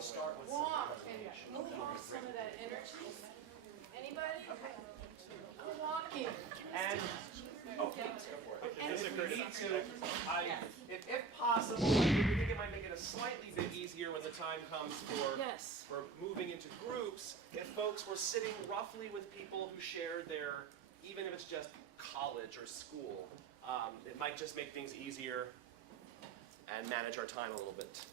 we'll start with walk and move off some of that energy. Anybody? I'm walking. And okay, And if we need to, if possible, we think it might make it a slightly bit easier when the time comes for moving into groups. If folks were sitting roughly with people who shared their, even if it's just college or school, it might just make things easier and manage our time a little bit better.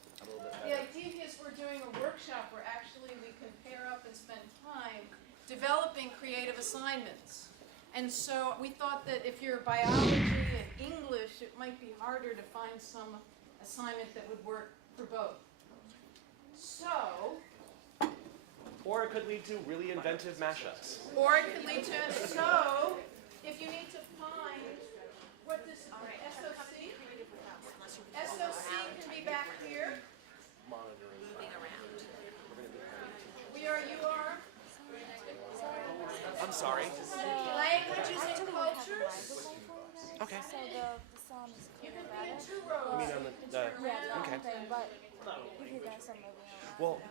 The idea is we're doing a workshop where actually we can pair up and spend time developing creative assignments. And so we thought that if you're biology and English, it might be harder to find some assignment that would work for both. So, Or it could lead to really inventive mashups. or it could lead to, so, if you need to find, what this, SOC? SOC can be back here. Monitoring. Moving around. You are. I'm sorry. Languages and cultures. Okay. So the sound is You clear can about be in it. two rows. You mean on the Yeah, okay. thing, but you can get some moving around. Well,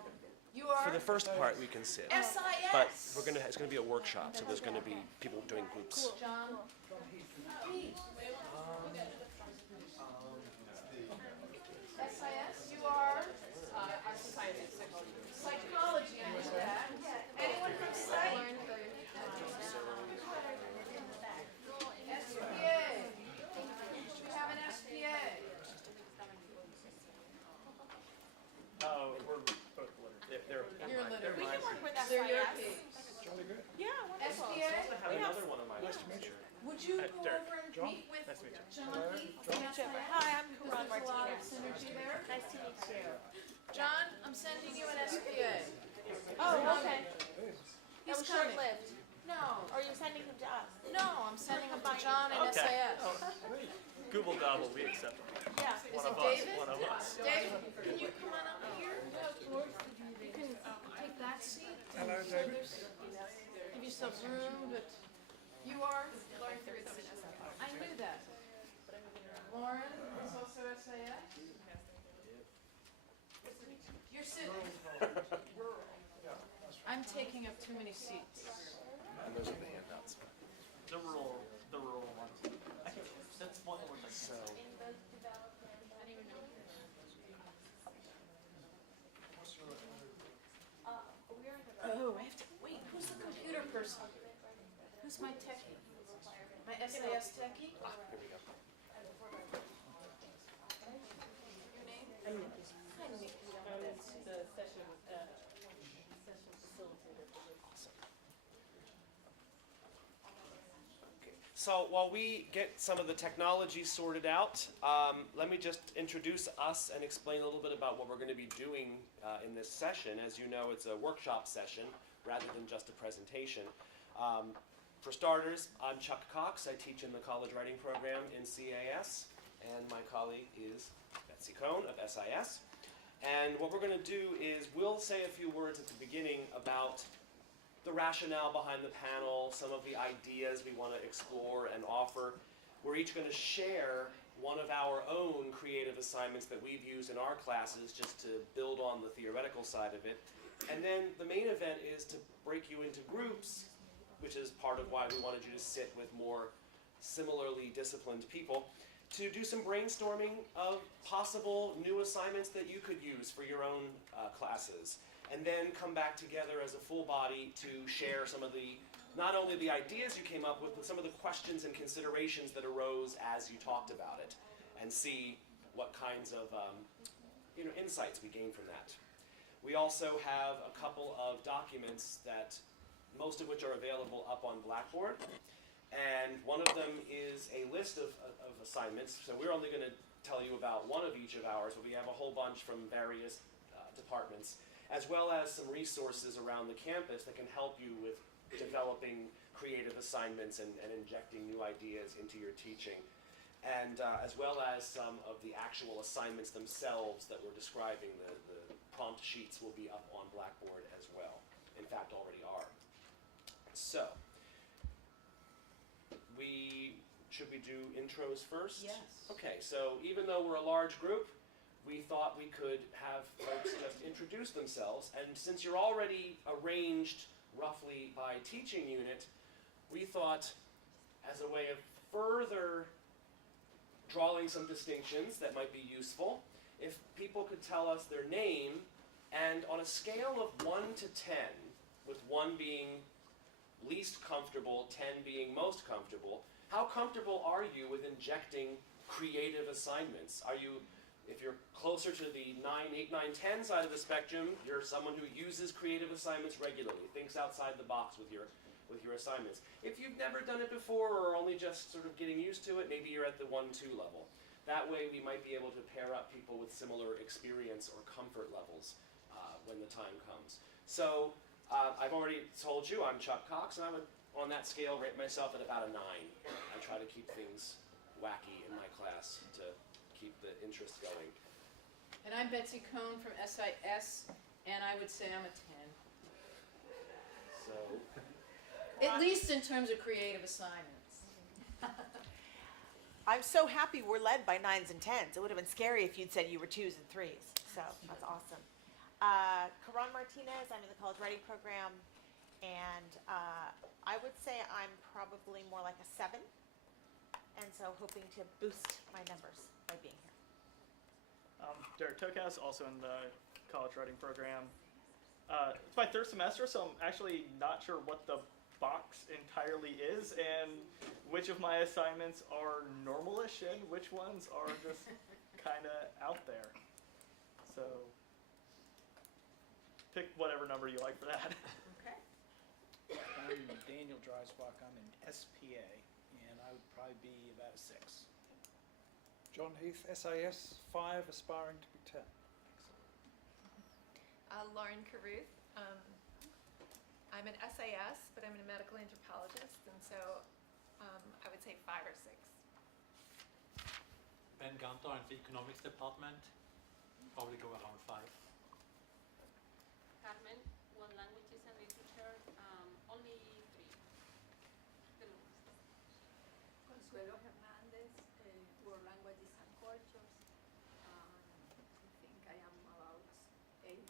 You are. for the first part we can sit, SIS. but it's gonna be a workshop, so there's gonna be people doing groups. John. SIS, you are? Psychology, I knew that. Anyone from psych? SPA. We have an SPA. Oh, we're both they're You're literally. We can work with They're your SIS. peeps. Yeah, wonderful. SPA, I have another one of mine. would you go over and meet with John Heath from SIS? Hi, I'm Because Karan there's a lot of Martinez. synergy there. Nice to meet you. John, I'm sending you an SPA. Oh, okay. That He's was coming. short-lived. No, Or you're sending him to us? no, I'm sending him to John and Okay. SIS. Google Gobble, we accept it. Yeah. Is One it of us, David? one of us. David, can you come on up here? You can take that seat. Hello, David. Give yourself room, but you are? I knew that. Lauren is also SIS? You're sitting. I'm taking up too many seats. And those are the handouts. The rural ones. That's one more thing. So Oh, I have to, wait, who's the computer person? Who's my techie? My SAS techie? here we go. Your name? Hi, Nikki. So while we get some of the technology sorted out, let me just introduce us and explain a little bit about what we're going to be doing in this session. As you know, it's a workshop session rather than just a presentation. For starters, I'm Chuck Cox. I teach in the college writing program in CAS, and my colleague is Betsy Cohn of SIS. And what we're going to do is we'll say a few words at the beginning about the rationale behind the panel, some of the ideas we want to explore and offer. We're each going to share one of our own creative assignments that we've used in our classes just to build on the theoretical side of it. And then the main event is to break you into groups, which is part of why we wanted you to sit with more similarly disciplined people, to do some brainstorming of possible new assignments that you could use for your own classes. And then come back together as a full body to share some of the, not only the ideas you came up with, but some of the questions and considerations that arose as you talked about it, and see what kinds of insights we gain from that. We also have a couple of documents that, most of which are available up on Blackboard, and one of them is a list of assignments. So we're only going to tell you about one of each of ours, but we have a whole bunch from various departments, as well as some resources around the campus that can help you with developing creative assignments and injecting new ideas into your teaching. And as well as some of the actual assignments themselves that we're describing. The prompt sheets will be up on Blackboard as well. In fact, already are. So, should we do intros first? Yes. Okay, so even though we're a large group, we thought we could have folks just introduce themselves, and since you're already arranged roughly by teaching unit, we thought, as a way of further drawing some distinctions that might be useful, if people could tell us their name, and on a scale of 1 to 10, with 1 being least comfortable, 10 being most comfortable, how comfortable are you with injecting creative assignments? Are you, if you're closer to the 9, 8, 9, 10 side of the spectrum, you're someone who uses creative assignments regularly, thinks outside the box with your assignments. If you've never done it before or only just sort of getting used to it, maybe you're at the 1-2 level. That way we might be able to pair up people with similar experience or comfort levels when the time comes. So I've already told you I'm Chuck Cox, and I would, on that scale, rate myself at about a 9. I try to keep things wacky in my class to keep the interest going. And I'm Betsy Cohn from SIS, and I would say I'm a 10. So, At least in terms of creative assignments. I'm so happy we're led by 9s and 10s. It would have been scary if you'd said you were 2s and 3s. So that's awesome. Karan Martinez, I'm in the college writing program, and I would say I'm probably more like a 7, and so hoping to boost my numbers by being here. Derek Tokas, also in the college writing program. It's my 3rd semester, so I'm actually not sure what the box entirely is, and which of my assignments are normalish and which ones are just kind of out there. So pick whatever number you like for that. Okay. I'm Daniel Dreisbach. I'm in SPA, and I would probably be about a 6. John Heath, SAS 5, aspiring to be 10. Lauren Caruth. I'm an SAS, but I'm a medical anthropologist, and so I would say 5 or 6. Ben Gunter in the economics department, probably go around 5. Carmen, world languages and literature, only 3. The lowest. Consuelo Hernandez, world languages and cultures. I think I am about 8, 9.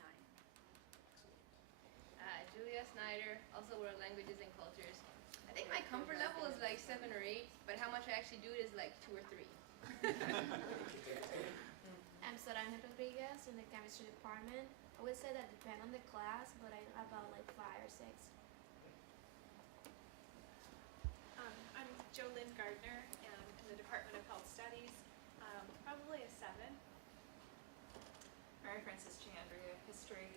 Julia Snyder, also world languages and cultures. I think my comfort level is like 7 or 8, but how much I actually do it is like 2 or 3. I'm Soraya Rodriguez in the chemistry department. I would say that depends on the class, but I'm about like 5 or 6. I'm Jolynn Gardner, and I'm in the Department of Health Studies. Probably a 7. Mary Frances Chandria, history.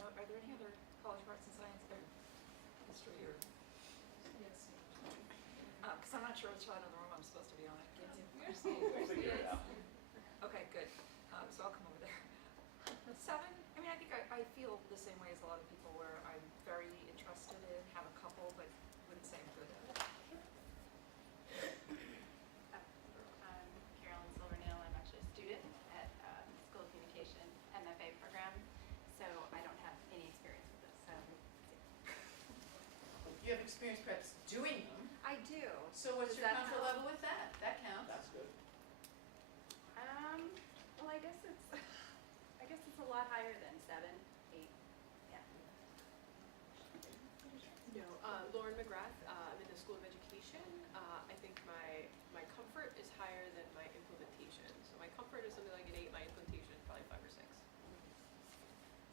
Are there any other college of arts and science or history or? Yes. Because I'm not sure which side of the room I'm supposed to be on. we'll figure it out. Okay, good. So I'll come over there. 7. I mean, I think I feel the same way as a lot of people, where I'm very interested in, have a couple, but wouldn't say I'm good at it. I'm Carolyn Silvernail. I'm actually a student at School of Communication MFA program, so I don't have any experience with this. So You have experience perhaps doing them. I do. So what's Does your that comfort count? level with that? That counts. That's good. Well, I guess it's a lot higher than 7, 8. Yeah. No, Lauren McGrath. I'm in the School of Education. I think my comfort is higher than my implementation. So my comfort is something like an 8. My implementation is probably 5 or 6.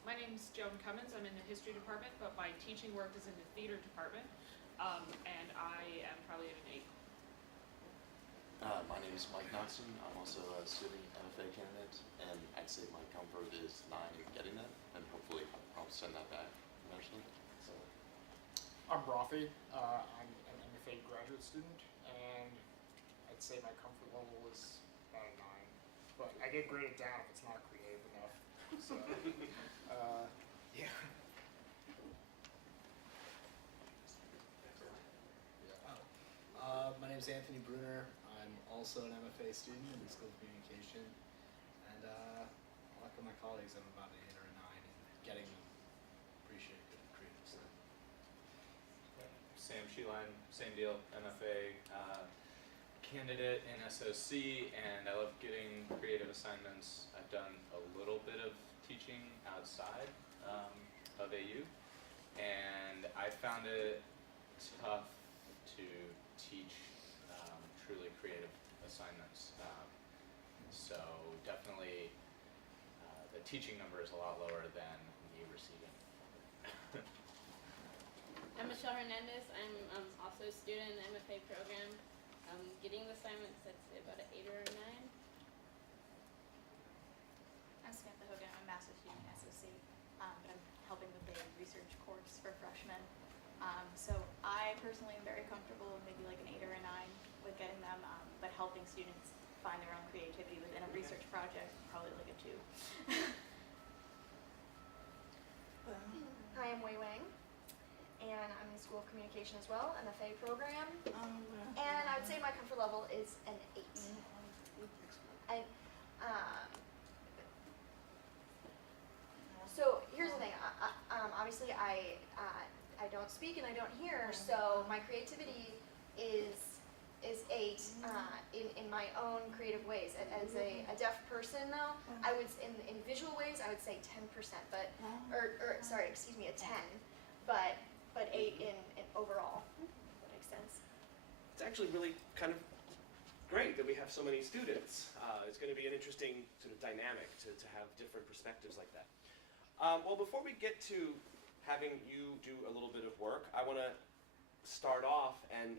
My name's Joan Cummins. I'm in the history department, but my teaching work is in the theater department, and I am probably at an 8. My name is Mike Knoxon. I'm also a student MFA candidate, and I'd say my comfort is 9 in getting that, and hopefully I'll send that back eventually. So. I'm Rafi. I'm an MFA graduate student, and I'd say my comfort level is about a 9. But I get graded down if it's not creative enough. So, yeah. My name is Anthony Bruner. I'm also an MFA student in the School of Communication, and like my colleagues, I'm about an 8 or a 9 in getting them appreciate good creative stuff. Sam Sheeline, same deal, MFA candidate in SOC, and I love getting creative assignments. I've done a little bit of teaching teaching outside of AU, and I found it tough to teach truly creative assignments. So definitely the teaching number is a lot lower than the receiving. I'm Michelle Hernandez. I'm also a student in the MFA program. Getting the assignments, I'd say about an 8 or a 9. I'm Samantha Hogan. I'm a master's student at SOC, but I'm helping with a research course for freshmen. So I personally am very comfortable with maybe like an 8 or a 9 with getting them, but helping students find their own creativity within a research project, probably like a 2. Hi, I'm Wei Wang, and I'm in the School of Communication as well, MFA program. And I would say my comfort level is an 8. I, so here's the thing. Obviously, I don't speak and I don't hear, so my creativity is 8 in my own creative ways. As a deaf person, though, I would in visual ways I would say 10%, but sorry, excuse me, a 10, but 8 in overall. If that makes sense. It's actually really kind of great that we have so many students. It's going to be an interesting sort of dynamic to have different perspectives like that. Well, before we get to having you do a little bit of work, I want to start off and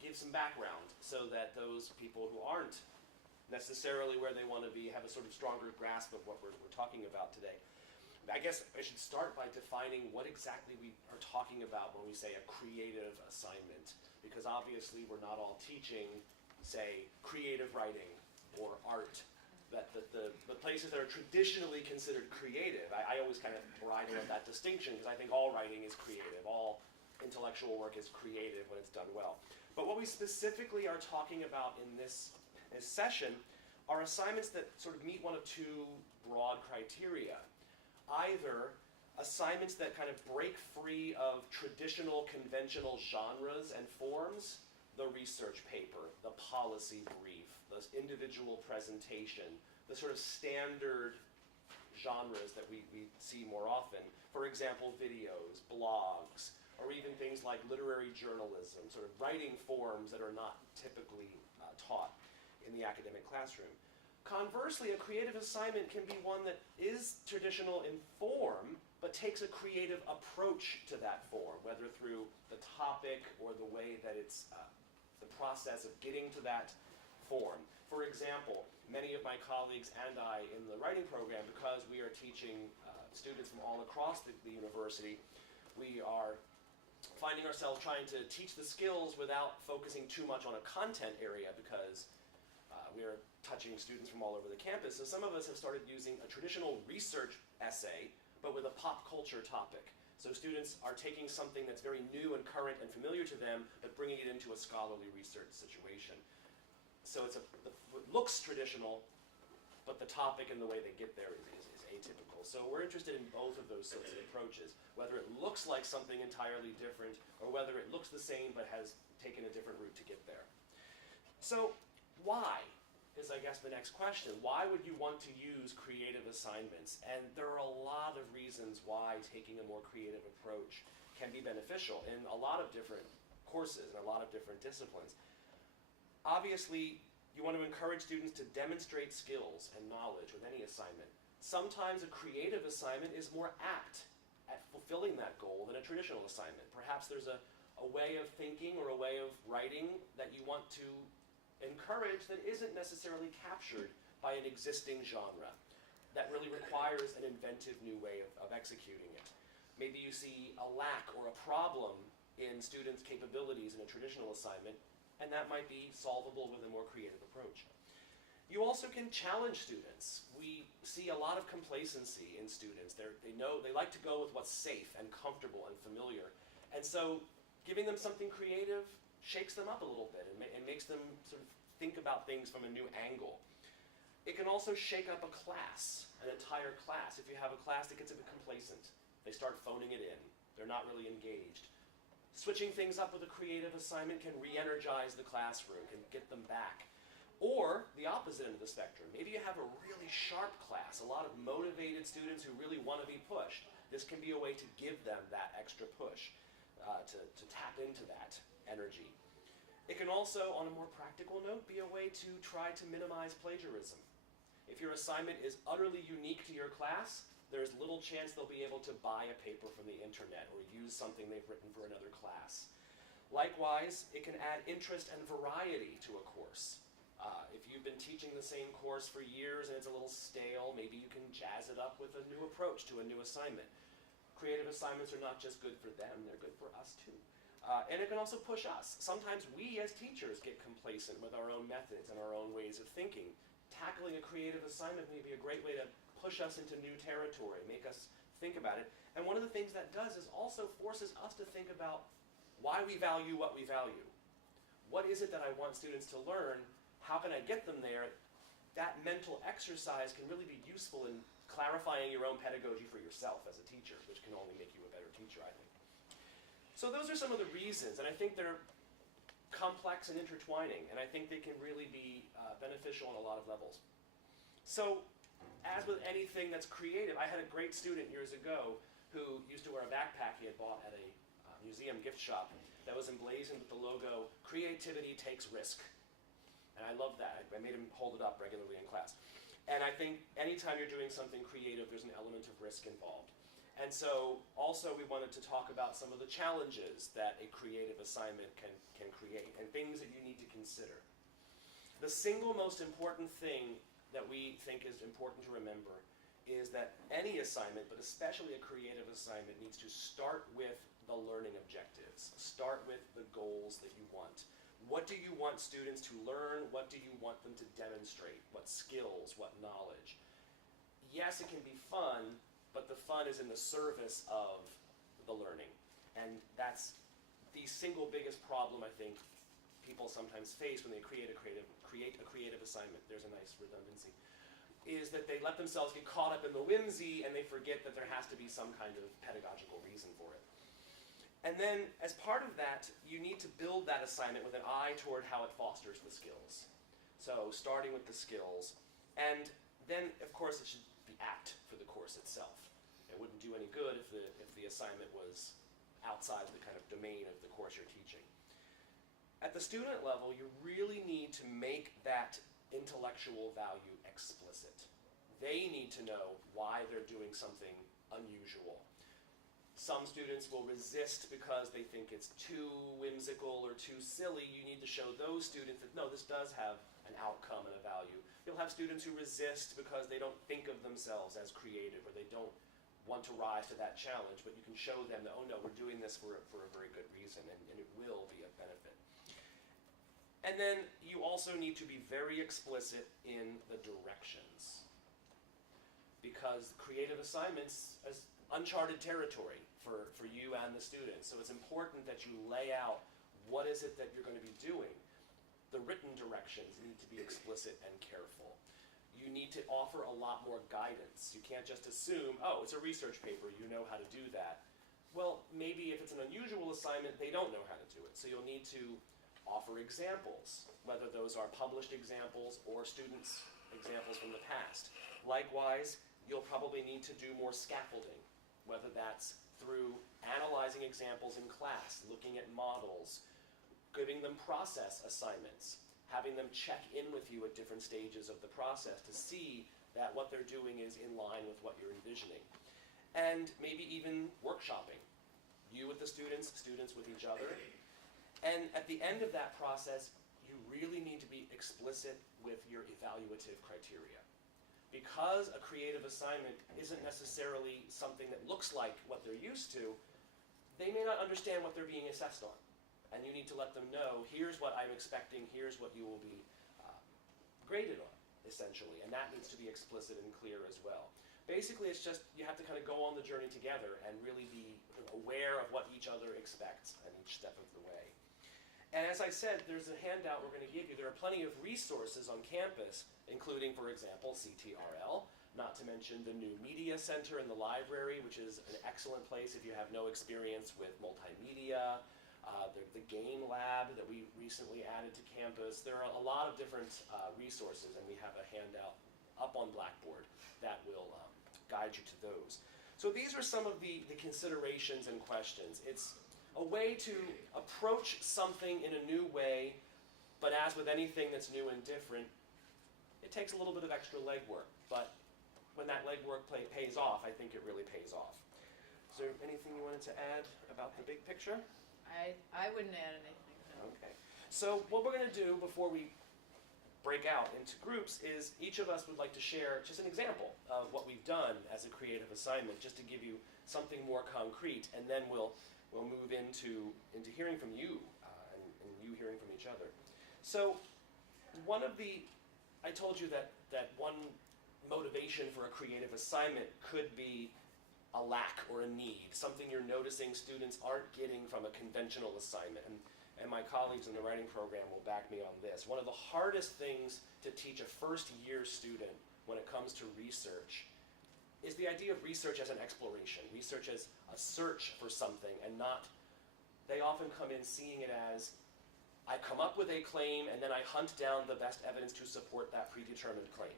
give some background so that those people who aren't necessarily where they want to be have a sort of stronger grasp of what we're talking about today. I guess I should start by defining what exactly we are talking about when we say a creative assignment, because obviously we're not all teaching, say, creative writing or art. That the places that are traditionally considered creative, I always kind of bridle at that distinction because I think all writing is creative, all intellectual work is creative when it's done well. But what we specifically are talking about in this session are assignments that sort of meet one of 2 broad criteria. Either assignments that kind of break free of traditional conventional genres and forms, the research paper, the policy brief, the individual presentation, the sort of standard genres that we see more often. For example, videos, blogs, or even things like literary journalism, sort of writing forms that are not typically taught in the academic classroom. Conversely, a creative assignment can be one that is traditional in form, but takes a creative approach to that form, whether through the topic or the way that it's the process of getting to that form. For example, many of my colleagues and I in the writing program, because we are teaching students from all across the university, we are finding ourselves trying to teach the skills without focusing too much on a content area because we are touching students from all over the campus. So some of us have started using a traditional research essay, but with a pop culture topic. So students are taking something that's very new and current and familiar to them, but bringing it into a scholarly research situation. So it looks traditional, but the topic and the way they get there is atypical. So we're interested in both of those sorts of approaches, whether it looks like something entirely different, or whether it looks the same but has taken a different route to get there. So why is, I guess, the next question. Why would you want to use creative assignments? And there are a lot of reasons why taking a more creative approach can be beneficial in a lot of different courses and a lot of different disciplines. Obviously, you want to encourage students to demonstrate skills and knowledge with any assignment. Sometimes a creative assignment is more apt at fulfilling that goal than a traditional assignment. Perhaps there's a way of thinking or a way of writing that you want to encourage that isn't necessarily captured by an existing genre that really requires an inventive new way of executing it. Maybe you see a lack or a problem in students' capabilities in a traditional assignment, and that might be solvable with a more creative approach. You also can challenge students. We see a lot of complacency in students. They like to go with what's safe and comfortable and familiar. And so giving them something creative shakes them up a little bit and makes them sort of think about things from a new angle. It can also shake up a class, an entire class. If you have a class that gets a bit complacent, they start phoning it in. They're not really engaged. Switching things up with a creative assignment can re-energize the classroom, can get them back. Or the opposite end of the spectrum. Maybe you have a really sharp class, a lot of motivated students who really want to be pushed. This can be a way to give them that extra push, to tap into that energy. It can also, on a more practical note, be a way to try to minimize plagiarism. If your assignment is utterly unique to your class, there's little chance they'll be able to buy a paper from the internet or use something they've written for another class. Likewise, it can add interest and variety to a course. If you've been teaching the same course for years and it's a little stale, maybe you can jazz it up with a new approach to a new assignment. Creative assignments are not just good for them, they're good for us too. And it can also push us. Sometimes we as teachers get complacent with our own methods and our own ways of thinking. Tackling a creative assignment may be a great way to push us into new territory, make us think about it. And one of the things that does is also forces us to think about why we value what we value. What is it that I want students to learn? How can I get them there? That mental exercise can really be useful in clarifying your own pedagogy for yourself as a teacher, which can only make you a better teacher, I think. So those are some of the reasons, and I think they're complex and intertwining, and I think they can really be beneficial on a lot of levels. So, as with anything that's creative, I had a great student years ago who used to wear a backpack he had bought at a museum gift shop that was emblazoned with the logo, "Creativity takes risk." And I love that. I made him hold it up regularly in class. And I think anytime you're doing something creative, there's an element of risk involved. And so also we wanted to talk about some of the challenges that a creative assignment can create and things that you need to consider. The single most important thing that we think is important to remember is that any assignment, but especially a creative assignment, needs to start with the learning objectives. Start with the goals that you want. What do you want students to learn? What do you want them to demonstrate? What skills? What knowledge? Yes, it can be fun, but the fun is in the service of the learning. And that's the single biggest problem I think people sometimes face when they create a creative assignment. There's a nice redundancy. Is that they let themselves get caught up in the whimsy and they forget that there has to be some kind of pedagogical reason for it. And then, as part of that, you need to build that assignment with an eye toward how it fosters the skills. So, starting with the skills. And then, of course, it should be apt for the course itself. It wouldn't do any good if the assignment was outside the kind of domain of the course you're teaching. At the student level, you really need to make that intellectual value explicit. They need to know why they're doing something unusual. Some students will resist because they think it's too whimsical or too silly. You need to show those students that, no, this does have an outcome and a value. You'll have students who resist because they don't think of themselves as creative or they don't want to rise to that challenge, but you can show them that, oh no, we're doing this for a very good reason and it will be a benefit. And then you also need to be very explicit in the directions, because creative assignments is uncharted territory for you and the students. So it's important that you lay out what is it that you're going to be doing. The written directions need to be explicit and careful. You need to offer a lot more guidance. You can't just assume, oh, it's a research paper, you know how to do that. Well, maybe if it's an unusual assignment, they don't know how to do it. So you'll need to offer examples, whether those are published examples or students' examples from the past. Likewise, you'll probably need to do more scaffolding, whether that's through analyzing examples in class, looking at models, giving them process assignments, having them check in with you at different stages of the process to see that what they're doing is in line with what you're envisioning. And maybe even workshopping. You with the students with each other. And at the end of that process, you really need to be explicit with your evaluative criteria. Because a creative assignment isn't necessarily something that looks like what they're used to, they may not understand what they're being assessed on. And you need to let them know, here's what I'm expecting, here's what you will be graded on, essentially. And that needs to be explicit and clear as well. Basically, it's just, you have to kind of go on the journey together and really be aware of what each other expects at each step of the way. And as I said, there's a handout we're going to give you. There are plenty of resources on campus, including, for example, CTRL, not to mention the new media center in the library, which is an excellent place if you have no experience with multimedia. the game lab that we recently added to campus. There are a lot of different resources, and we have a handout up on Blackboard that will guide you to those. So these are some of the considerations and questions. It's a way to approach something in a new way, but as with anything that's new and different, it takes a little bit of extra legwork, but when that legwork pays off, I think it really pays off. Is there anything you wanted to add about the big picture? I wouldn't add anything, no. Okay. So what we're going to do before we break out into groups is each of us would like to share just an example of what we've done as a creative assignment, just to give you something more concrete, and then we'll move into hearing from you and you hearing from each other. So I told you that one motivation for a creative assignment could be a lack or a need, something you're noticing students aren't getting from a conventional assignment. And my colleagues in the writing program will back me on this. One of the hardest things to teach a first-year student when it comes to research is the idea of research as an exploration, research as a search for something, and not, they often come in seeing it as, I come up with a claim and then I hunt down the best evidence to support that predetermined claim.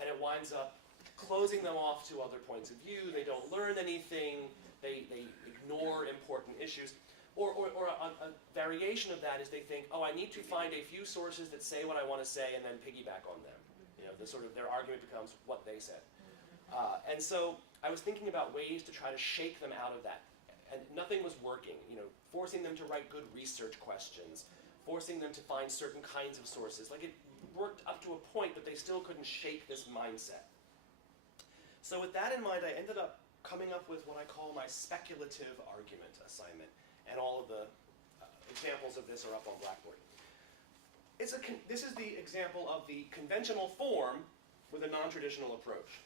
And it winds up closing them off to other points of view. They don't learn anything. They ignore important issues. Or a variation of that is they think, oh, I need to find a few sources that say what I want to say and then piggyback on them. You know, their argument becomes what they said. And so I was thinking about ways to try to shake them out of that. And nothing was working. You know, forcing them to write good research questions, forcing them to find certain kinds of sources. Like, it worked up to a point, but they still couldn't shake this mindset. So with that in mind, I ended up coming up with what I call my speculative argument assignment. And all of the examples of this are up on Blackboard. This is the example of the conventional form with a non-traditional approach.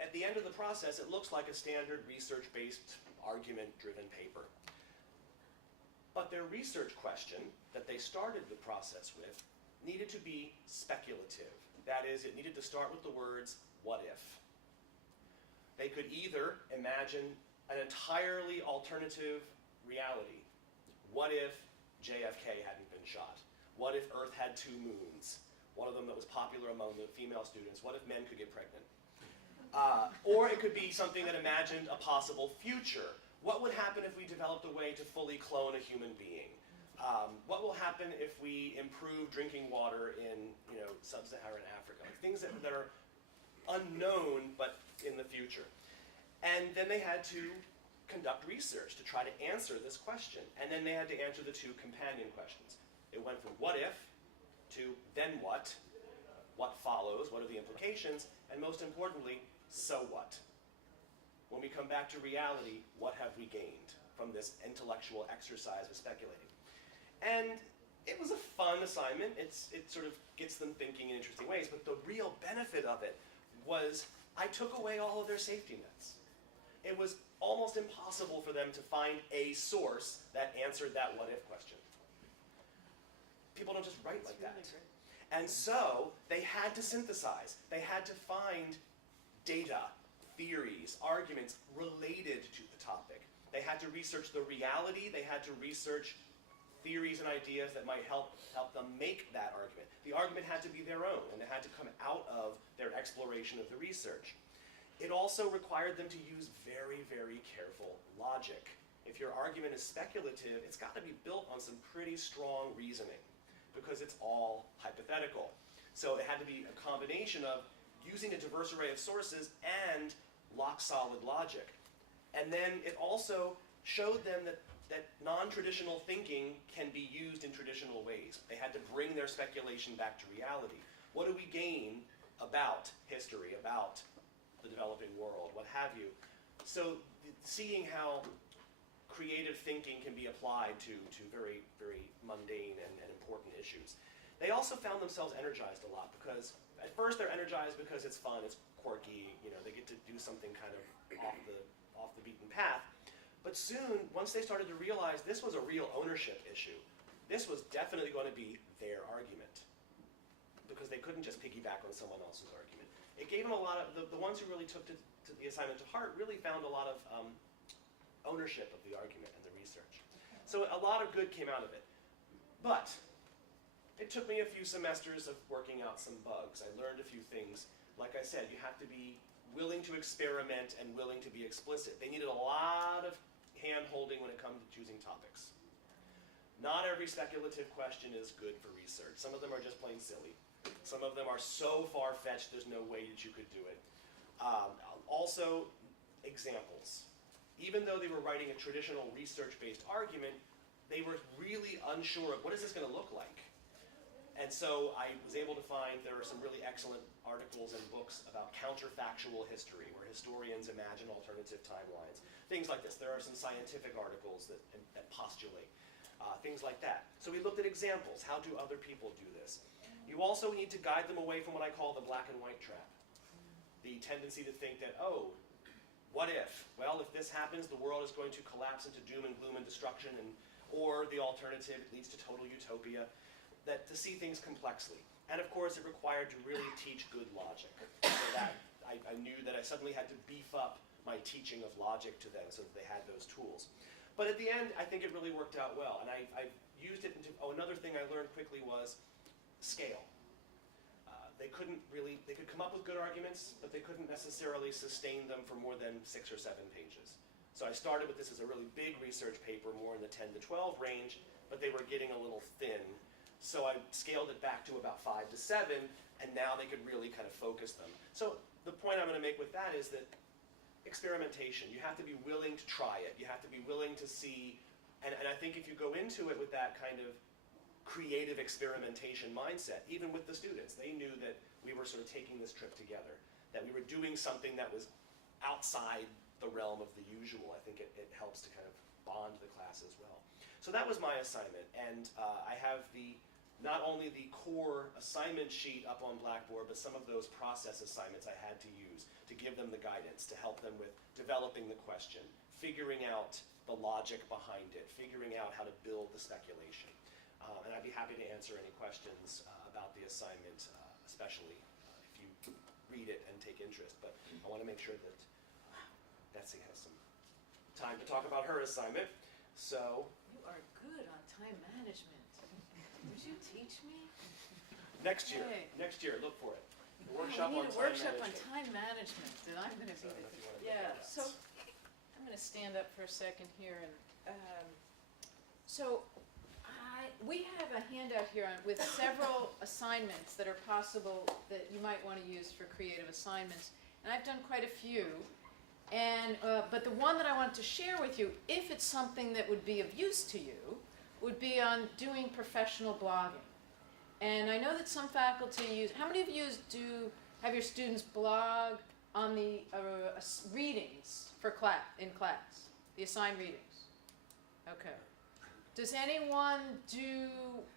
At the end of the process, it looks like a standard research-based, argument-driven paper. But their research question that they started the process with needed to be speculative. That is, it needed to start with the words, what if? They could either imagine an entirely alternative reality. What if JFK hadn't been shot? What if Earth had 2 moons? One of them that was popular among the female students. What if men could get pregnant? Or it could be something that imagined a possible future. What would happen if we developed a way to fully clone a human being? What will happen if we improve drinking water in sub-Saharan Africa? Like things that are unknown but in the future. And then they had to conduct research to try to answer this question. And then they had to answer the 2 companion questions. It went from what if to then what follows, what are the implications, and most importantly, so what? When we come back to reality, what have we gained from this intellectual exercise of speculating? And it was a fun assignment. It sort of gets them thinking in interesting ways, but the real benefit of it was I took away all of their safety nets. It was almost impossible for them to find a source that answered that what-if question. People don't just write like that. And so they had to synthesize. They had to find data, theories, arguments related to the topic. They had to research the reality. They had to research theories and ideas that might help them make that argument. The argument had to be their own, and it had to come out of their exploration of the research. It also required them to use very, very careful logic. If your argument is speculative, it's got to be built on some pretty strong reasoning because it's all hypothetical. So it had to be a combination of using a diverse array of sources and rock-solid logic. And then it also showed them that non-traditional thinking can be used in traditional ways. They had to bring their speculation back to reality. What do we gain about history, about the developing world, what have you? So seeing how creative thinking can be applied to very, very mundane and important issues. They also found themselves energized a lot because at first they're energized because it's fun, it's quirky, they get to do something kind of off the beaten path. But soon, once they started to realize this was a real ownership issue, this was definitely going to be their argument because they couldn't just piggyback on someone else's argument. It gave them a lot of, the ones who really took to the assignment to heart really found a lot of ownership of the argument and the research. So a lot of good came out of it. But it took me a few semesters of working out some bugs. I learned a few things. Like I said, you have to be willing to experiment and willing to be explicit. They needed a lot of hand-holding when it comes to choosing topics. Not every speculative question is good for research. Some of them are just plain silly. Some of them are so far-fetched there's no way that you could do it. Also, examples. Even though they were writing a traditional research-based argument, they were really unsure of what is this going to look like. And so I was able to find there are some really excellent articles and books about counterfactual history, where historians imagine alternative timelines. Things like this. There are some scientific articles that postulate. Things like that. So we looked at examples. How do other people do this? You also need to guide them away from what I call the black and white trap. The tendency to think that, oh, what if? Well, if this happens, the world is going to collapse into doom and gloom and destruction, or the alternative, it leads to total utopia. That to see things complexly. And of course, it required to really teach good logic. So that I knew that I suddenly had to beef up my teaching of logic to them so that they had those tools. But at the end, I think it really worked out well. And I used it into, another thing I learned quickly was scale. They could come up with good arguments, but they couldn't necessarily sustain them for more than 6 or 7 pages. So I started with this as a really big research paper, more in the 10 to 12 range, but they were getting a little thin. So I scaled it back to about 5 to 7, and now they could really kind of focus them. So the point I'm going to make with that is that experimentation, you have to be willing to try it. You have to be willing to see, and I think if you go into it with that kind of creative experimentation mindset, even with the students, they knew that we were sort of taking this trip together, that we were doing something that was outside the realm of the usual. I think it helps to kind of bond the class as well. So that was my assignment, and I have not only the core assignment sheet up on Blackboard, but some of those process assignments I had to use to give them the guidance, to help them with developing the question, figuring out the logic behind it, figuring out how to build the speculation. And I'd be happy to answer any questions about the assignment, especially if you read it and take interest. But I want to make sure that Betsy has some time to talk about her assignment. So You are good on time management. Would you teach me? next year, look for it. A workshop we on need a time workshop management. on time management, and I'm going to be So if you wanna the, look yeah. at that. So I'm going to stand up for a second here, and so we have a handout here with several assignments that are possible that you might want to use for creative assignments, and I've done quite a few. And but the one that I wanted to share with you, if it's something that would be of use to you, would be on doing professional blogging. And I know that some faculty use. How many of you have your students blog on the readings for in class, the assigned readings? Okay. Does anyone do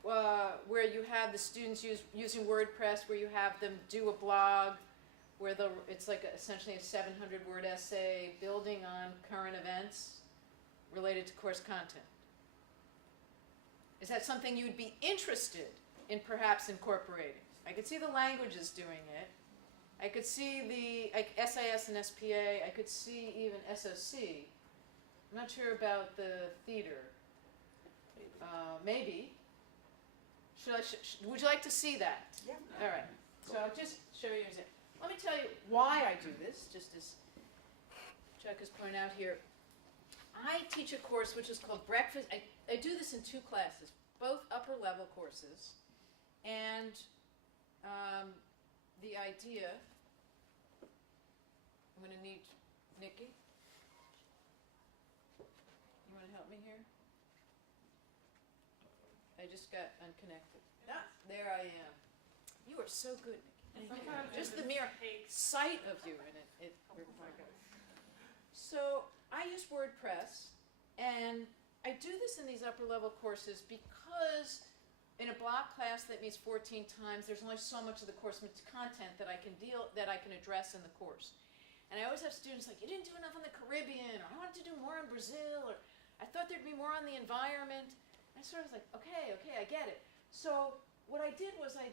where you have the students using WordPress, where you have them do a blog, where it's like essentially a 700-word essay building on current events related to course content? Is that something you would be interested in perhaps incorporating? I could see the languages doing it. I could see the SIS and SPA. I could see even SOC. I'm not sure about the theater. Maybe. Would you like to see that? Yeah. All right. So I'll just show you. Let me tell you why I do this, just as Chuck has pointed out here. I teach a course which is called Breakfast. I do this in 2 classes, both upper level courses. And the idea, I'm going to need Nikki. You want to help me here? I just got unconnected. Ah, there I am. You are so good, Nikki. Just the mere sight of you in it. So I use WordPress, and I do this in these upper level courses because in a block class that meets 14 times, there's only so much of the course content that I can address in the course. And I always have students like, you didn't do enough on the Caribbean, or I wanted to do more on Brazil, or I thought there'd be more on the environment. I sort of was like, okay, I get it. So what I did was I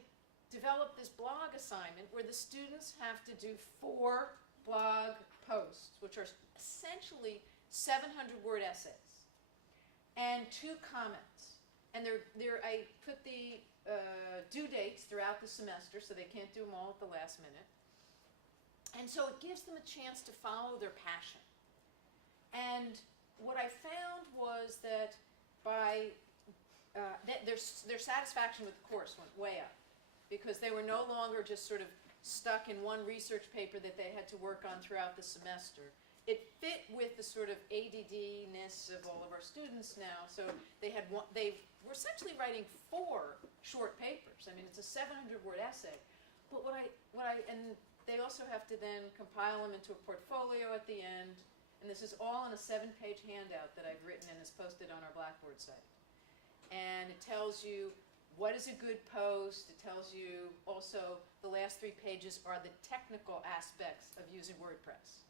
developed this blog assignment where the students have to do 4 blog posts, which are essentially 700-word essays. and 2 comments. And I put the due dates throughout the semester, so they can't do them all at the last minute. And so it gives them a chance to follow their passion. And what I found was that by their satisfaction with the course went way up, because they were no longer just sort of stuck in one research paper that they had to work on throughout the semester. It fit with the sort of ADD-ness of all of our students now. So they were essentially writing 4 short papers. I mean, it's a 700-word essay. But and they also have to then compile them into a portfolio at the end. And this is all in a 7-page handout that I've written and is posted on our Blackboard site. And it tells you what is a good post. It tells you also the last 3 pages are the technical aspects of using WordPress.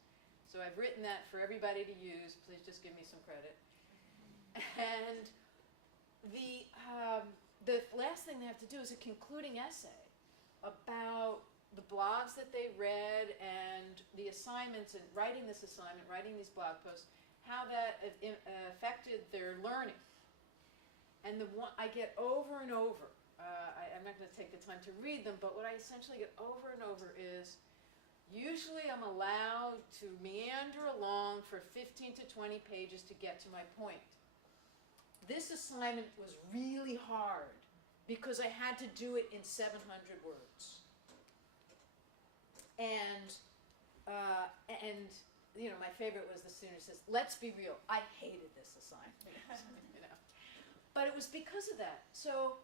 So I've written that for everybody to use. Please just give me some credit. And the last thing they have to do is a concluding essay about the blogs that they read and the assignments and writing this assignment, writing these blog posts, how that affected their learning. And the one I get over and over, I'm not going to take the time to read them, but what I essentially get over and over is, usually I'm allowed to meander along for 15 to 20 pages to get to my point. This assignment was really hard because I had to do it in 700 words. And you know, my favorite was the student who says, "Let's be real, I hated this assignment." You know. But it was because of that. So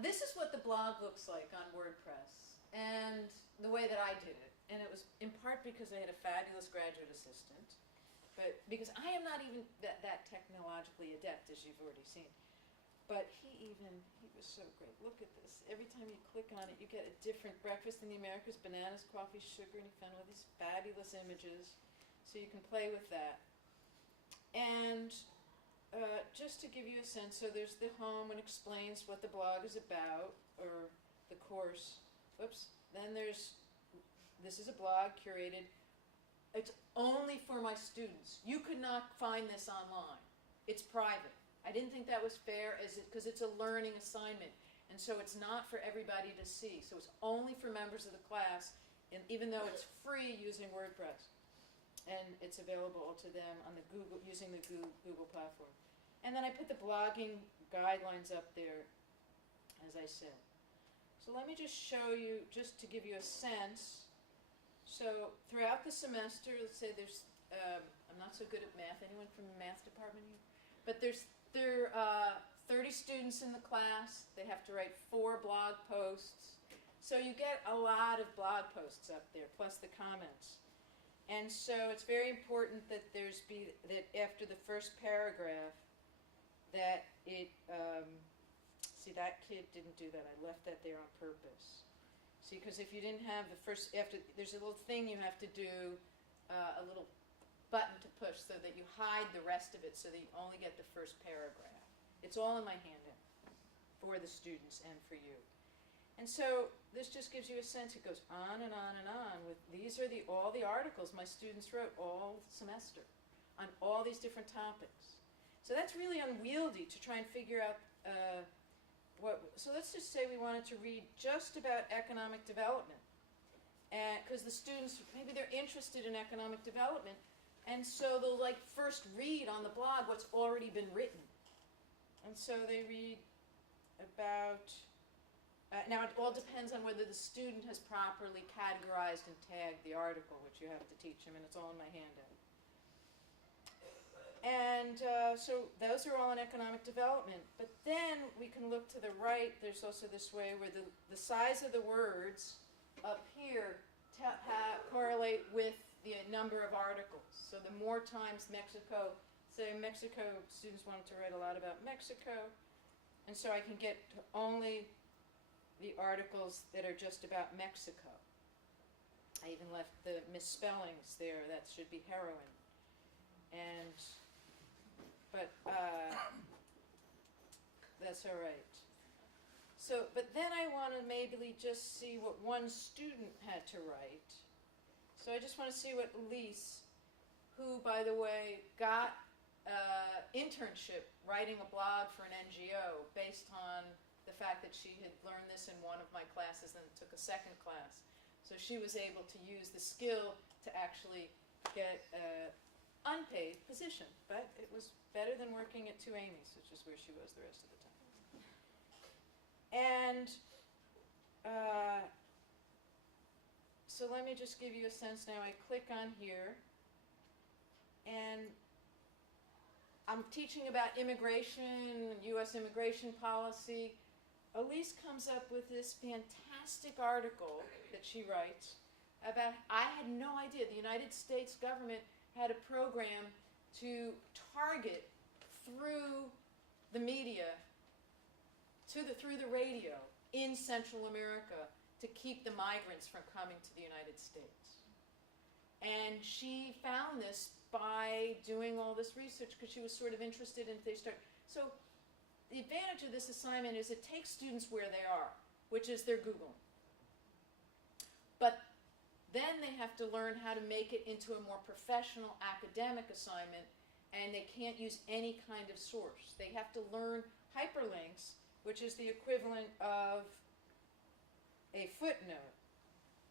this is what the blog looks like on WordPress, and the way that I did it. And it was in part because I had a fabulous graduate assistant, but because I am not even that technologically adept, as you've already seen. But he was so great. Look at this. Every time you click on it, you get a different breakfast in the Americas, bananas, coffee, sugar, and he found all these fabulous images. So you can play with that. And just to give you a sense, so there's the home and explains what the blog is about, or the course. Oops. Then this is a blog curated. It's only for my students. You could not find this online. It's private. I didn't think that was fair because it's a learning assignment. And so it's not for everybody to see. So it's only for members of the class, and even though it's free using WordPress. And it's available to them on the using the Google platform. And then I put the blogging guidelines up there, as I said. So let me just show you, just to give you a sense. So throughout the semester, let's say there's, I'm not so good at math. Anyone from the math department here? But there are 30 students in the class. They have to write 4 blog posts. So you get a lot of blog posts up there, plus the comments. And so it's very important that that after the first paragraph, that it, see, that kid didn't do that. I left that there on purpose. See, because if you didn't have the first, there's a little thing you have to do, a little button to push so that you hide the rest of it so that you only get the first paragraph. It's all in my handout for the students and for you. And so this just gives you a sense. It goes on and on and on with these are all the articles my students wrote all semester on all these different topics. So that's really unwieldy to try and figure out so let's just say we wanted to read just about economic development, because the students, maybe they're interested in economic development, and so they'll first read on the blog what's already been written. And so they read about, now it all depends on whether the student has properly categorized and tagged the article, which you have to teach them, and it's all in my handout. And so those are all in economic development. But then we can look to the right. There's also this way where the size of the words up here correlate with the number of articles. So the more times Mexico, say Mexico, students wanted to write a lot about Mexico. And so I can get to only the articles that are just about Mexico. I even left the misspellings there. That should be heroin. But that's all right. So, but then I want to maybe just see what one student had to write. So I just want to see what Elise, who, by the way, got internship writing a blog for an NGO based on the fact that she had learned this in one of my classes and took a second class. So she was able to use the skill to actually get an unpaid position, but it was better than working at 2 Amy's, which is where she was the rest of the time. And so let me just give you a sense now. I click on here, and I'm teaching about immigration, U.S. immigration policy. Elise comes up with this fantastic article that she writes about, I had no idea, the United States government had a program to target through the media, through the radio in Central America to keep the migrants from coming to the United States. And she found this by doing all this research because she was sort of interested in so the advantage of this assignment is it takes students where they are, which is their Googling. But then they have to learn how to make it into a more professional academic assignment, and they can't use any kind of source. They have to learn hyperlinks, which is the equivalent of a footnote.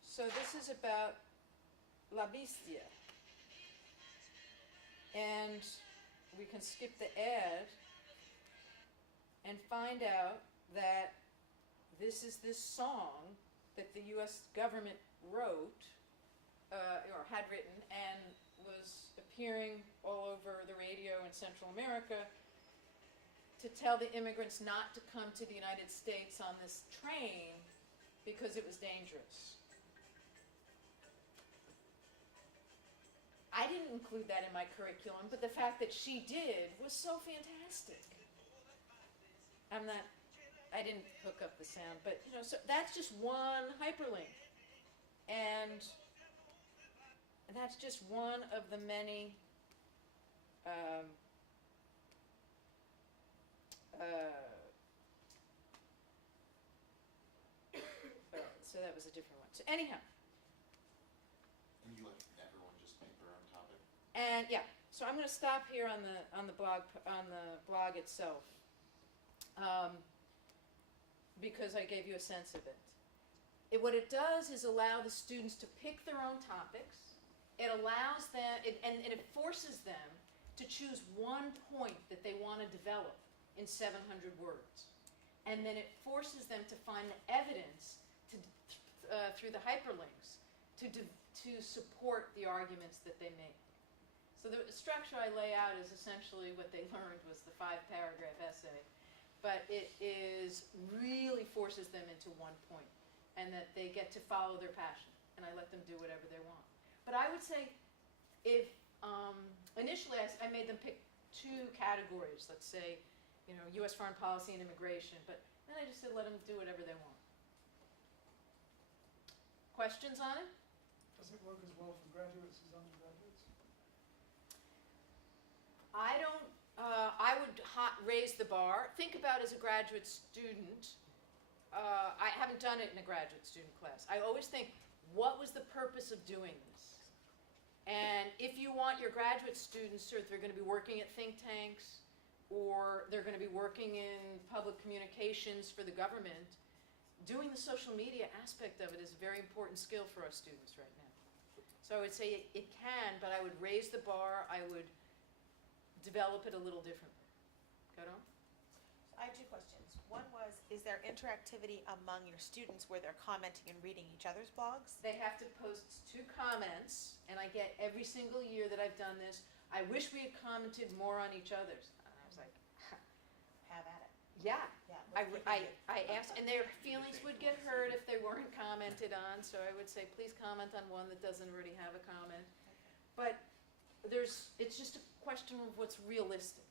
So this is about La Bestia. And we can skip the ad and find out that this is this song that the U.S. government wrote, or had written, and was appearing all over the radio in Central America to tell the immigrants not to come to the United States on this train because it was dangerous. I didn't include that in my curriculum, but the fact that she did was so fantastic. I didn't hook up the sound, but so that's just one hyperlink. And that's just one of the many so that was a different one. So anyhow. And you let everyone just make their own topic? And yeah, so I'm going to stop here on the blog itself, because I gave you a sense of it. What it does is allow the students to pick their own topics. It allows them, and it forces them to choose one point that they want to develop in 700 words. And then it forces them to find the evidence through the hyperlinks to support the arguments that they make. So the structure I lay out is essentially what they learned was the 5-paragraph essay, but it really forces them into one point, and that they get to follow their passion, and I let them do whatever they want. But I would say, if initially I made them pick 2 categories, let's say, U.S. foreign policy and immigration, but then I just said let them do whatever they want. Questions on it? Does it work as well for graduates as undergraduates? I don't, I would raise the bar. Think about as a graduate student, I haven't done it in a graduate student class. I always think, what was the purpose of doing this? And if you want your graduate students, or if they're going to be working at think tanks, or they're going to be working in public communications for the government, doing the social media aspect of it is a very important skill for our students right now. So I would say it can, but I would raise the bar. I would develop it a little differently. Go on. I have 2 questions. One was, is there interactivity among your students where they're commenting and reading each other's blogs? They have to post 2 comments, and I get every single year that I've done this, I wish we had commented more on each other's. And I was like, have at it. Yeah. Yeah. I asked, and their feelings would get hurt if they weren't commented on, so I would say, please comment on one that doesn't already have a comment. But it's just a question of what's realistic.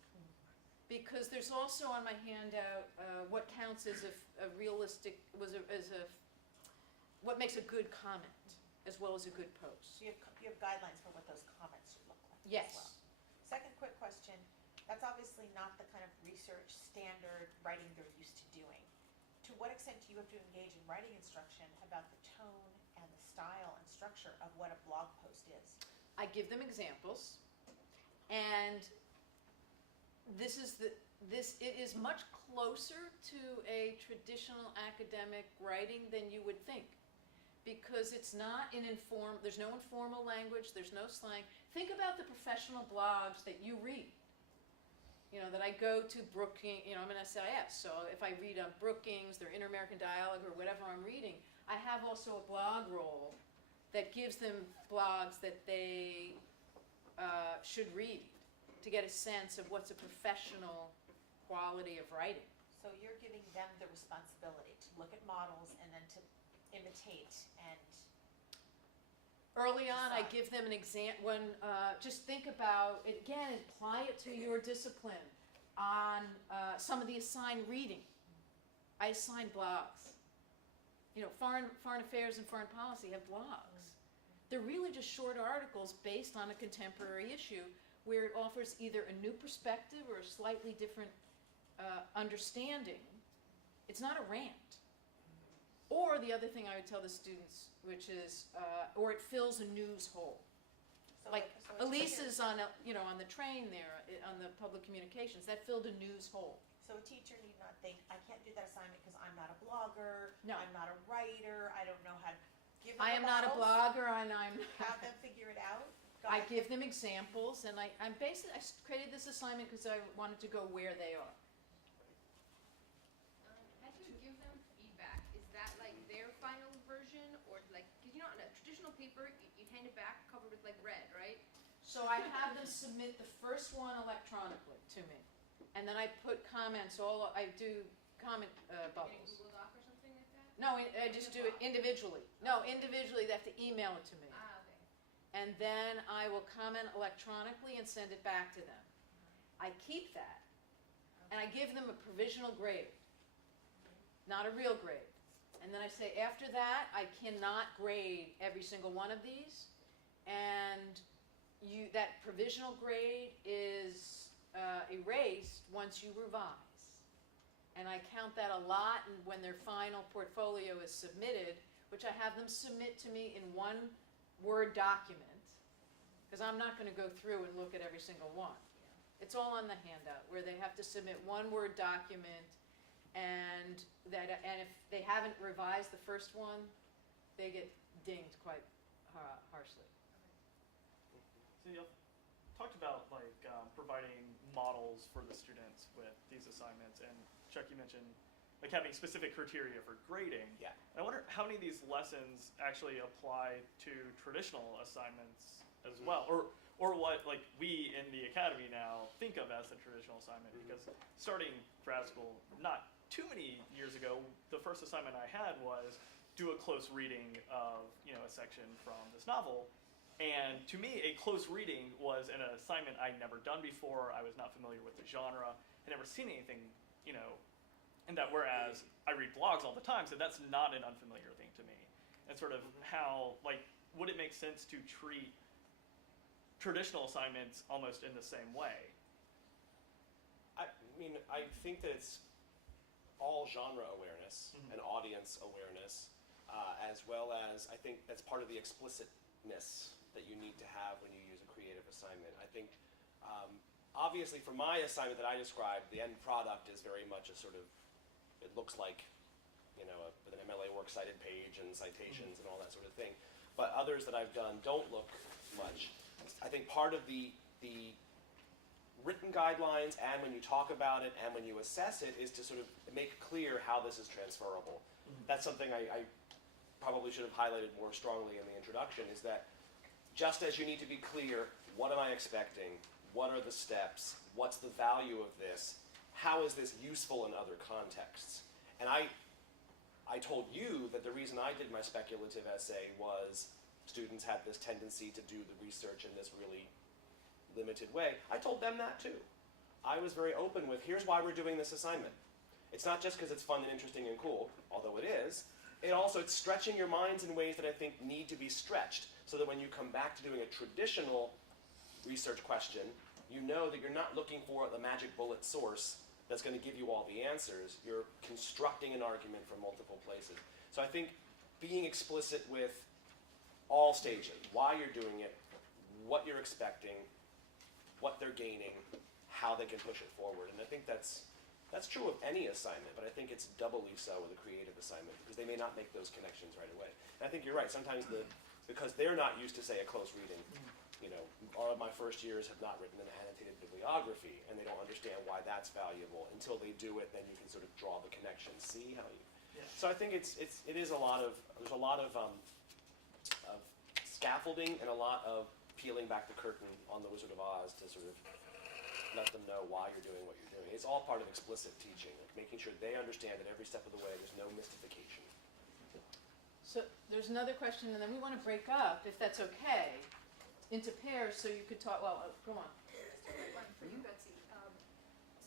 Because there's also on my handout what counts as a realistic, what makes a good comment, as well as a good post. So you have guidelines for what those comments should look like. Yes. As well. Second quick question. That's obviously not the kind of research standard writing they're used to doing. To what extent do you have to engage in writing instruction about the tone and the style and structure of what a blog post is? I give them examples, and it is much closer to a traditional academic writing than you would think. Because it's not there's no informal language, there's no slang. Think about the professional blogs that you read. That I go to Brookings, I'm an SIS, so if I read on Brookings, their Inter-American Dialogue, or whatever I'm reading, I have also a blog roll that gives them blogs that they should read to get a sense of what's a professional quality of writing. So you're giving them the responsibility to look at models and then to imitate and early on, I decide. give them an example. Just think about it again, and apply it to your discipline. On some of the assigned reading, I assign blogs. Foreign affairs and foreign policy have blogs. They're really just short articles based on a contemporary issue where it offers either a new perspective or a slightly different understanding. It's not a rant. Or the other thing I would tell the students, which is, or it fills a news hole. Like so Elisa's on the train there, on the public communications, that filled a news hole. So a teacher need not think, I can't do that assignment because I'm not a blogger, No. I'm not a writer, I don't know how to give them I the am not a models, blogger, and I'm have them figure it out. I give them examples, and I created this assignment because I wanted to go where they are. As you give them feedback, is that like their final version, or like, because on a traditional paper, you hand it back covered with like red, right? So I have them submit the first one electronically to me, and then I put comments. I do comment In a bubbles. Google Doc or something like that? No, I just do it individually. No, individually. They have to email it to me, Okay. and then I will comment electronically and send it back to them. I keep that, and I give them a provisional grade, not a real grade. And then I say, after that, I cannot grade every single one of these, and that provisional grade is erased once you revise. And I count that a lot, and when their final portfolio is submitted, which I have them submit to me in one Word document, because I'm not going to go through and look at every single one. It's all on the handout, where they have to submit one Word document, and if they haven't revised the first one, they get dinged quite harshly. So you talked about providing models for the students with these assignments, and Chuck, you mentioned having specific criteria for grading. Yeah. I wonder how many of these lessons actually apply to traditional assignments as well, or what we in the academy now think of as a traditional assignment. Because starting grad school not too many years ago, the first assignment I had was do a close reading of a section from this novel. And to me, a close reading was an assignment I'd never done before. I was not familiar with the genre. I'd never seen anything, and that whereas I read blogs all the time, so that's not an unfamiliar thing to me. And sort of how, would it make sense to treat traditional assignments almost in the same way? I think that it's all genre awareness and audience awareness, as well as I think that's part of the explicitness that you need to have when you use a creative assignment. I think, obviously for my assignment that I described, the end product is very much a sort of, it looks like, an MLA works cited page and citations and all that sort of thing. But others that I've done don't look much. I think part of the written guidelines, and when you talk about it and when you assess it, is to sort of make clear how this is transferable. That's something I probably should have highlighted more strongly in the introduction, is that just as you need to be clear, what am I expecting? What are the steps? What's the value of this? How is this useful in other contexts? And I told you that the reason I did my speculative essay was students had this tendency to do the research in this really limited way. I told them that too. I was very open with, here's why we're doing this assignment. It's not just because it's fun and interesting and cool, although it is. It's stretching your minds in ways that I think need to be stretched, so that when you come back to doing a traditional research question, you know that you're not looking for the magic bullet source that's going to give you all the answers. You're constructing an argument from multiple places. So I think being explicit with all stages, why you're doing it, what you're expecting, what they're gaining, how how they can push it forward. And I think that's true of any assignment, but I think it's doubly so with a creative assignment because they may not make those connections right away. And I think you're right. Sometimes because they're not used to, say, a close reading, all of my first years have not written an annotated bibliography, and they don't understand why that's valuable until they do it. Then you can sort of draw the connection, see how you. Yeah. So I think there's a lot of scaffolding and a lot of peeling back the curtain on the Wizard of Oz to sort of let them know why you're doing what you're doing. It's all part of explicit teaching, like making sure they understand that every step of the way there's no mystification. So there's another question, and then we want to break up, if that's okay, into pairs so you could talk. Well, go on. Just a quick one for you, Betsy.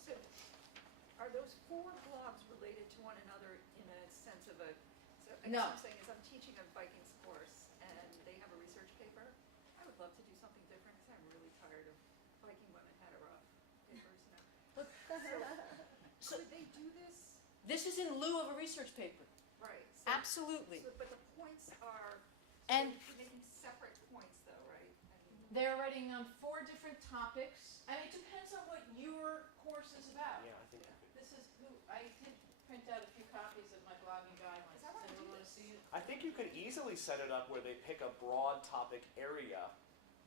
So are those 4 blogs related to one another in a sense of a? So I guess No. what I'm saying is I'm teaching a Vikings course, and they have a research paper. I would love to do something different because I'm really tired of Viking women had a rough papers now. So could they do this? This is in lieu of a research paper. Right. Absolutely. But the points are. And you're making separate points, though, right? they're writing on 4 different topics. I mean, it depends on what your course is about. Yeah, I think This is who I did print out a few copies of my blogging guidelines. Does anyone want to see it? I think you could easily set it up where they pick a broad topic area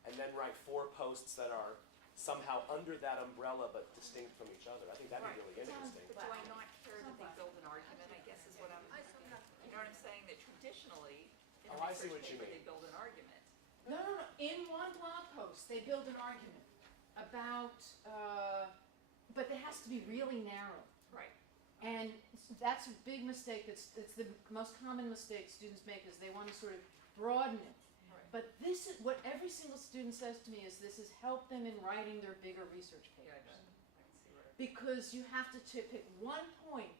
and then write 4 posts that are somehow under that umbrella but distinct from each other. I think that'd be really interesting. But do I not care that they build an argument, I guess is what I'm, you know what I'm saying, that traditionally, in a Oh, I see research what you paper, mean. they build an argument. No. In one blog post, they build an argument about, but it has to be really narrow. Right. And that's a big mistake. It's the most common mistake students make is they want to sort of broaden it. Right. But this is what every single student says to me is this has helped them in writing their bigger research Yeah, I papers. can see where. Because you have to pick one point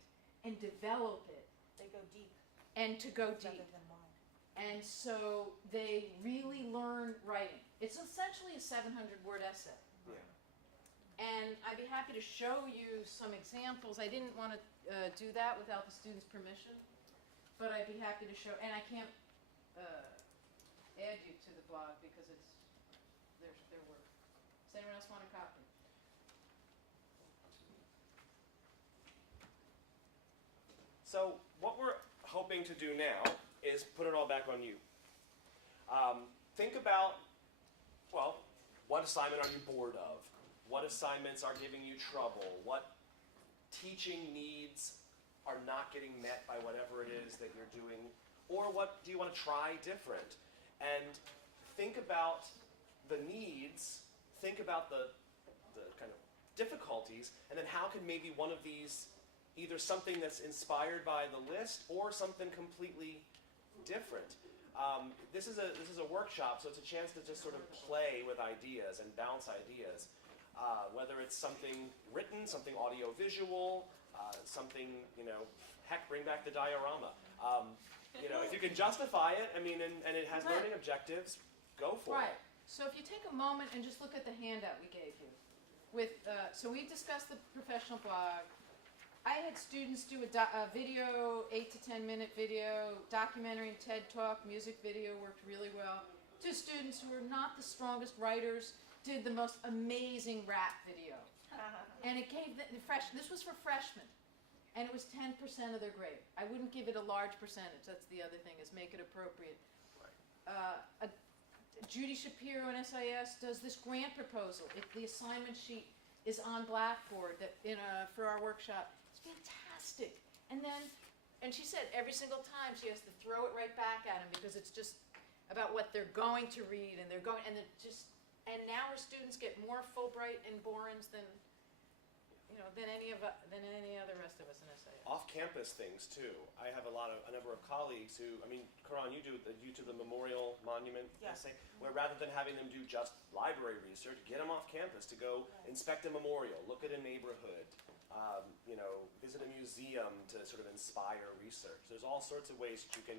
and develop it They go deep and to go rather deep. than wide. And so they really learn writing. It's essentially a 700-word essay. Yeah. And I'd be happy to show you some examples. I didn't want to do that without the student's permission, but I'd be happy to show. And I can't add you to the blog because it's their work. Does anyone else want a copy? So what we're hoping to do now is put it all back on you. Think about, well, what assignment are you bored of? What assignments are giving you trouble? What teaching needs are not getting met by whatever it is that you're doing? Or what do you want to try different? And think about the needs, think about the kind of difficulties, and then how can maybe one of these, either something that's inspired by the list or something completely different. This is a workshop, so it's a chance to just sort of play with ideas and bounce ideas. Whether it's something written, something audio-visual, something, heck, bring back the diorama. If you can justify it, I mean, and it has learning objectives, go for Right. it. So if you take a moment and just look at the handout we gave you. So we discussed the professional blog. I had students do a video, 8 to 10 minute video, documentary and TED Talk, music video worked really well. 2 students who are not the strongest writers did the most amazing rap video. And it gave this was for freshmen, and it was 10% of their grade. I wouldn't give it a large percentage, that's the other thing, is make it appropriate. Judy Shapiro in SIS does this grant proposal. The assignment sheet is on Blackboard for our workshop. It's fantastic. And she said every single time she has to throw it right back at them because it's just about what they're going to read, and now her students get more Fulbright and Borens than any other rest of us in SIS. Off-campus things too. I have a number of colleagues who, Karan, you do the Memorial Monument essay, where rather than having them do just library research, get them off campus to go inspect a memorial, look at a neighborhood, visit a museum to sort of inspire research. There's all sorts of ways that you can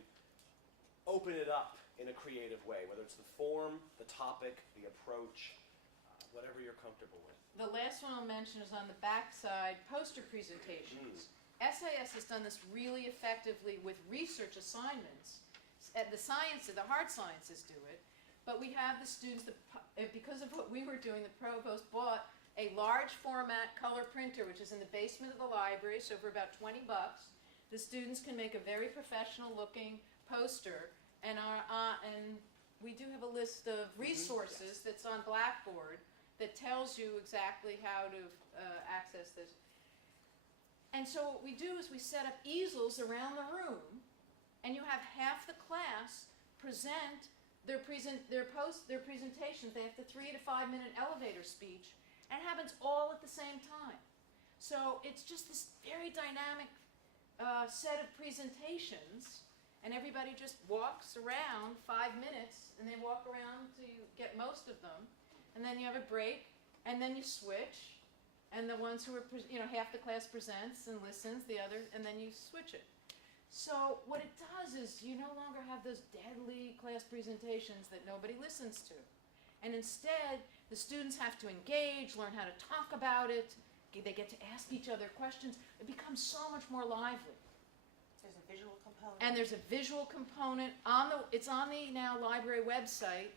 open it up in a creative way, whether it's the form, the topic, the approach, whatever you're comfortable with. The last one I'll mention is on the back side, poster presentations. SIS has done this really effectively with research assignments. The hard sciences do it, but we have the students, because of what we were doing, the provost bought a large format color printer, which is in the basement of the library, so for about 20 bucks, the students can make a very professional looking poster, and we do have a list of resources that's on Blackboard that tells you exactly how to access this. And so what we do is we set up easels around the room, and you have half the class present their presentations. They have the 3 to 5 minute elevator speech, and it happens all at the same time. So it's just this very dynamic set of presentations, and everybody just walks around 5 minutes, and they walk around to get most of them, and then you have a break, and then you switch, and the ones who are, half the class presents and listens, the other, and then you switch it. So what it does is you no longer have those deadly class presentations that nobody listens to. And instead, the students have to engage, learn how to talk about it, they get to ask each other questions. It becomes so much more lively. There's a visual component. And there's a visual component it's on the now library website.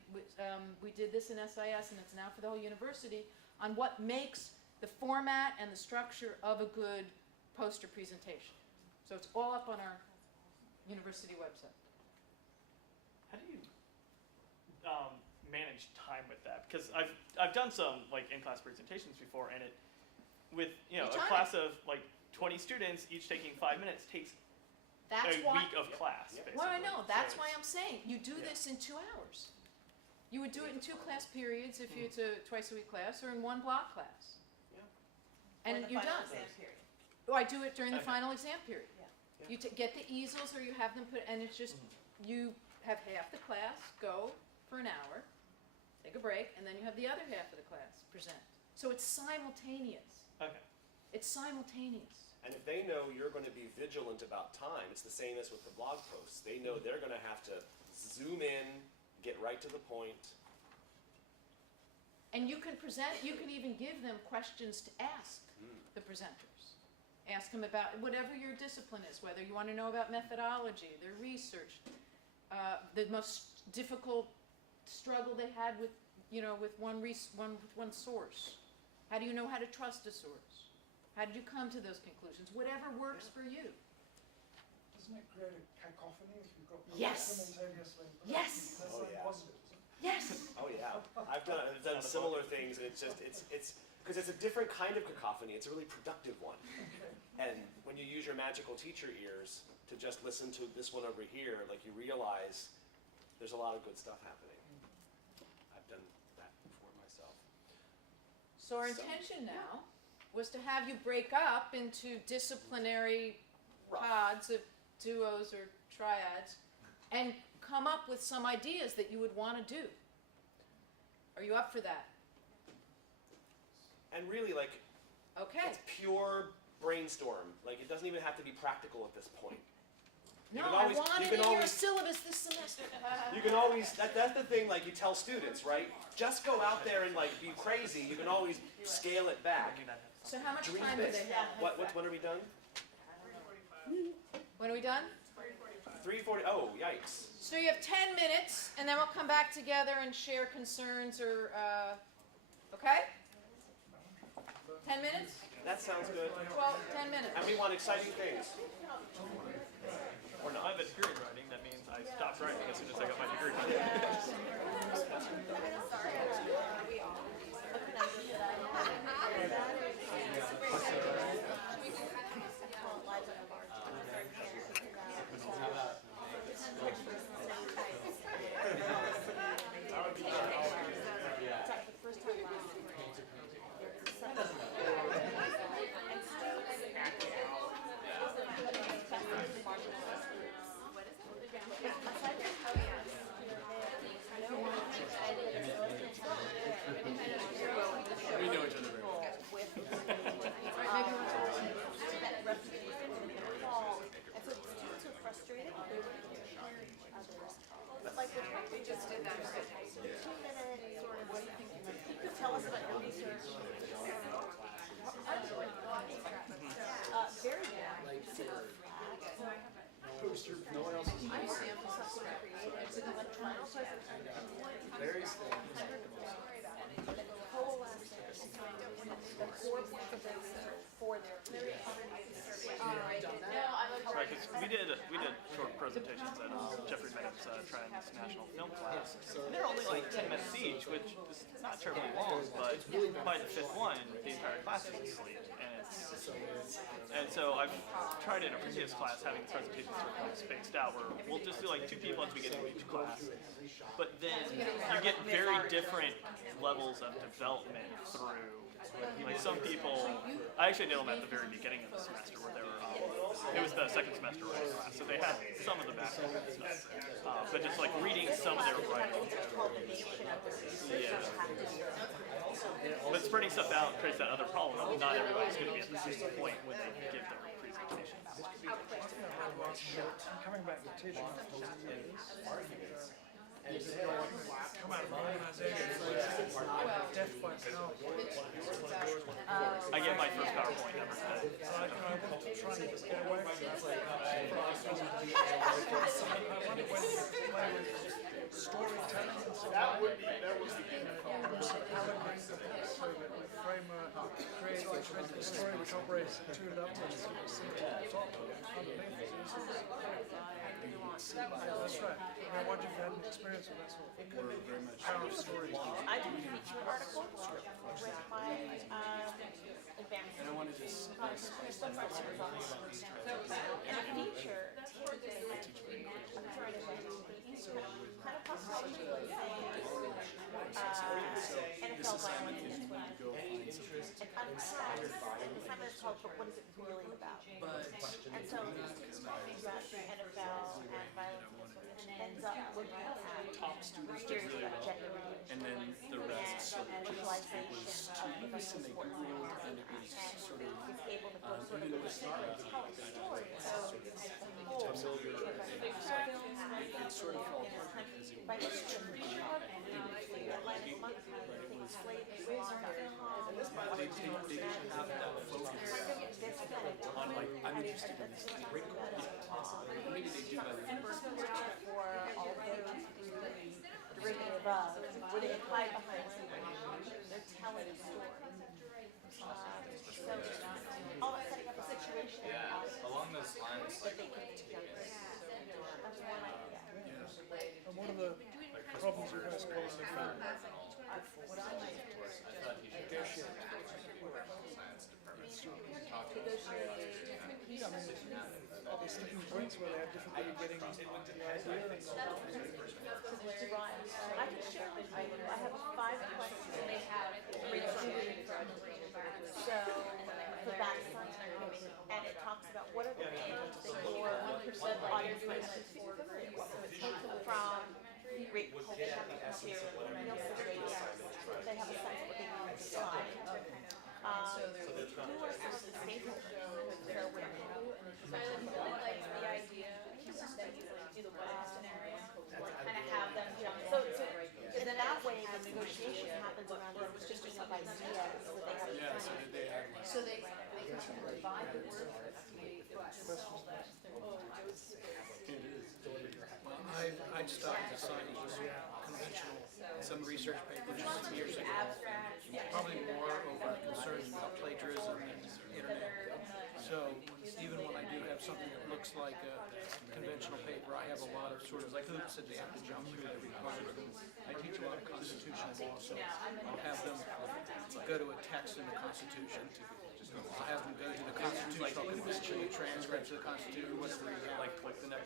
We did this in SIS, and it's now for the whole university, on what makes the format and the structure of a good poster presentation. So it's all up on our university website. How do you manage time with that? Because I've done some like in-class presentations before, and it with a class of like 20 students, each taking 5 minutes, takes week of class. Basically. Well, I know. That's why I'm saying you do this in 2 hours. You would do it in 2 class periods if it's a twice-a-week class, or in 1 block class. And you're done. Oh, I do it during the final exam period. You get the easels, or you have them put, and it's just you have half the class go for an hour, take a break, and then you have the other half of the class present. So it's simultaneous. Okay. It's simultaneous. And if they know you're going to be vigilant about time, it's the same as with the blog posts. They know they're going to have to zoom in, get right to the point. And you can even give them questions to ask the presenters. Ask them about whatever your discipline is, whether you want to know about methodology, their research, the most difficult struggle they had with one source. How do you know how to trust a source? How did you come to those conclusions? Whatever works for you. Doesn't it create a cacophony if you've got people Yes. simultaneously? Yes. That's Oh, like yeah. positive, isn't it? Yes. Oh yeah, I've done similar things, and it's because it's a different kind of cacophony. It's a really productive one. And when you use your magical teacher ears to just listen to this one over here, like you realize there's a lot of good stuff happening. I've done that before myself. So our intention now was to have you break up into disciplinary pods of duos or triads and come up with some ideas that you would want to do. Are you up for that? And really, like, Okay. it's pure brainstorm. Like, it doesn't even have to be practical at this point. No, can I always- want you it can in your always- syllabus this semester. You can always, that's the thing, like you tell students, right? Just go out there and like be crazy. You can always scale it back. So how much Dream time do big. they have? When are we done? When are we done? 3:40, oh, yikes. So you have 10 minutes, and then we'll come back together and share concerns or, okay? 10 minutes? That sounds good. 10 minutes. And we want exciting things. Or I not. have a degree in writing. That means I stopped writing as soon as I got my degree. We know each other very well. We just did that. 2 minutes, what do you think? Tell us about your research. Very good. Poster, no one else is I'm Sam from something creative. It's an electronic presentation. Larry's thing. The whole last because we did short presentations at Jeffrey Bennett's transnational film class, and they're only like 10 minutes each, which is not terribly long, but by the fifth one, the entire class is asleep, and so I've tried in a previous class having the presentations sort of like spaced out, where we'll just do like 2 people at the beginning of each class, but then you get very different levels of development through. Like some people, I actually did them at the very beginning of the semester where they were, it was the second semester writing class, so they had some of the background stuff, but just like reading some of their writing. Yeah. But spreading stuff out creates that other problem of not everybody's going to be at the same point when they give their presentation. Coming back to teaching after 2 years, come out of my organisation, death by PowerPoint. I get my first PowerPoint every day. So I want to try and get away from that. I wonder when you play with storytelling and stuff. That would be also how to bring the books so that we frame create a story which operates at 2 levels, simple top underneath. That's right. I wonder if you had an experience with that sort of thing. We're very much power of stories. I did a feature article with my advanced. And I want to just spice that up. And a feature kind of possibly NFL violence in the 20s. And unpacked, the assignment is called But What Is It Really About? And so these students talking about the NFL and violence in the 20s ends up looking at top students did really well, and then the rest sort of just, it was 2 weeks and they Googled, and it was sort of, even with tell a story. So familiar, it sort of fell apart because it by was this too feature article, like months ago, slavery is long, they didn't have that focus on like, I'm interested in this thing. Maybe they do better. For all those derivative of, where they hide behind language, they're telling a story. So all that setting up a situation Along those lines, that they can generate. That's one idea. And one of the problems you guys commonly found these sticking points where they have difficulty getting the idea and I can share with you, I have 5 questions and they have so for that assignment, and it talks about what are the things that your audience might have experience from rape culture to real situations. They have a sense of what they want to decide. Who are some of the stakeholders that are women? I really liked the idea that you do the worst scenario, kind of have them jump in. So in that way, the negotiation happens around them thinking of ideas that they have. So they can provide the work or create questions. Well, I'd started assigning conventional, some research papers years ago, probably more over concerns about plagiarism and internet. So even when I do have something that looks like a conventional paper, I have a lot of sort of hoops that they have to jump through every part of it. I teach a lot of constitutional law, so I'll have them go to a text in the Constitution. I'll have them go to the Constitutional Convention, the transcripts of the Constitution, whatever you have,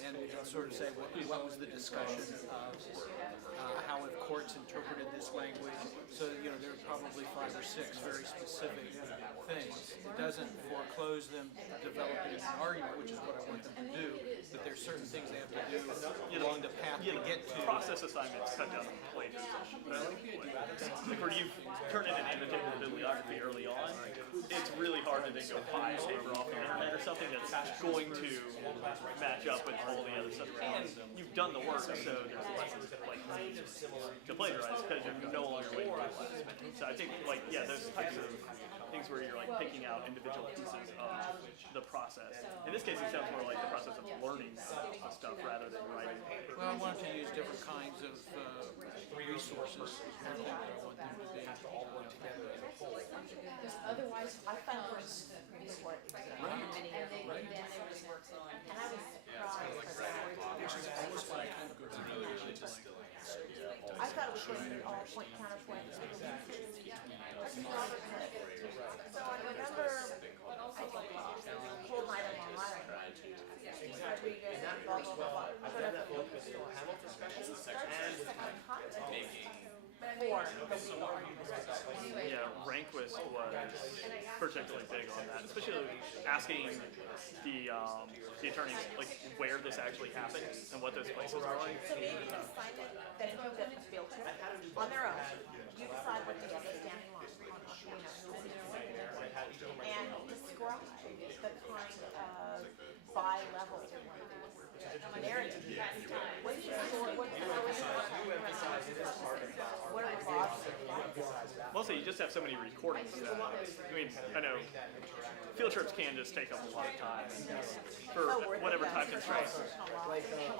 and sort of say what was the discussion of how have courts interpreted this language. So, there are probably 5 or 6 very specific things. It doesn't foreclose them developing an argument, which is what I want them to do, but there's certain things they have to do along the path to get to. Process assignments cut down on plagiarism. Like where you've turned in an independent bibliography early on, it's really hard to then go buy a paper off the internet or something that's going to match up with all the other stuff. And you've done the work, so there's less like to plagiarize because you're no longer waiting for the last minute. So I think those types of things where you're like picking out individual pieces of the process. In this case, it sounds more like the process of learning the stuff rather than writing. Well, I want to use different kinds of resources. I want them to be all work together as a whole. Otherwise, I found words before. And they works on. And I would about equity, all point counterpoint. So I remember, I think, Cold Night in Long Island. Rodriguez, blah, blah, blah. I've done that both with panel discussions and with For the legal argument. Yeah, Rehnquist was particularly big on that, especially asking the attorneys like where this actually happened and what those places are like. So maybe an assignment that if you get a field trip on their own, you decide what to do the standing line and describe the kind of bi-level narrative. What is the story? What are the laws? Mostly, you just have so many recordings. I mean, I know field trips can just take up a lot of time for whatever time constraints.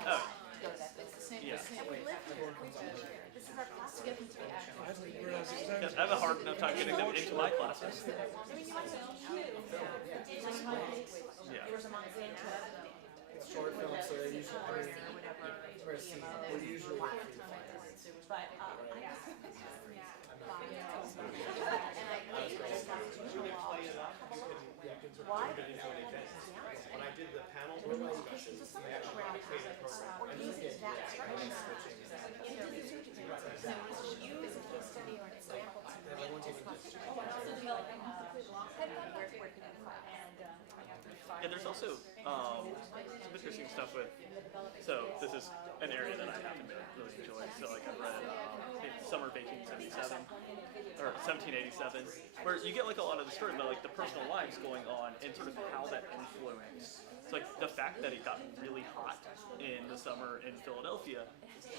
Oh. Yeah. This is our class. Get them to be active. Yeah, I have a hard enough time getting them into my classes. I mean, you might say, Yeah. there was a Monsanto. Short films, so they're usually, But why? When I did the panel discussions, they actually created a program. Or using that structure in their research. Use a case study or an example to make this question. Yeah, there's also some interesting stuff with. So this is an area that I happen to really enjoy. So like I've read Summer of 1877 or 1787, where you get like a lot of the story about like the personal lives going on and sort of how that influenced. It's like the fact that it got really hot in the summer in Philadelphia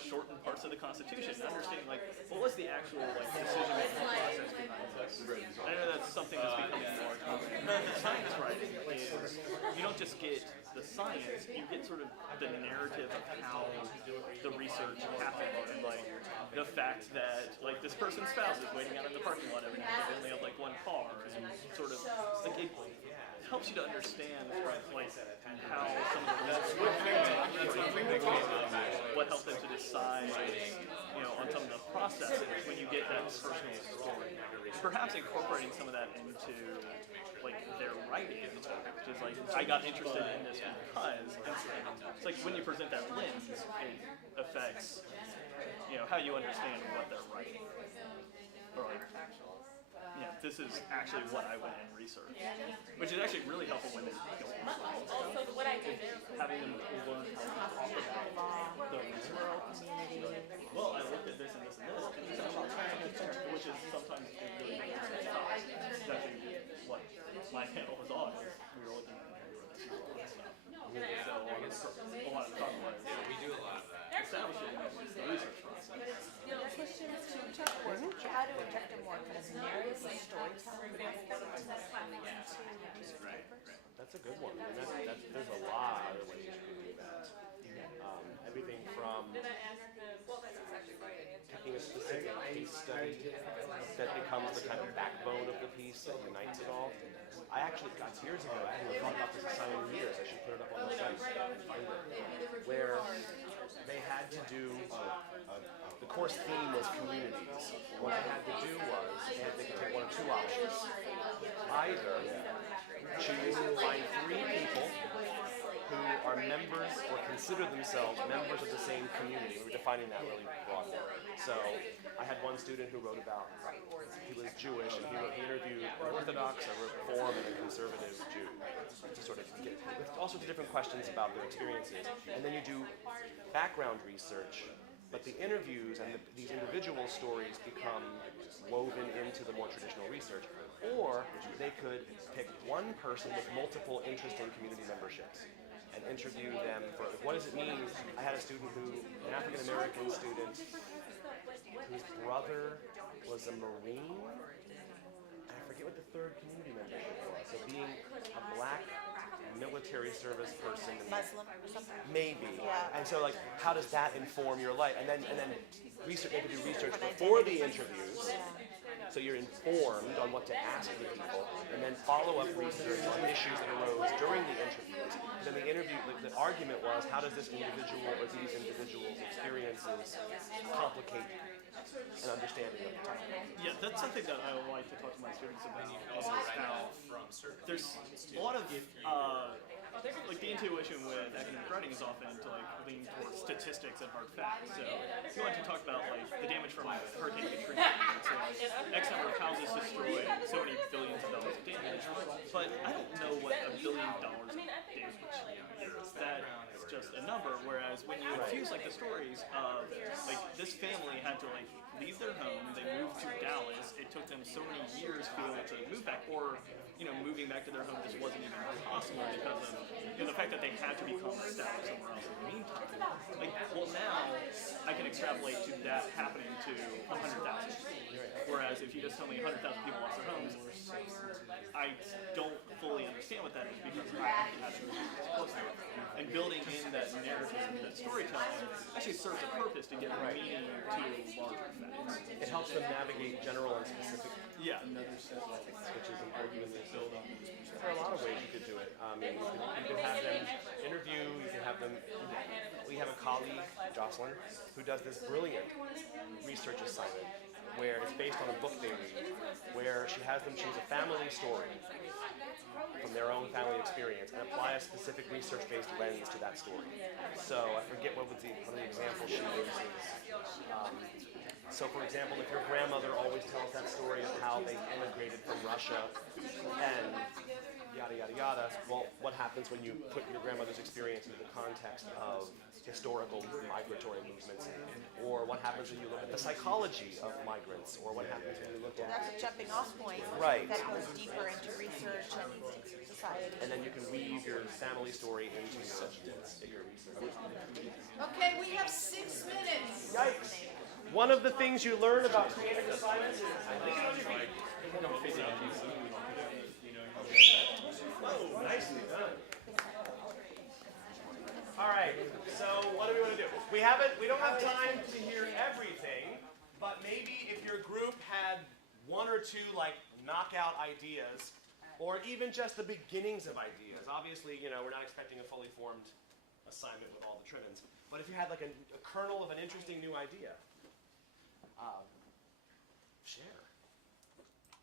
shortened parts of the Constitution. Understanding like what was the actual like decision-making process behind this. I know that's something that's becoming more common in science writing. Is you don't just get the science, you get sort of the narrative of how the research happened and like the fact that like this person's spouse is waiting out in the parking lot every night because they only have like one car and sort of like it helps you to understand like how some of the what helped them to decide, you know, on some of the processes when you get that personal story. Perhaps incorporating some of that into like their writing, which is like I got interested in this because it's like when you present that lens, it affects you know how you understand what they're writing. Or like, yeah, this is actually what I went and researched, which is actually really helpful when they go having them learn how to talk about the research. Well, I looked at this and this and this, and this is which is sometimes really that's actually what my panel was on. We were looking at stuff. So a lot of the talk was We do a lot of that. establishing the research process. How to inject a more kind of narrative storytelling That's a good one. And there's a lot of ways you can do that. Everything from taking a specific case study that becomes the kind of backbone of the piece that unites it all. I actually got years ago, I hadn't thought about this assignment in years, I should put it up on the site, where they had to do, the course theme was communities. What they had to do was, they could take one of two options. Either choose, find 3 people who are members or consider themselves members of the same community. We were defining that really broadly. So I had one student who wrote about, he was Jewish, and he interviewed an Orthodox, a Reform, and a conservative Jew to sort of get, with all sorts of different questions about their experiences. And then you do background research, but the interviews and these individual stories become woven into the more traditional research. Or they could pick one person with multiple interest in community memberships and interview them for what does it mean. I had a student an African American student, whose brother was a Marine. I forget what the third community membership was. So being a black military service person, Muslim or something? maybe. Yeah. And so like, how does that inform your life? And then research. They could do research before the interviews. So you're informed on what to ask the people, and then follow-up research on issues that arose during the interviews. Then the argument was, how does this individual or these individuals' experiences complicate an understanding of the content. Yeah, that's something that I would like to talk to my students about. Also Is write how out from certain there's a lot of like the intuition with academic writing is often to like lean towards statistics and hard facts. So if you like to talk about like the damage from Hurricane Katrina, it's like X number of houses destroyed, so many billions of dollars of damage. But I don't know what $1 billion of damage is. That's just a number. Whereas when you infuse like the stories of like this family had to like leave their home, they moved to Dallas. It took them so many years to be able to move back, or moving back to their home just wasn't even possible because of the fact that they had to become established somewhere else in the meantime. Like, well, now I can extrapolate to that happening to 100,000. Whereas if you just tell me 100,000 people lost their homes, I don't fully understand what that is because I have to move closer. And building in that narrative and that storytelling actually serves a purpose to give meaning to larger effects. It helps them navigate general and specific. Yeah. Which is an argument that build up. There are a lot of ways you could do it. I mean, you can have them interview. You can have them. We have a colleague, Jocelyn, who does this brilliant research assignment where it's based on a book they read, where she has them choose a family story from their own family experience and apply a specific research-based lens to that story. So I forget what was one of the examples she uses. So for example, if your grandmother always tells that story of how they immigrated from Russia and yada yada yada, well, what happens when you put your grandmother's experience into the context of historical migratory movements? Or what happens when you look at the psychology of migrants? Or what happens when you look at... That's a jumping off point Right. that goes deeper into research and society. And then you can weave your family story into your research. Okay, we have 6 minutes. Yikes. One of the things you learn about creative assignments is... Whoa, nicely done. All right, so what do we want to do? We don't have time to hear everything, but maybe if your group had 1 or 2 like knockout ideas, or even just the beginnings of ideas. Obviously, we're not expecting a fully formed assignment with all the trimmings, but if you had like a kernel of an interesting new idea, share.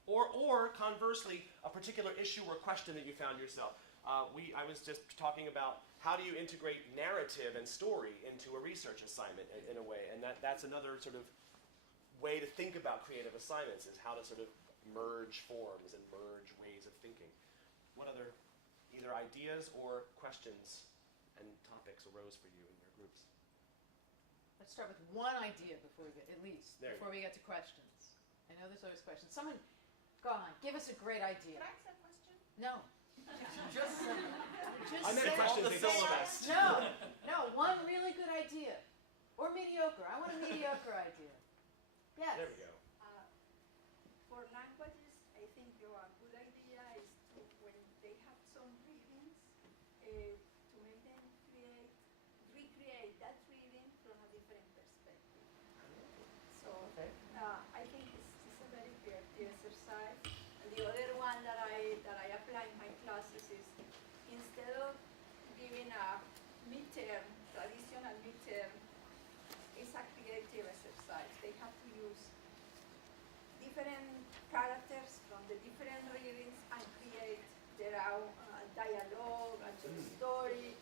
Or conversely, a particular issue or question that you found yourself. I was just talking about how do you integrate narrative and story into a research assignment in a way, and that's another sort of way to think about creative assignments, is how to sort of merge forms and merge ways of thinking. What other either ideas or questions and topics arose for you in your groups? Let's start with one idea before we get, at least, There you before we get to questions. I know there's always questions. Someone, go on, give us a great idea. Can I ask a question? No. Just I meant a question they syllabus. No, one really good idea. Or mediocre. I want a mediocre idea. Yes. There we go. For languages, I think a good idea is to, when they have some readings, to make them recreate that reading from a different perspective. So I think it's a very creative exercise. And the other one that I apply in my classes is, instead of giving a midterm, traditional midterm, it's a creative exercise. They have to use different characters from the different readings and create their own dialogue, a short story,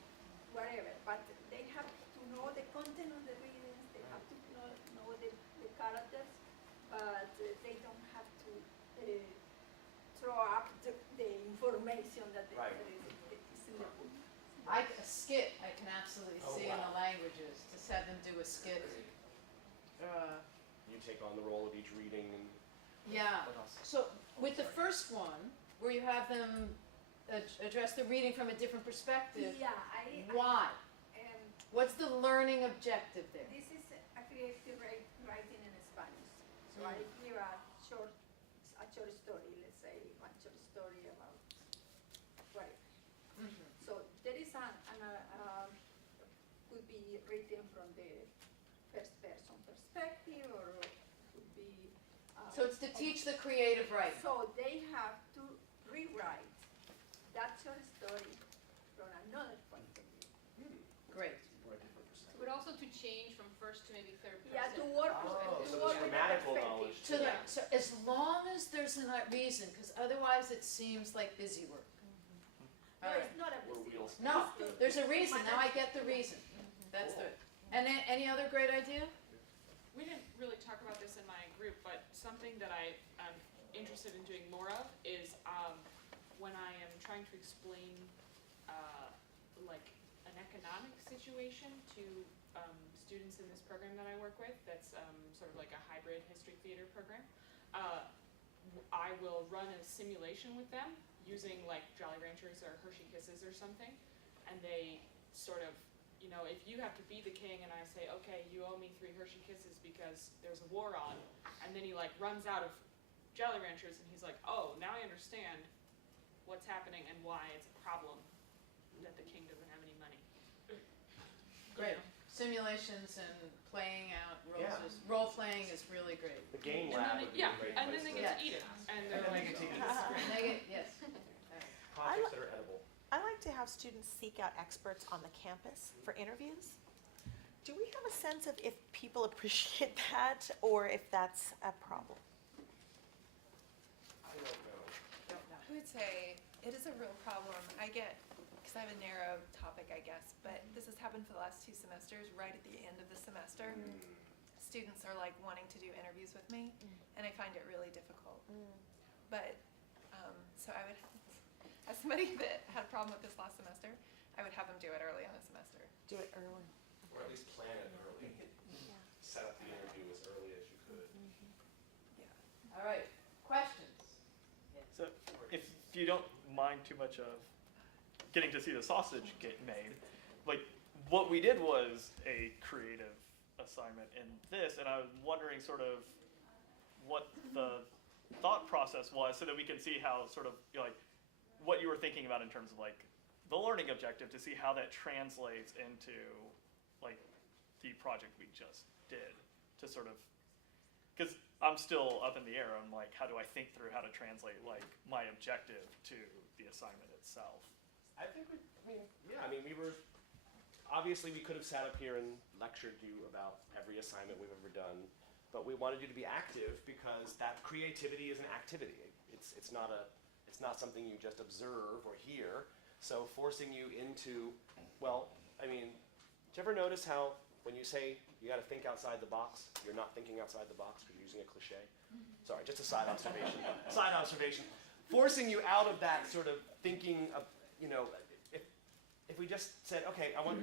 whatever. But they have to know the content of the readings, they have to know the characters, but they don't have to throw up the information that Right. is in the book. A skit, I can absolutely see in the languages. Just have them do a skit. You take on the role of each reading. And Yeah. what else? So with the first one, where you have them address the reading from a different perspective, Yeah, why? What's the learning objective there? This is a creative writing in Spanish. So I give a short story, let's say one short story about whatever. So there is could be written from the first person perspective, or could be. So it's to teach the creative writing. So they have to rewrite that short story from another point of view. Great. It would also also to change from first to maybe third person. Yeah, to work Oh, to so work there's with grammatical perspective. knowledge. To the, so as long as there's a reason, because otherwise it seems like busy work. No, All right. it's not a Or busy wheels. No, there's a reason. Now I get the reason. That's Cool. good. And then, any other great idea? We didn't really talk about this in my group, but something that I am interested in doing more of is when I am trying to explain like an economic situation to students in this program that I work with, that's sort of like a hybrid history theater program. I will run a simulation with them using like Jolly Ranchers or Hershey Kisses or something, and they sort of, you know, if you have to be the king and I say, okay, you owe me 3 Hershey Kisses because there's a war on, and then he like runs out of Jolly Ranchers and he's like, oh, now I understand what's happening and why it's a problem that the king doesn't have any money. Great. Simulations and playing out roles Yeah. role playing is really great. The game And lab then would they, be yeah, a great and place then they to- get to eat it. And they're then they like, get to eat it. "Oh, this is great." Yes. Projects that are edible. I like to have students seek out experts on the campus for interviews. Do we have a sense of if people appreciate that or if that's a problem? I don't know. I would say it is a real problem. I get, because I have a narrow topic, I guess, but this has happened for the last 2 semesters, right at the end of the semester. Students are like wanting to do interviews with me, and I find it really difficult. But, so I would, as somebody that had a problem with this last semester, I would have them do it early in the semester. Do it early. Or at least plan it early. Set up the interview as early as you could. All right. Questions? So if you don't mind too much of getting to see the sausage get made, like what we did was a creative assignment in this, and I was wondering sort of what the thought process was so that we can see how sort of, you know, like what you were thinking about in terms of like the learning objective, to see how that translates into like the project we just did, to sort of, because I'm still up in the air on like how do I think through how to translate like my objective to the assignment itself. I think we were, obviously we could have sat up here and lectured you about every assignment we've ever done, but we wanted you to be active because that creativity is an activity. It's not something you just observe or hear. So forcing you into, well, I mean, did you ever notice how when you say you got to think outside the box, you're not thinking outside the box because you're using a cliche? Sorry, just a side observation. Side observation. Forcing you out of that sort of thinking of, you know, if we just said, okay, I want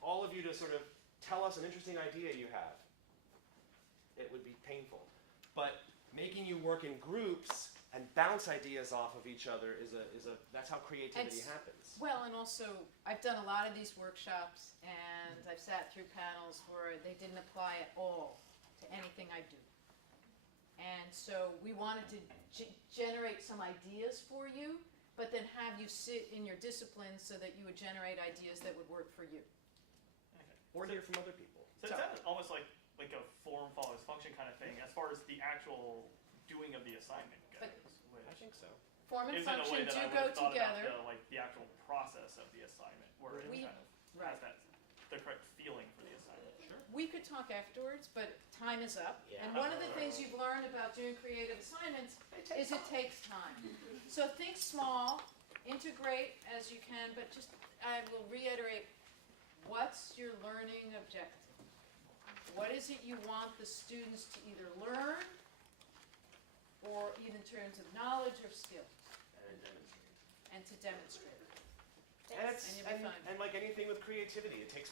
all of you to sort of tell us an interesting idea you have, it would be painful. But making you work in groups and bounce ideas off of each other that's how creativity happens. Well, and also, I've done a lot of these workshops, and I've sat through panels where they didn't apply at all to anything I do. And so we wanted to generate some ideas for you, but then have you sit in your discipline so that you would generate ideas that would work for you. Or hear from other people. So it sounds almost like a form follows function kind of thing as far as the actual doing of the assignment goes. I think so. Form and Isn't a way function that do I would go have thought together. about the actual process of the assignment, where it We- kind of has that the correct feeling for the assignment. Sure. We could talk afterwards, but time is up. Yeah. And one of the things you've learned about doing creative assignments is it takes time. So think small, integrate as you can, but just, I will reiterate, what's your learning objective? What is it you want the students to either learn, or even in terms of knowledge or skill? And to demonstrate. And you'll be fine. and like anything with creativity, it takes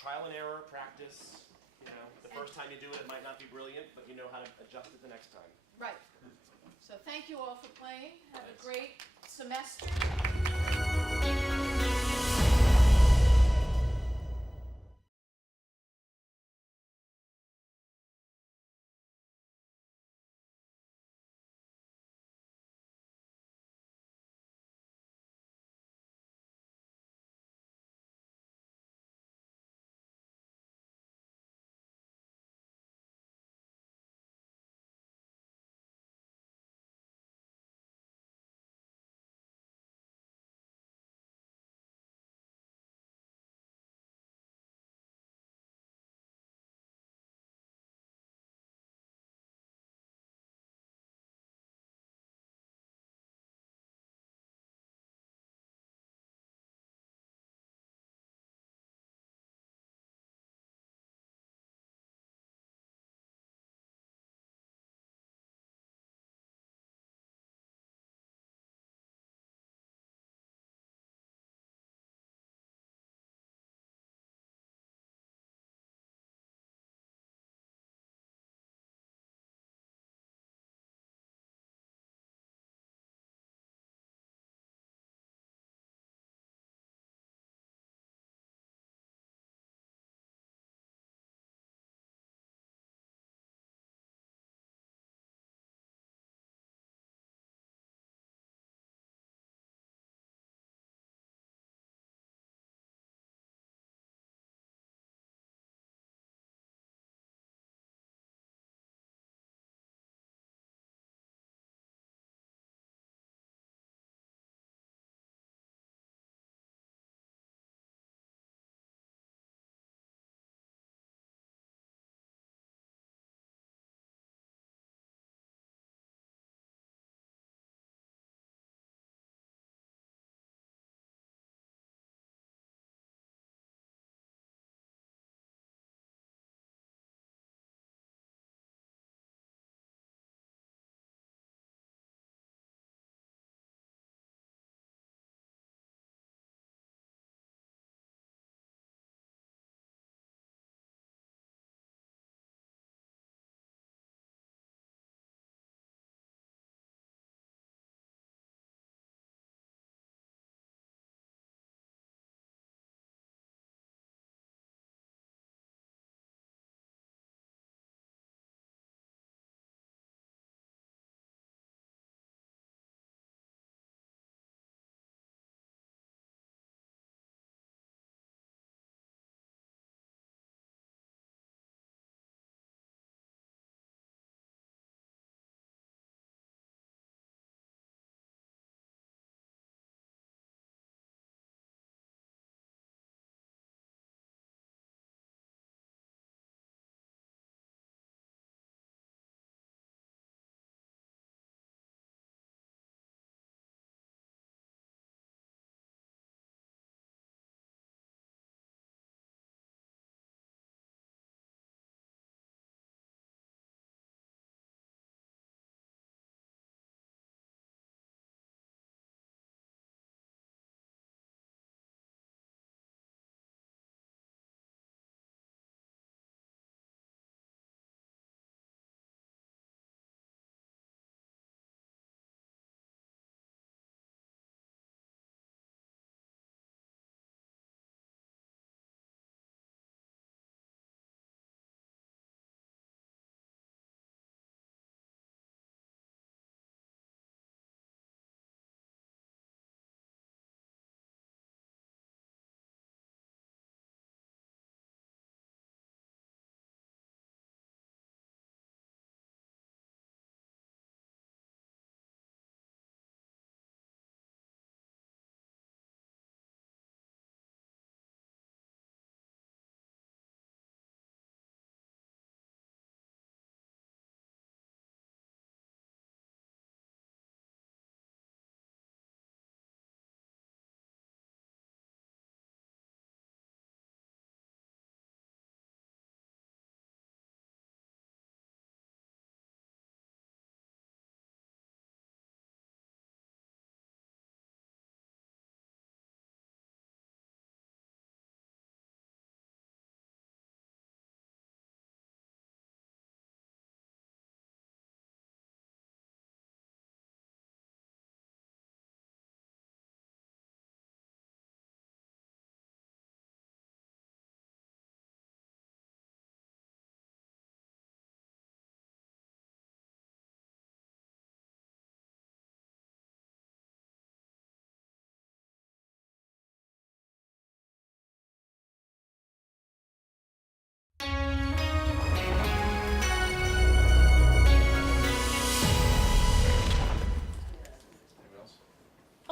trial and error, practice. You know, the first time you do it, it might not be brilliant, but you know how to adjust it the next time. Right. So thank you all for playing. Have a great semester.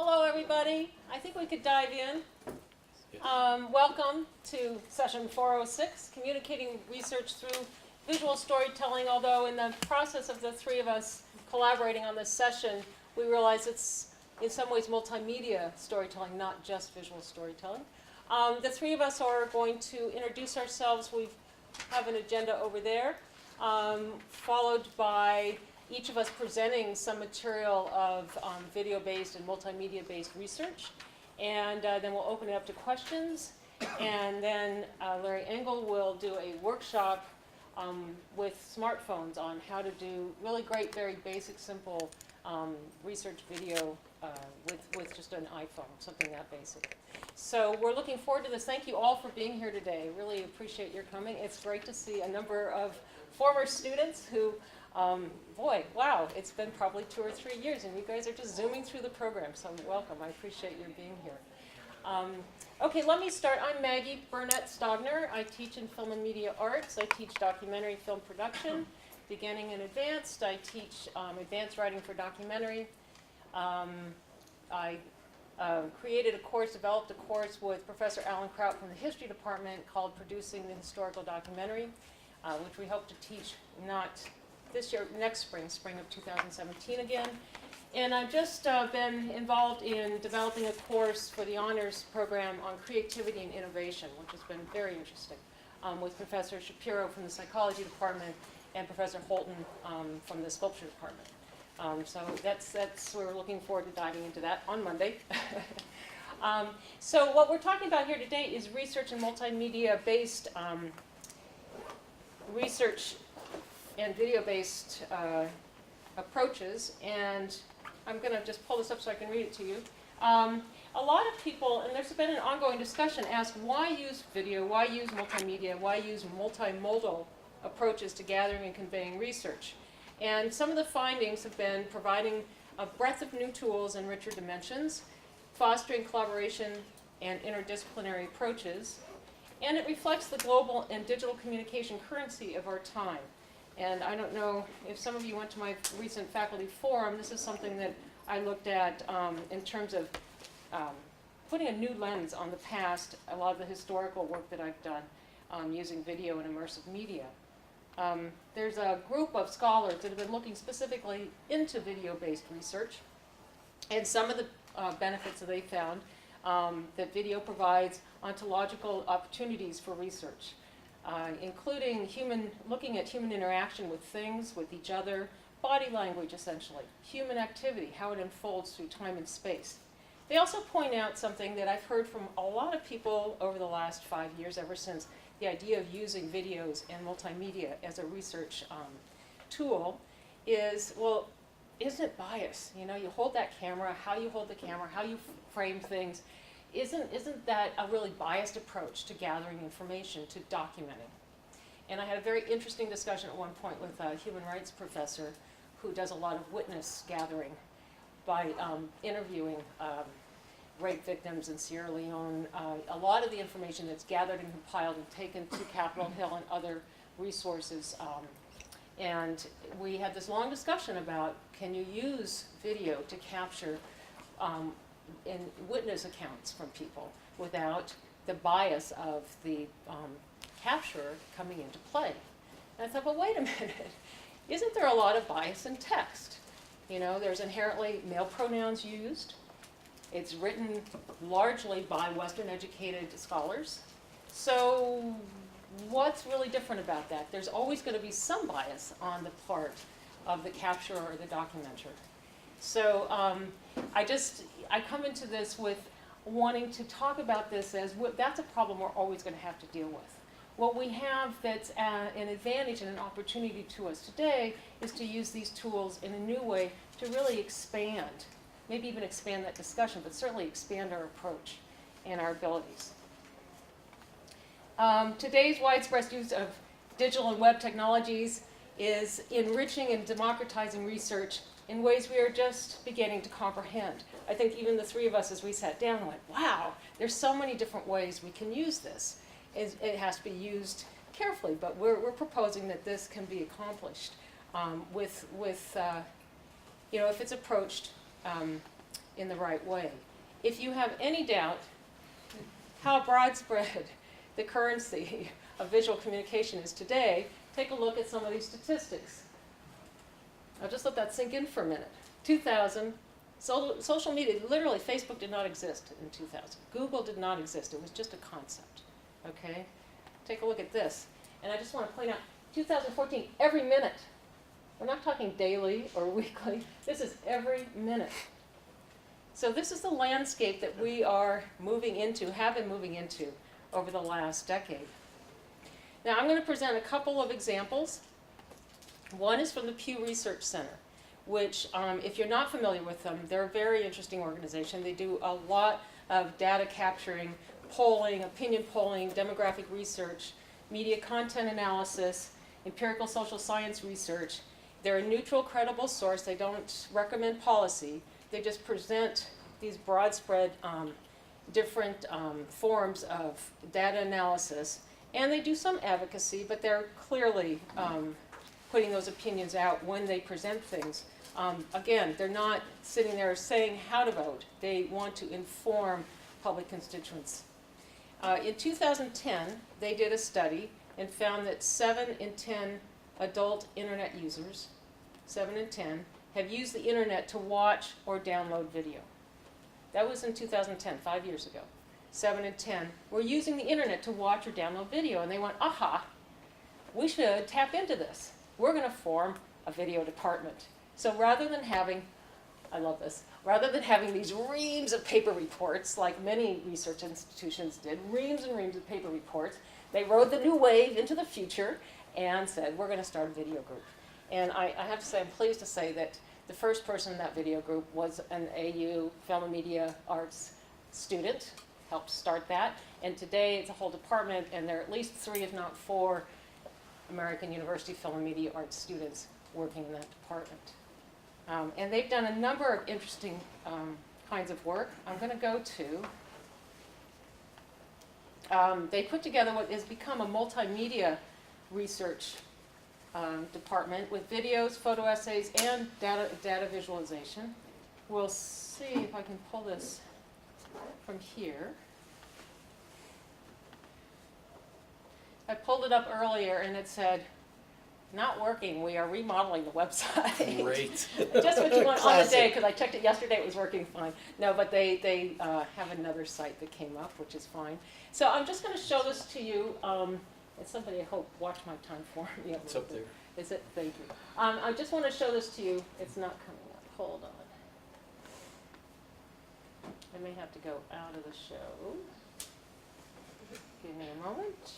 Hello, everybody. I think we could dive in. Welcome to session 406, Communicating Research Through Visual Storytelling, although in the process of the three of us collaborating on this session, we realize it's in some ways multimedia storytelling, not just visual storytelling. The three of us are going to introduce ourselves. We have an agenda over there, followed by each of us presenting some material of video-based and multimedia-based research. And then we'll open it up to questions. And then Larry Engel will do a workshop with smartphones on how to do really great, very basic, simple research video with just an iPhone, something that basic. So we're looking forward to this. Thank you all for being here today. Really appreciate your coming. It's great to see a number of former students who, boy, wow, it's been probably 2 or 3 years, and you guys are just zooming through the program, so welcome. I appreciate your being here. Okay, let me start. I'm Maggie Burnett-Stogner. I teach in film and media arts. I teach documentary film production, beginning and advanced. I teach advanced writing for documentary. I created a course, developed a course with Professor Alan Kraut from the history department called Producing the Historical Documentary, which we hope to teach not this year, next spring, spring of 2017 again. And I've just been involved in developing a course for the honors program on creativity and innovation, which has been very interesting, with Professor Shapiro from the psychology department and Professor Holton from the sculpture department. So we're looking forward to diving into that on Monday. So what we're talking about here today is research and multimedia-based research and video-based approaches, and I'm going to just pull this up so I can read it to you. A lot of people, and there's been an ongoing discussion, ask why use video, why use multimedia, why use multimodal approaches to gathering and conveying research. And some of the findings have been providing a breadth of new tools and richer dimensions, fostering collaboration and interdisciplinary approaches, and it reflects the global and digital communication currency of our time. And I don't know if some of you went to my recent faculty forum. This is something that I looked at in terms of putting a new lens on the past, a lot of the historical work that I've done using video and immersive media. There's a group of scholars that have been looking specifically into video-based research, and some of the benefits that they found that video provides ontological opportunities for research, including looking at human interaction with things, with each other, body language essentially, human activity, how it unfolds through time and space. They also point out something that I've heard from a lot of people over the last 5 years, ever since the idea of using videos and multimedia as a research tool is, well, isn't it bias? You know, you hold that camera, how you hold the camera, how you frame things. Isn't that a really biased approach to gathering information, to documenting? And I had a very interesting discussion at one point with a human rights professor who does a lot of witness gathering by interviewing rape victims in Sierra Leone. A lot of the information that's gathered and compiled and taken to Capitol Hill and other resources. And we had this long discussion about, can you use video to capture in witness accounts from people without the bias of the capturer coming into play? And I thought, well, wait a minute. Isn't there a lot of bias in text? You know, there's inherently male pronouns used. It's written largely by Western educated scholars. So what's really different about that? There's always going to be some bias on the part of the capturer or the documenter. So I come into this with wanting to talk about this as that's a problem we're always going to have to deal with. What we have that's an advantage and an opportunity to us today is to use these tools in a new way to really expand, maybe even expand that discussion, but certainly expand our approach and our abilities. Today's widespread use of digital and web technologies is enriching and democratizing research in ways we are just beginning to comprehend. I think even the three of us, as we sat down, went, wow, there's so many different ways we can use this. It has to be used carefully, but we're proposing that this can be accomplished with you know, if it's approached in the right way. If you have any doubt how broad-spread the currency of visual communication is today, take a look at some of these statistics. I'll just let that sink in for a minute. 2000, social media, literally Facebook did not exist in 2000. Google did not exist, it was just a concept, okay? Take a look at this. And I just want to point out, 2014, every minute. We're not talking daily or weekly, this is every minute. So this is the landscape that we are moving into, have been moving into over the last decade. Now I'm going to present a couple of examples. One is from the Pew Research Center, which if you're not familiar with them, they're a very interesting organization. They do a lot of data capturing, polling, opinion polling, demographic research, media content analysis, empirical social science research. They're a neutral, credible source. They don't recommend policy. They just present these broad spread different forms of data analysis. And they do some advocacy, but they're clearly putting those opinions out when they present things. Again, they're not sitting there saying how to vote. They want to inform public constituents. In 2010, they did a study and found that 7 in 10 adult internet users, 7 in 10, have used the internet to watch or download video. That was in 2010, 5 years ago. 7 in 10 were using the internet to watch or download video, and they went, aha, we should tap into this. We're going to form a video department. So rather than having, I love this, rather than having these reams of paper reports, like many research institutions did, reams and reams of paper reports, they rode the new wave into the future and said, we're going to start a video group. And I have to say, I'm pleased to say that the first person in that video group was an AU Film and Media Arts student, helped start that. And today it's a whole department, and there are at least 3, if not 4, American University Film and Media Arts students working in that department. And they've done a number of interesting kinds of work. I'm going to go to, they put together what has become a multimedia research department with videos, photo essays, and data visualization. We'll see if I can pull this from here. I pulled it up earlier and it said, not working, we are remodeling the website. Great. Just what you want on the day, Classic. because I checked it yesterday, it was working fine. No, but they have another site that came up, which is fine. So I'm just going to show this to you. And somebody, I hope, watch my time for me. It's up there. Is it? Thank you. I just want to show this to you. It's not coming up. Hold on. I may have to go out of the show. Give me a moment.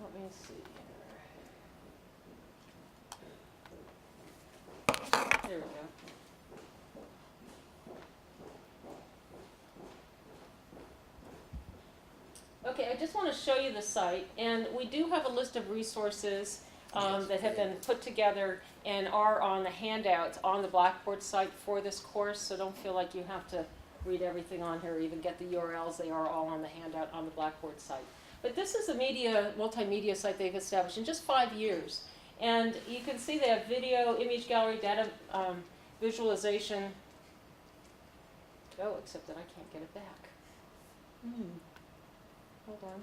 Let me see here. There we go. Okay, I just want to show you the site, and we do have a list of resources that have been put together and are on the handouts on the Blackboard site for this course, so don't feel like you have to read everything on here or even get the URLs. They are all on the handout on the Blackboard site. But this is a multimedia site they've established in just 5 years. And you can see they have video, image gallery, data visualization. Oh, except that I can't get it back. Hold on.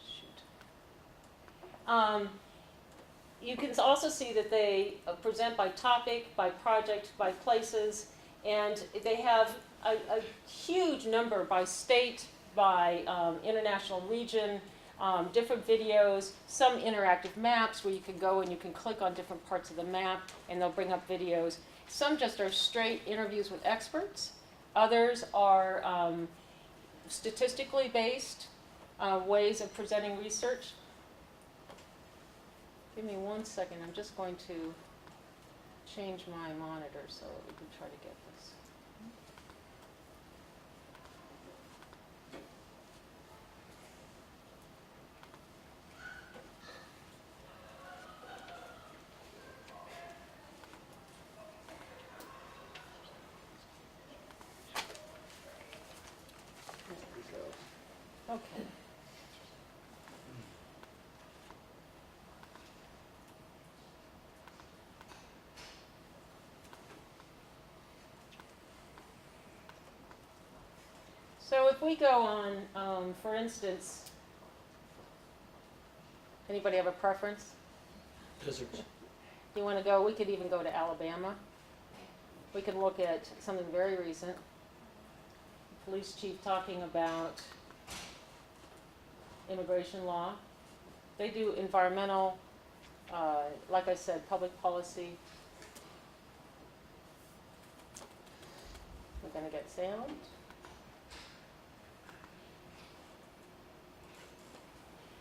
Shoot. You can also see that they present by topic, by project, by places, and they have a huge number by state, by international region, different videos, some interactive maps where you can go and you can click on different parts of the map and they'll bring up videos. Some just are straight interviews with experts. Others are statistically based ways of presenting research. Give me 1 second. I'm just going to change my monitor so we can try to get this. Okay. So if we go on, for instance, anybody have a preference? Deserts. You want to go, we could even go to Alabama. We could look at something very recent. Police chief talking about immigration law. They do environmental, like I said, public policy. We're going to get sound.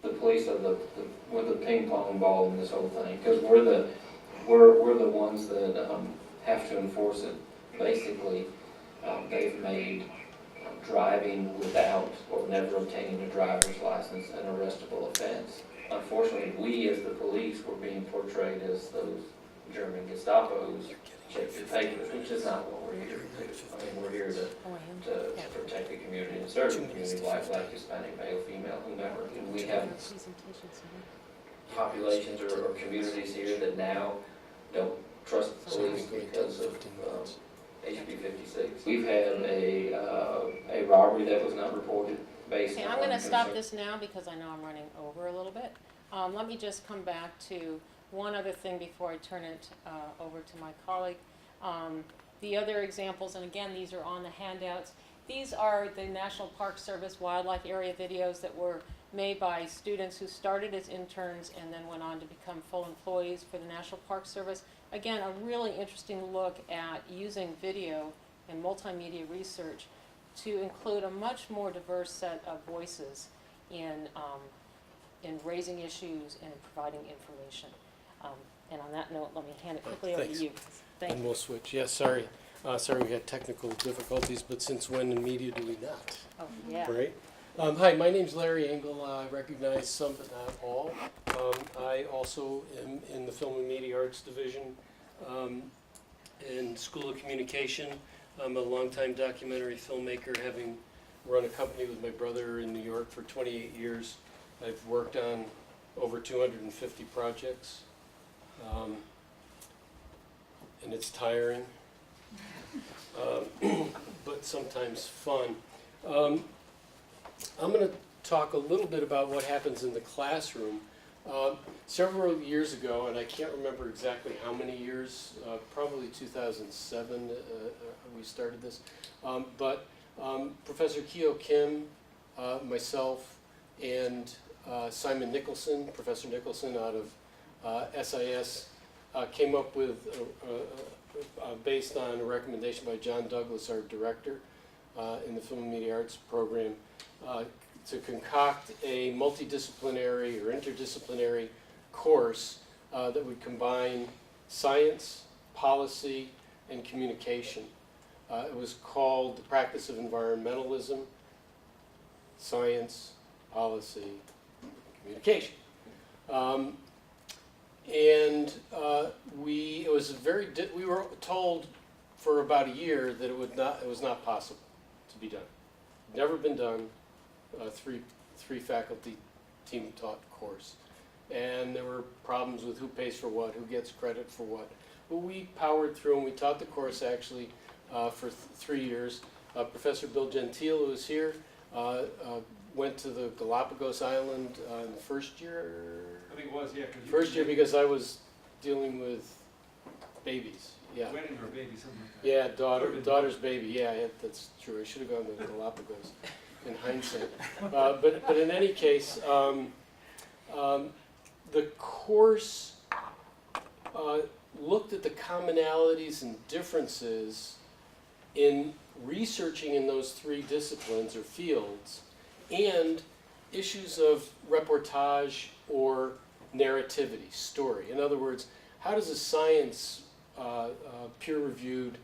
The police are we're the ping pong ball in this whole thing, because we're the ones that have to enforce it. Basically, they've made driving without or never obtaining a driver's license an arrestable offense. Unfortunately, we as the police were being portrayed as those German Gestapos, check your papers, which is not what we're here to do. I mean, we're here to protect the community and serve the community, like Hispanic, male, female, whomever. And we have populations or communities here that now don't trust the police because of HB 56. We've had a robbery that was not reported based on. Okay, I'm going to stop this now because I know I'm running over a little bit. Let me just come back to one other thing before I turn it over to my colleague. The other examples, and again, these are on the handouts. These are the National Park Service wildlife area videos that were made by students who started as interns and then went on to become full employees for the National Park Service. Again, a really interesting look at using video and multimedia research to include a much more diverse set of voices in raising issues and providing information. And on that note, let me hand it quickly over to you. Thank And you. we'll switch. Yes, sorry. Sorry we had technical difficulties, but since when in media do we not? Oh, yeah. Right? Hi, my name's Larry Engel. I recognize some but not all. I also am in the Film and Media Arts Division in School of Communication. I'm a longtime documentary filmmaker, having run a company with my brother in New York for 28 years. I've worked on over 250 projects, and it's tiring, but sometimes fun. I'm going to talk a little bit about what happens in the classroom. Several years ago, and I can't remember exactly how many years, probably 2007 we started this, but Professor Kyo Kim, myself, and Simon Nicholson, Professor Nicholson out of SIS, came up with, based on a recommendation by John Douglas, our director in the Film and Media Arts program, to concoct a multidisciplinary or interdisciplinary course that would combine science, policy, and communication. It was called The Practice of Environmentalism, Science, Policy, Communication. We were told for about a year that it was not possible to be done. Never been done. Three faculty team taught course, and there were problems with who pays for what, who gets credit for what. But we powered through, and we taught the course actually for 3 years. Professor Bill Gentile, who is here, went to the Galapagos Island in the first year. I think it was, yeah. First year because I was dealing with babies. Yeah. Wedding or baby, something like that. Yeah, daughter's baby. Yeah, that's true. I should have gone to the Galapagos in hindsight. But in any case, the course looked at the commonalities and differences in researching in those three disciplines or fields and issues of reportage or narrativity, story. In other words, how does a science peer-reviewed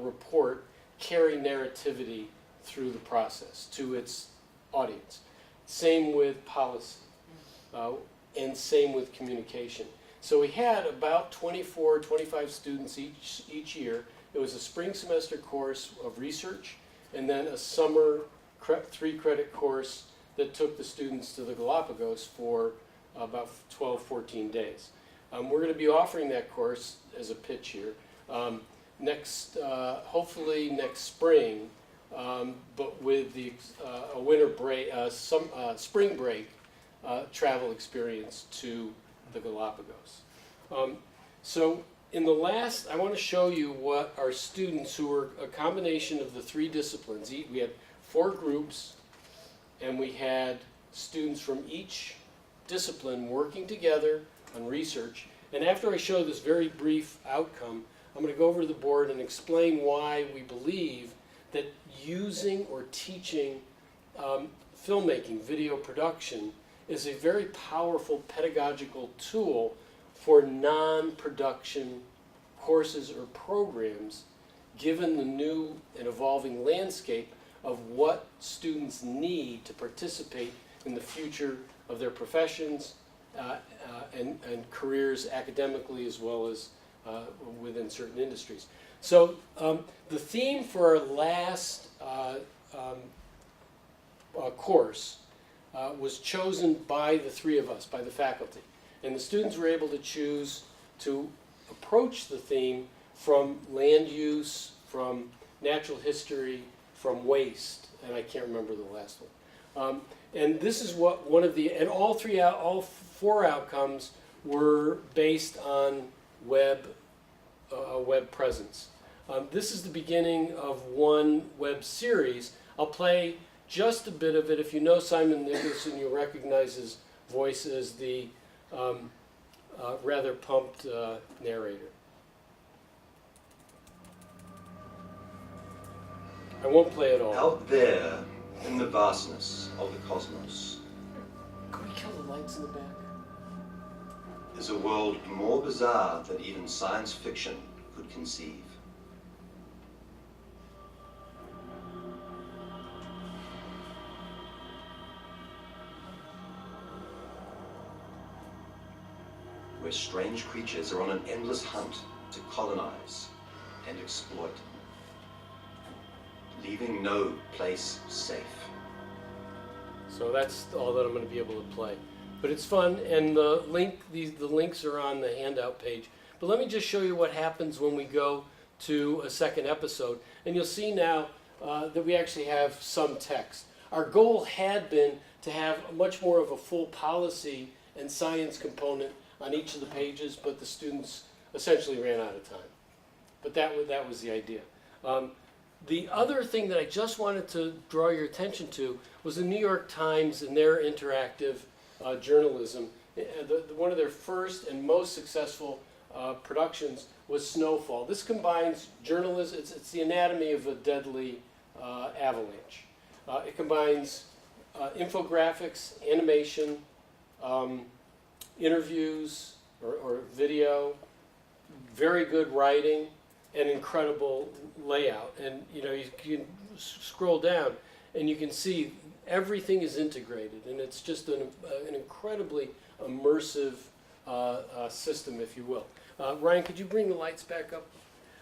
report carry narrativity through the process to its audience? Same with policy, and same with communication. So we had about 24, 25 students each year. It was a spring semester course of research, and then a summer 3-credit course that took the students to the Galapagos for about 12, 14 days. We're going to be offering that course as a pitch here hopefully next spring, but with the a winter break, spring break travel experience to the Galapagos. So in the last, I want to show you what our students, who were a combination of the 3 disciplines. We had 4 groups, and we had students from each discipline working together on research. And after I show this very brief outcome, I'm going to go over to the board and explain why we believe that using or teaching filmmaking, video production, is a very powerful pedagogical tool for non-production courses or programs, given the new and evolving landscape of what students need to participate in the future of their professions and careers academically, as well as within certain industries. So the theme for our last course was chosen by the 3 of us, by the faculty. And the students were able to choose to approach the theme from land use, from natural history, from waste, and I can't remember the last one. And this is what one of the, and all 4 outcomes were based on web presence. This is the beginning of one web series. I'll play just a bit of it. If you know Simon Nicholson, you'll recognize his voice as the rather pumped narrator. I won't play it all. Out there, in the vastness of the cosmos, could we kill the lights in the back? Is a world more bizarre than even science fiction could conceive. Where strange creatures are on an endless hunt to colonize and exploit, leaving no place safe. So that's all that I'm going to be able to play. But it's fun, and the links are on the handout page. But let me just show you what happens when we go to a second episode. And you'll see now that we actually have some text. Our goal had been to have much more of a full policy and science component on each of the pages, but the students essentially ran out of time. But that was the idea. The other thing that I just wanted to draw your attention to was the New York Times and their interactive journalism. One of their first and most successful productions was Snowfall. This combines journalism, it's the anatomy of a deadly avalanche. It combines infographics, animation, interviews or video, very good writing, and incredible layout. And you know, you can scroll down and you can see everything is integrated, and it's just an incredibly immersive system, if you will. Ryan, could you bring the lights back up?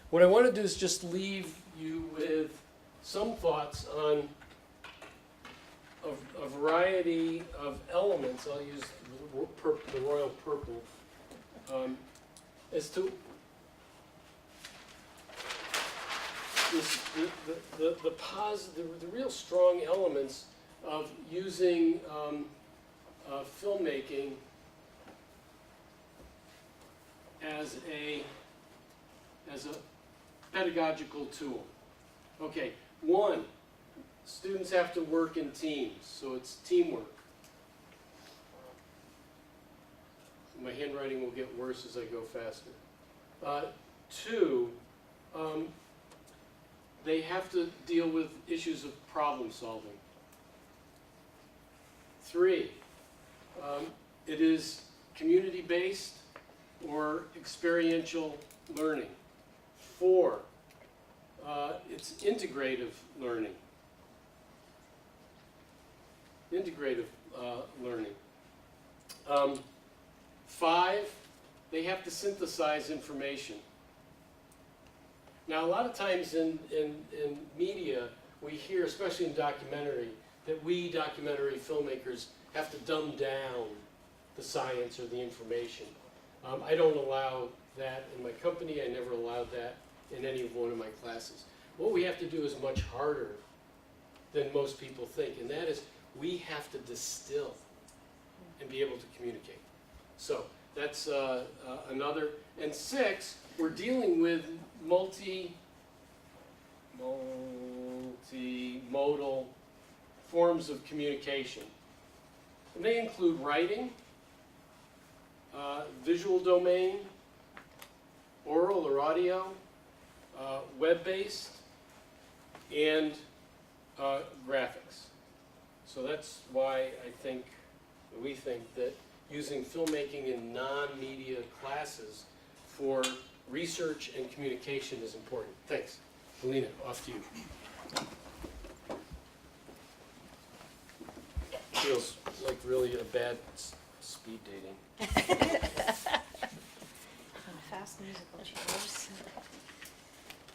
What I want to do is just leave you with some thoughts on a variety of elements. I'll use the royal purple as to the real strong elements of using filmmaking as a pedagogical tool. Okay, 1, students have to work in teams, so it's teamwork. My handwriting will get worse as I go faster. 2, they have to deal with issues of problem solving. 3, it is community-based or experiential learning. 4, it's integrative learning. Integrative learning. 5, they have to synthesize information. Now, a lot of times in media, we hear, especially in documentary, that we documentary filmmakers have to dumb down the science or the information. I don't allow that in my company. I never allowed that in any one of my classes. What we have to do is much harder than most people think, and that is we have to distill and be able to communicate. So that's another. And 6, we're dealing with multimodal forms of communication. And they include writing, visual domain, oral or audio, web-based, and graphics. So that's why we think that using filmmaking in non-media classes for research and communication is important. Thanks. Alina, off to you. Feels like really a bad speed dating. Fast musical chairs.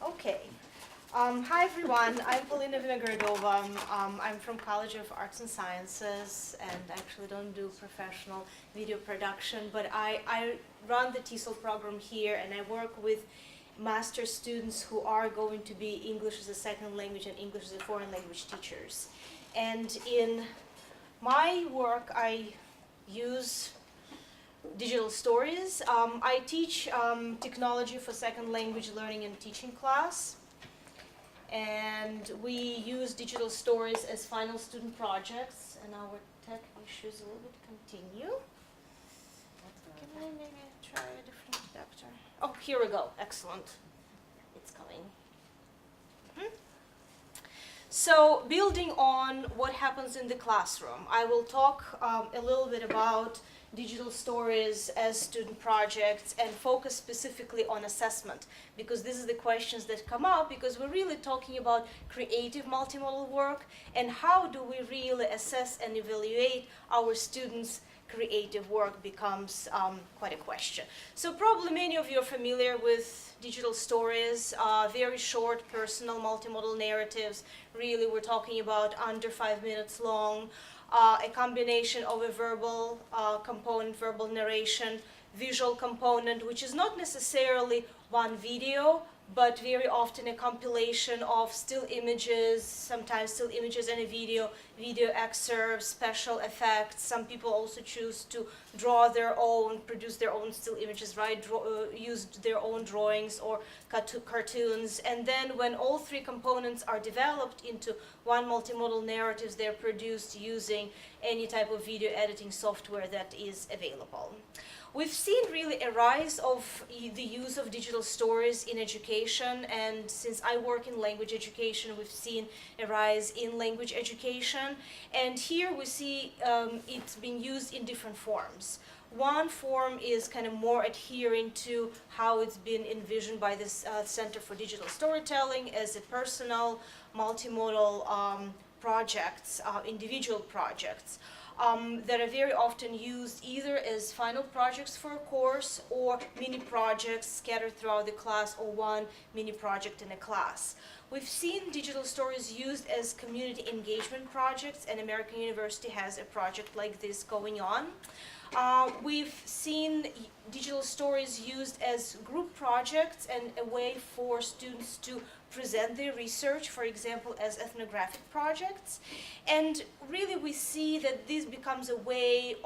Okay. Hi everyone, I'm Polina Vinogradova. I'm from College of Arts and Sciences and actually don't do professional video production, but I run the TESOL program here and I work with master's students who are going to be English as a second language and English as a foreign language teachers. And in my work, I use digital stories. I teach technology for second language learning and teaching class. And we use digital stories as final student projects. And our tech issues a little bit continue. Can I maybe try a different adapter? Oh, here we go. Excellent. It's coming. So building on what happens in the classroom, I will talk a little bit about digital stories as student projects and focus specifically on assessment, because this is the questions that come up, because we're really talking about creative multimodal work and how do we really assess and evaluate our students' creative work becomes quite a question. So probably many of you are familiar with digital stories, very short, personal, multimodal narratives. Really, we're talking about under 5 minutes long, a combination of a verbal component, verbal narration, visual component, which is not necessarily one video, but very often a compilation of still images, sometimes still images and a video excerpts, special effects. Some people also choose to draw their own, produce their own still images, right? Use their own drawings or cartoons. And then when all 3 components are developed into one multimodal narratives, they're produced using any type of video editing software that is available. We've seen really a rise of the use of digital stories in education, and since I work in language education, we've seen a rise in language education. And here we see it's being used in different forms. One form is kind of more adhering to how it's been envisioned by the Center for Digital Storytelling as a personal, multimodal projects, individual projects. That are very often used either as final projects for a course or mini projects scattered throughout the class or one mini project in a class. We've seen digital stories used as community engagement projects, and American University has a project like this going on. We've seen digital stories used as group projects and a way for students to present their research, for example, as ethnographic projects. And really we see that this becomes a way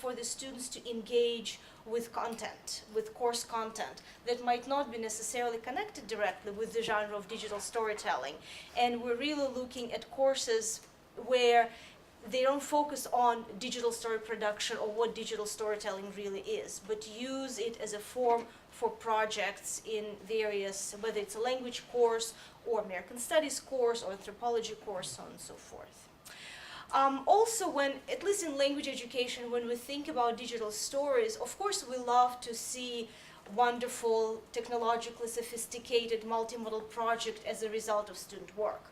for the students to engage with content, with course content that might not be necessarily connected directly with the genre of digital storytelling. And we're really looking at courses where they don't focus on digital story production or what digital storytelling really is, but use it as a form for projects in various, whether it's a language course or American Studies course or anthropology course, so on and so forth. Also, when, at least in language education, when we think about digital stories, of course we love to see wonderful, technologically sophisticated, multimodal project as a result of student work.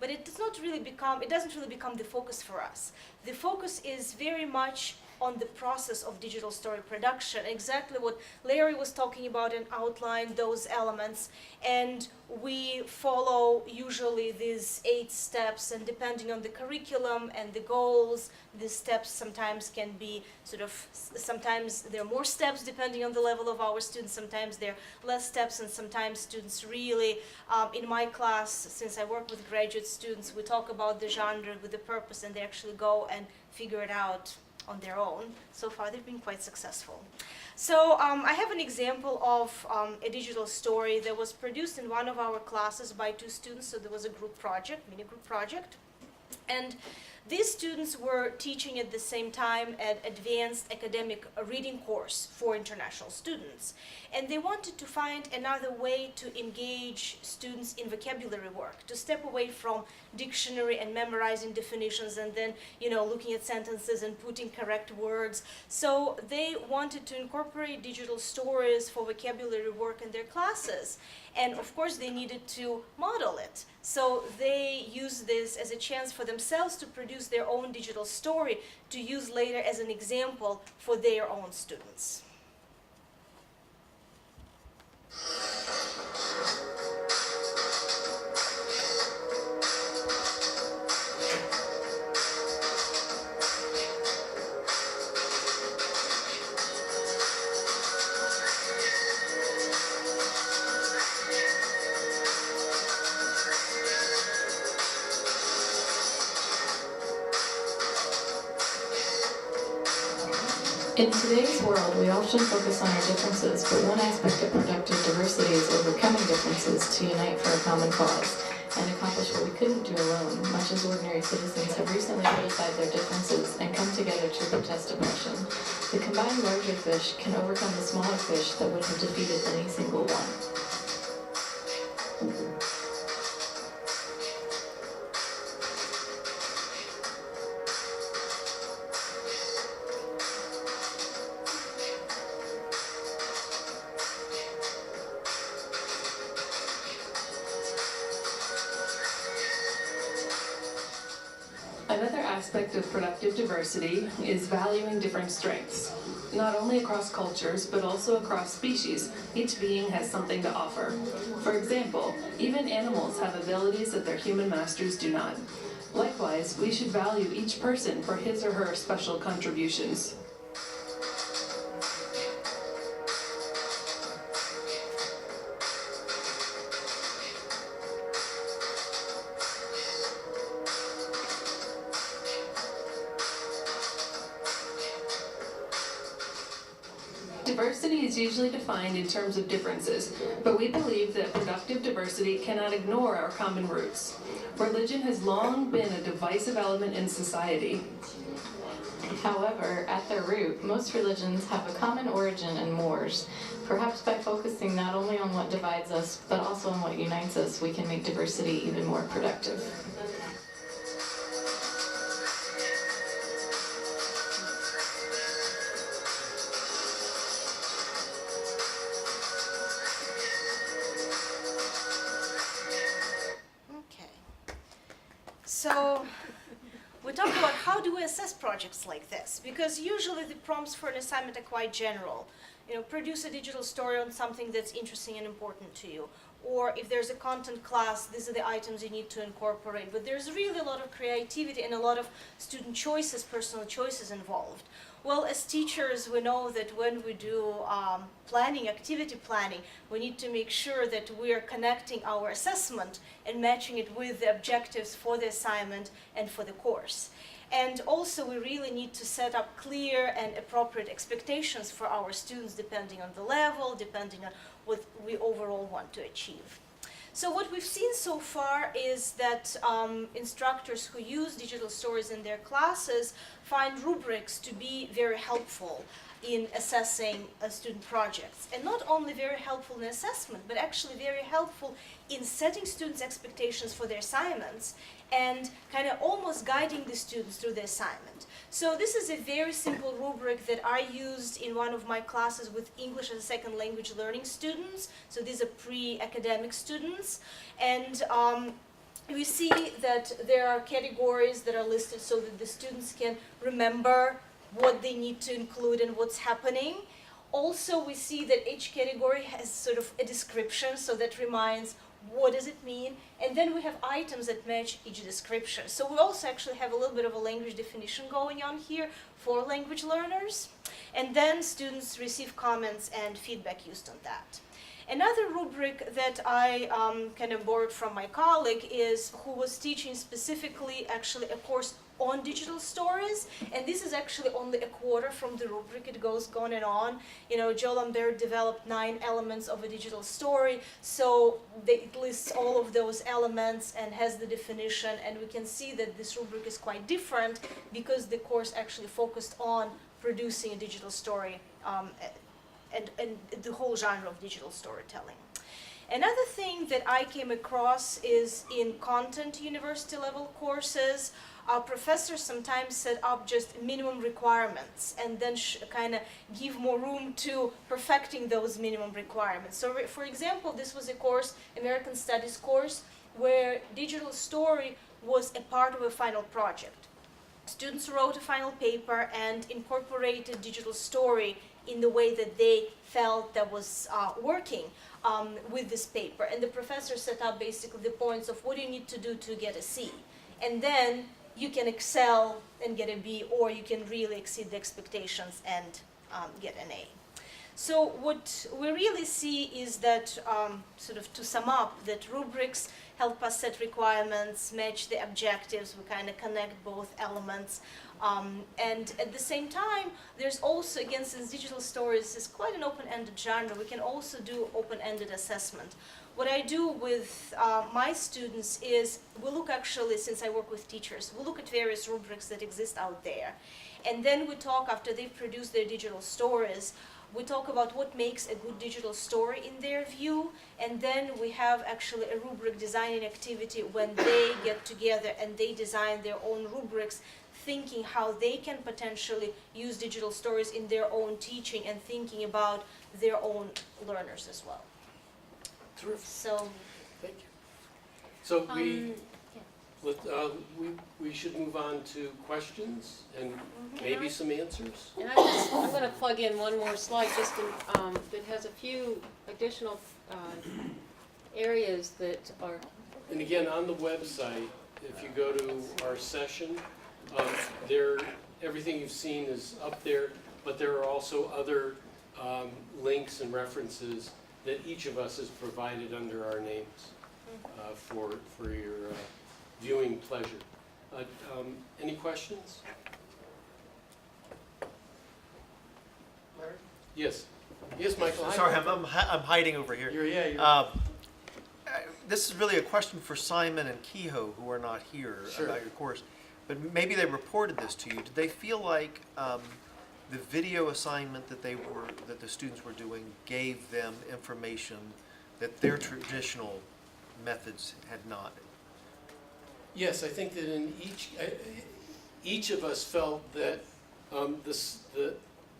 But it doesn't really become the focus for us. The focus is very much on the process of digital story production, exactly what Larry was talking about and outlined those elements. And we follow usually these 8 steps, and depending on the curriculum and the goals, these steps sometimes can be sometimes there are more steps depending on the level of our students, sometimes there are less steps, and sometimes students really, in my class, since I work with graduate students, we talk about the genre with the purpose, and they actually go and figure it out on their own. So far, they've been quite successful. So I have an example of a digital story that was produced in one of our classes by 2 students. So there was a group project, mini group project. And these students were teaching at the same time an advanced academic reading course for international students. And they wanted to find another way to engage students in vocabulary work, to step away from dictionary and memorizing definitions and then, looking at sentences and putting correct words. So they wanted to incorporate digital stories for vocabulary work in their classes. And of course, they needed to model it. So they used this as a chance for themselves to produce their own digital story to use later as an example for their own students. In today's world, we often focus on our differences, but one aspect of productive diversity is overcoming differences to unite for a common cause and accomplish what we couldn't do alone, much as ordinary citizens have recently put aside their differences and come together to protest oppression. The combined larger fish can overcome the smaller fish that would have defeated any single one. Another aspect of productive diversity is valuing different strengths. Not only across cultures, but also across species, each being has something to offer. For example, even animals have abilities that their human masters do not. Likewise, we should value each person for his or her special contributions. Diversity is usually defined in terms of differences, but we believe that productive diversity cannot ignore our common roots. Religion has long been a divisive element in society. However, at their root, most religions have a common origin and mores. Perhaps by focusing not only on what divides us, but also on what unites us, we can make diversity even more productive. So we talk about how do we assess projects like this, because usually the prompts for an assignment are quite general. Produce a digital story on something that's interesting and important to you. Or if there's a content class, these are the items you need to incorporate. But there's really a lot of creativity and a lot of student choices, personal choices involved. Well, as teachers, we know that when we do planning, activity planning, we need to make sure that we are connecting our assessment and matching it with the objectives for the assignment and for the course. And also, we really need to set up clear and appropriate expectations for our students, depending on the level, depending on what we overall want to achieve. So what we've seen so far is that instructors who use digital stories in their classes find rubrics to be very helpful in assessing student projects. And not only very helpful in assessment, but actually very helpful in setting students' expectations for their assignments and kind of almost guiding the students through the assignment. So this is a very simple rubric that I used in one of my classes with English as a second language learning students. So these are pre-academic students. And we see that there are categories that are listed so that the students can remember what they need to include and what's happening. Also, we see that each category has sort of a description, so that reminds what does it mean, and then we have items that match each description. So we also actually have a little bit of a language definition going on here for language learners, and then students receive comments and feedback used on that. Another rubric that I kind of borrowed from my colleague is who was teaching specifically actually a course on digital stories, and this is actually only a quarter from the rubric. It goes on and on. You know, Joe Lambert developed 9 elements of a digital story, so it lists all of those elements and has the definition, and we can see that this rubric is quite different because the course actually focused on producing a digital story and the whole genre of digital storytelling. Another thing that I came across is in content university level courses, professors sometimes set up just minimum requirements and then kind of give more room to perfecting those minimum requirements. So for example, this was a course, American Studies course, where digital story was a part of a final project. Students wrote a final paper and incorporated digital story in the way that they felt that was working with this paper. And the professor set up basically the points of what you need to do to get a C. And then you can excel and get a B, or you can really exceed the expectations and get an A. So what we really see is that, sort of to sum up, that rubrics help us set requirements, match the objectives, we kind of connect both elements. And at the same time, there's also, again, since digital stories is quite an open-ended genre, we can also do open-ended assessment. What I do with my students is we look actually, since I work with teachers, we look at various rubrics that exist out there. And then we talk, after they've produced their digital stories, we talk about what makes a good digital story in their view, and then we have actually a rubric designing activity when they get together and they design their own rubrics, thinking how they can potentially use digital stories in their own teaching and thinking about their own learners as well. Terrific. So, thank you. So we should move on to questions and maybe some answers. And I'm going to plug in one more slide just that has a few additional areas that are. And again, on the website, if you go to our session, everything you've seen is up there, but there are also other links and references that each of us has provided under our names for your viewing pleasure. Any questions? Larry? Yes. Yes, Michael. Sorry, I'm hiding over here. This is really a question for Simon and Kehoe, who are not here, about your course. But maybe they reported this to you. Did they feel like the video assignment that the students were doing gave them information that their traditional methods had not? Yes, I think that in each of us felt that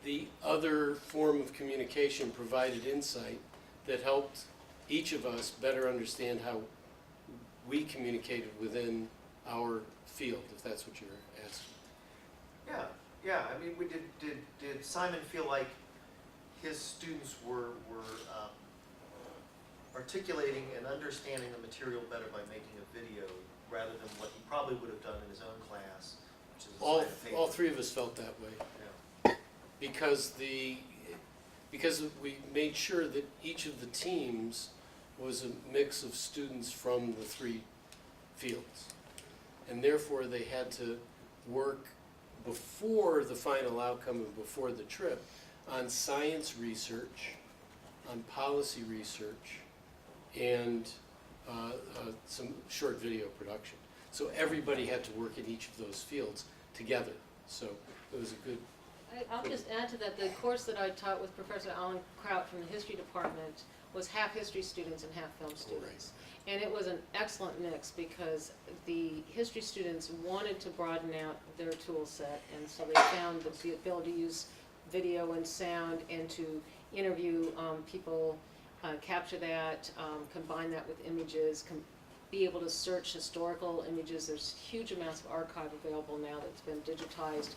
the other form of communication provided insight that helped each of us better understand how we communicated within our field, if that's what you're asking. Yeah. I mean, did Simon feel like his students were articulating and understanding the material better by making a video rather than what he probably would have done in his own class, which is a slide of paper? All three of us felt that way. Yeah. Because we made sure that each of the teams was a mix of students from the 3 fields. And therefore they had to work before the final outcome and before the trip on science research, on policy research, and some short video production. So everybody had to work in each of those fields together. So it was a good... I'll just add to that, the course that I taught with Professor Alan Kraut from the history department was half history students and half film students. And it was an excellent mix because the history students wanted to broaden out their tool set, and so they found the ability to use video and sound and to interview people, capture that, combine that with images, be able to search historical images. There's huge amounts of archive available now that's been digitized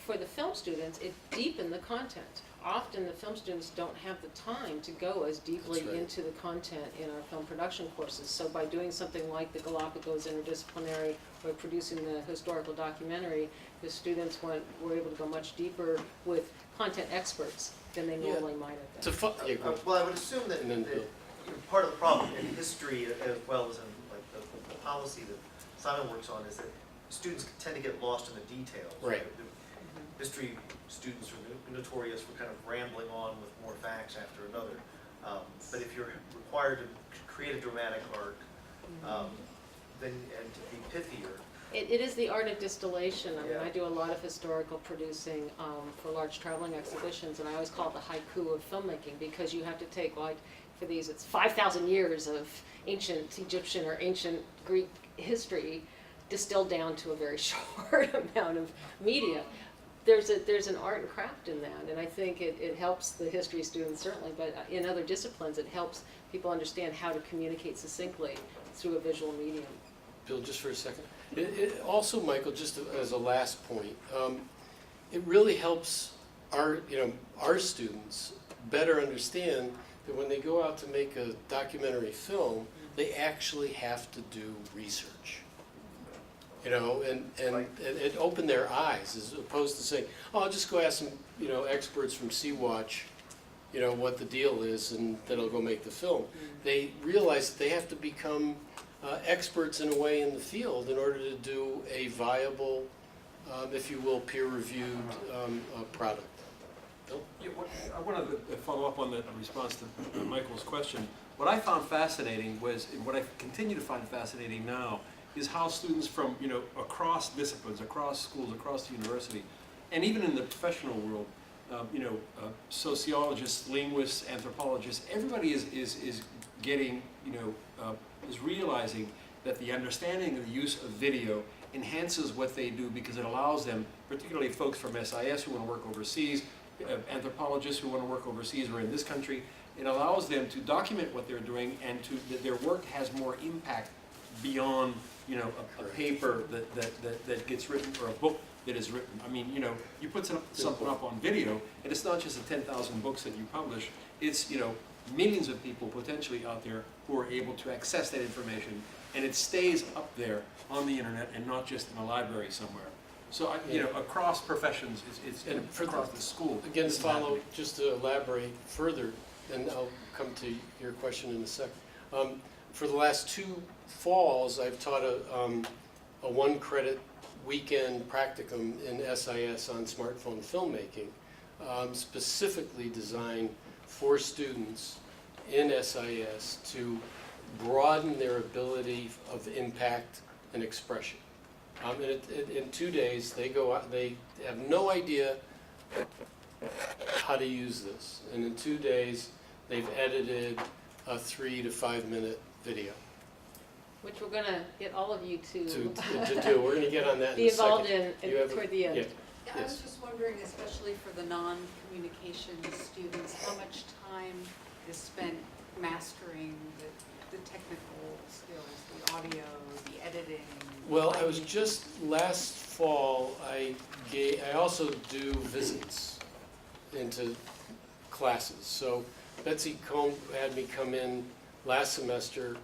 for the film students, it deepened the content. Often the film students don't have the time to go as deeply That's right. into the content in our film production courses. So by doing something like the Galapagos Interdisciplinary or producing the historical documentary, the students were able to go much deeper with content experts than they Yeah. normally might have been. Well, I would assume that, And then that Bill. part of the problem in history as well as in like the policy that Simon works on is that students tend to get lost in the details. Right. History students are notorious for kind of rambling on with more facts after another. But if you're required to create a dramatic arc, then and to be pithier. It is the art of distillation. I mean, Yeah. I do a lot of historical producing for large traveling exhibitions, and I always call it the haiku of filmmaking, because you have to take, like, for these, it's 5,000 years of ancient Egyptian or ancient Greek history distilled down to a very short amount of media. There's an art and craft in that, and I think it helps the history students certainly, but in other disciplines it helps people understand how to communicate succinctly through a visual medium. Bill, just for a second. Also, Michael, just as a last point, it really helps our students better understand that when they go out to make a documentary film, they actually have to do research. And it opened their eyes as opposed to saying, oh, I'll just go ask some, experts from Sea-Watch, what the deal is, and then I'll go make the film. They realize that they have to become experts in a way in the field in order to do a viable, if you will, peer-reviewed product. Bill? Yeah, I wanted to follow up on the response to Michael's question. What I found fascinating was, and what I continue to find fascinating now, is how students from across disciplines, across schools, across the university, and even in the professional world, sociologists, linguists, anthropologists, everybody is getting is realizing that the understanding of the use of video enhances what they do, because it allows them, particularly folks from SIS who want to work overseas, anthropologists who want to work overseas or in this country, it allows them to document what they're doing, and that their work has more impact beyond a paper that gets written, or a book that is written. I mean, you put something up on video, and it's not just the 10,000 books that you publish, it's millions of people potentially out there who are able to access that information, and it stays up there on the internet and not just in a library somewhere. So, across professions, it's across the school. Again, to follow, just to elaborate further, and I'll come to your question in a second. For the last 2 falls, I've taught a 1-credit weekend practicum in SIS on smartphone filmmaking, specifically designed for students in SIS to broaden their ability of impact and expression. In 2 days, they go out, they have no idea how to use this. And in 2 days, they've edited a 3 to 5 minute video. Which we're going to get all of you to do. We're going to get on that be in a second. involved in toward the end. Yeah. Yeah, I was just wondering, especially for the non-communication students, how much time is spent mastering the technical skills, the audio, the editing? Well, I was just last fall, I also do visits into classes. So Betsy Combe had me come in last semester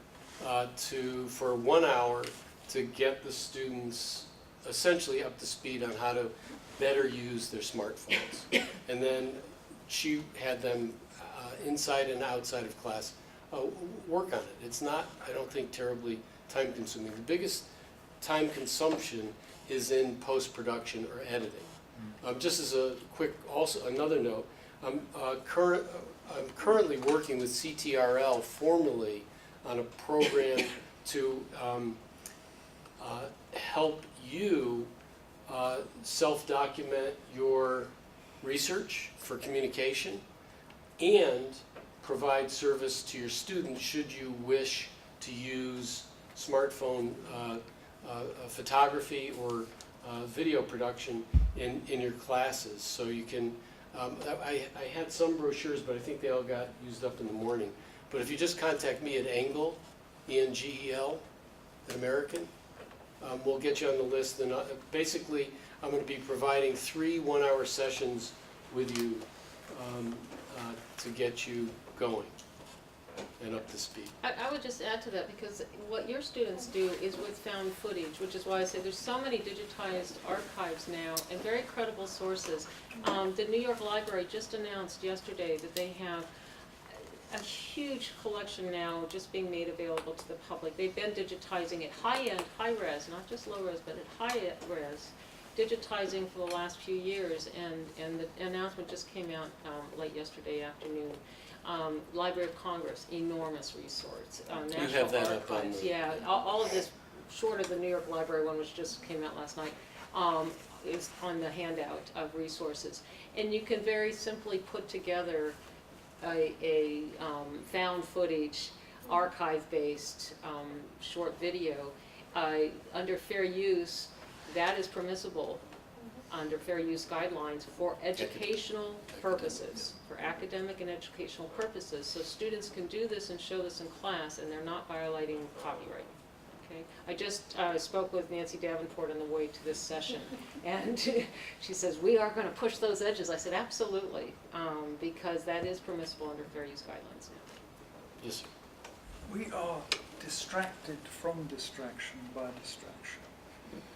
for 1 hour to get the students essentially up to speed on how to better use their smartphones. And then she had them inside and outside of class work on it. It's not, I don't think, terribly time consuming. The biggest time consumption is in post-production or editing. Just as a quick, also another note, I'm currently working with CTRL formally on a program to help you self-document your research for communication and provide service to your students should you wish to use smartphone photography or video production in your classes. So you can, I had some brochures, but I think they all got used up in the morning. But if you just contact me at Engel, E-N-G-E-L, American, we'll get you on the list. And basically, I'm going to be providing 3 one-hour sessions with you to get you going and up to speed. I would just add to that, because what your students do is with found footage, which is why I say there's so many digitized archives now and very credible sources. The New York Library just announced yesterday that they have a huge collection now just being made available to the public. They've been digitizing at high-end, high-res, not just low-res, but at high-res, digitizing for the last few years, and the announcement just came out late yesterday afternoon. Library of Congress, enormous resource. National have that up on Archives, the- yeah, all of this, short of the New York Library one, which just came out last night, is on the handout of resources. And you can very simply put together a found footage, archive-based short video. Under fair use, that is permissible under fair use guidelines for educational purposes, for academic and educational purposes. So students can do this and show this in class, and they're not violating copyright. Okay? I just spoke with Nancy Davenport on the way to this session, and she says, we are going to push those edges. I said, absolutely, because that is permissible under fair use guidelines now. Yes, sir. We are distracted from distraction by distraction.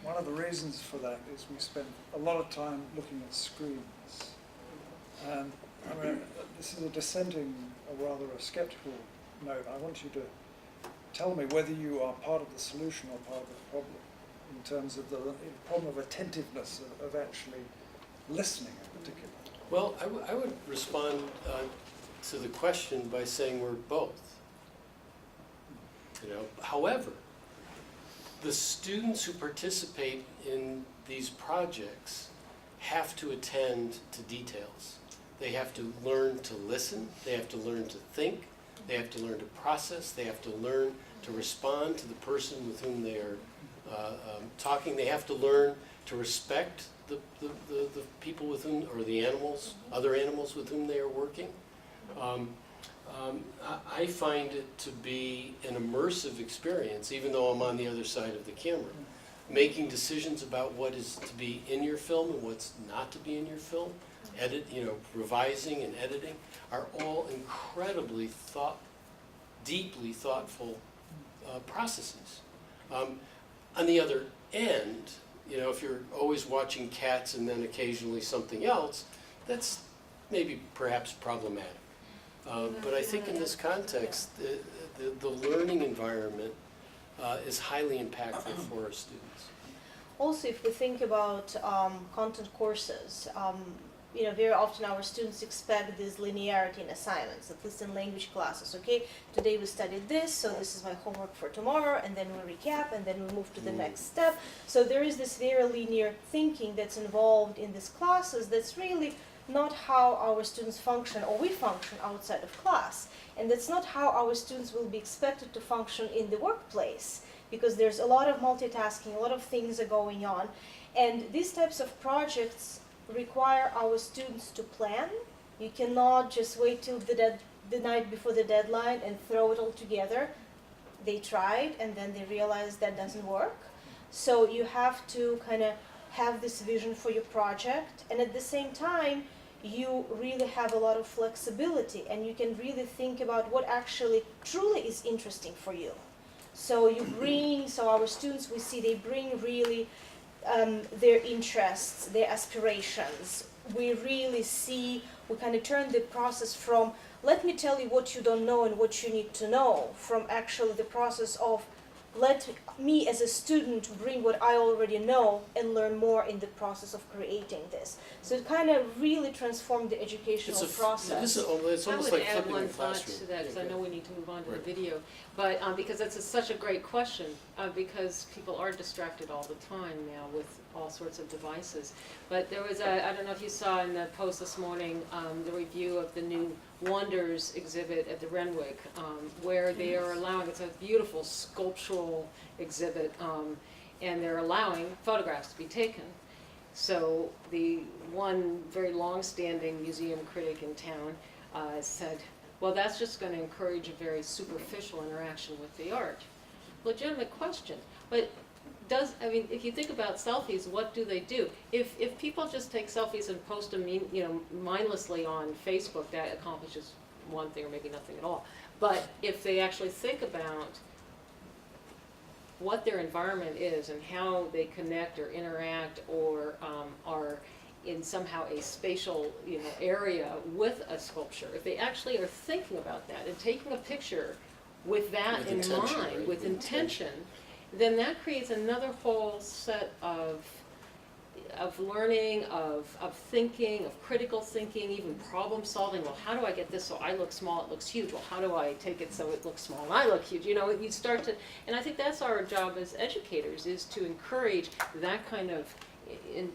One of the reasons for that is we spend a lot of time looking at screens. And I mean, this is a dissenting, or rather a skeptical note. I want you to tell me whether you are part of the solution or part of the problem in terms of the problem of attentiveness, of actually listening in particular. Well, I would respond to the question by saying we're both. However, the students who participate in these projects have to attend to details. They have to learn to listen, they have to learn to think, they have to learn to process, they have to learn to respond to the person with whom they are talking. They have to learn to respect the people with whom, or the animals, other animals with whom they are working. I find it to be an immersive experience, even though I'm on the other side of the camera. Making decisions about what is to be in your film and what's not to be in your film, revising and editing, are all incredibly deeply thoughtful processes. On the other end, if you're always watching cats and then occasionally something else, that's maybe perhaps problematic. But I think in this context, the learning environment is highly impactful for our students. Also, if we think about content courses, very often our students expect this linearity in assignments, at least in language classes. Okay, today we studied this, so this is my homework for tomorrow, and then we recap, and then we move to the next step. So there is this very linear thinking that's involved in these classes that's really not how our students function, or we function outside of class. And that's not how our students will be expected to function in the workplace, because there's a lot of multitasking, a lot of things are going on. And these types of projects require our students to plan. You cannot just wait till the night before the deadline and throw it all together. They tried, and then they realized that doesn't work. So you have to kind of have this vision for your project, and at the same time, you really have a lot of flexibility, and you can really think about what actually truly is interesting for you. So our students, we see they bring really their interests, their aspirations. We really see, we kind of turn the process from, let me tell you what you don't know and what you need to know, from actually the process of, let me as a student bring what I already know and learn more in the process of creating this. So it kind of really transformed the educational process. It's I almost would like add flipping one the thought classroom. to that, because I know we need to move on to Right. the video, but because that's such a great question, because people are distracted all the time now with all sorts of devices. But there was I don't know if you saw in the Post this morning, the review of the new Wonders exhibit at the Renwick, where they are allowing, it's a beautiful sculptural exhibit, and they're allowing photographs to be taken. So the one very long-standing museum critic in town said, well, that's just going to encourage a very superficial interaction with the art. Legitimate question, but does, I mean, if you think about selfies, what do they do? If people just take selfies and post them, mindlessly on Facebook, that accomplishes one thing or maybe nothing at all. But if they actually think about what their environment is and how they connect or interact or are in somehow a spatial area with a sculpture, if they actually are thinking about that and taking a picture with that With in intention, mind, right? with With intention, then that creates another whole set of learning, of thinking, of critical thinking, even problem solving. Well, how do I get this so I look small, it looks huge? Well, how do I take it so it looks small and I look huge? You start to, and I think that's our job as educators, is to encourage that kind of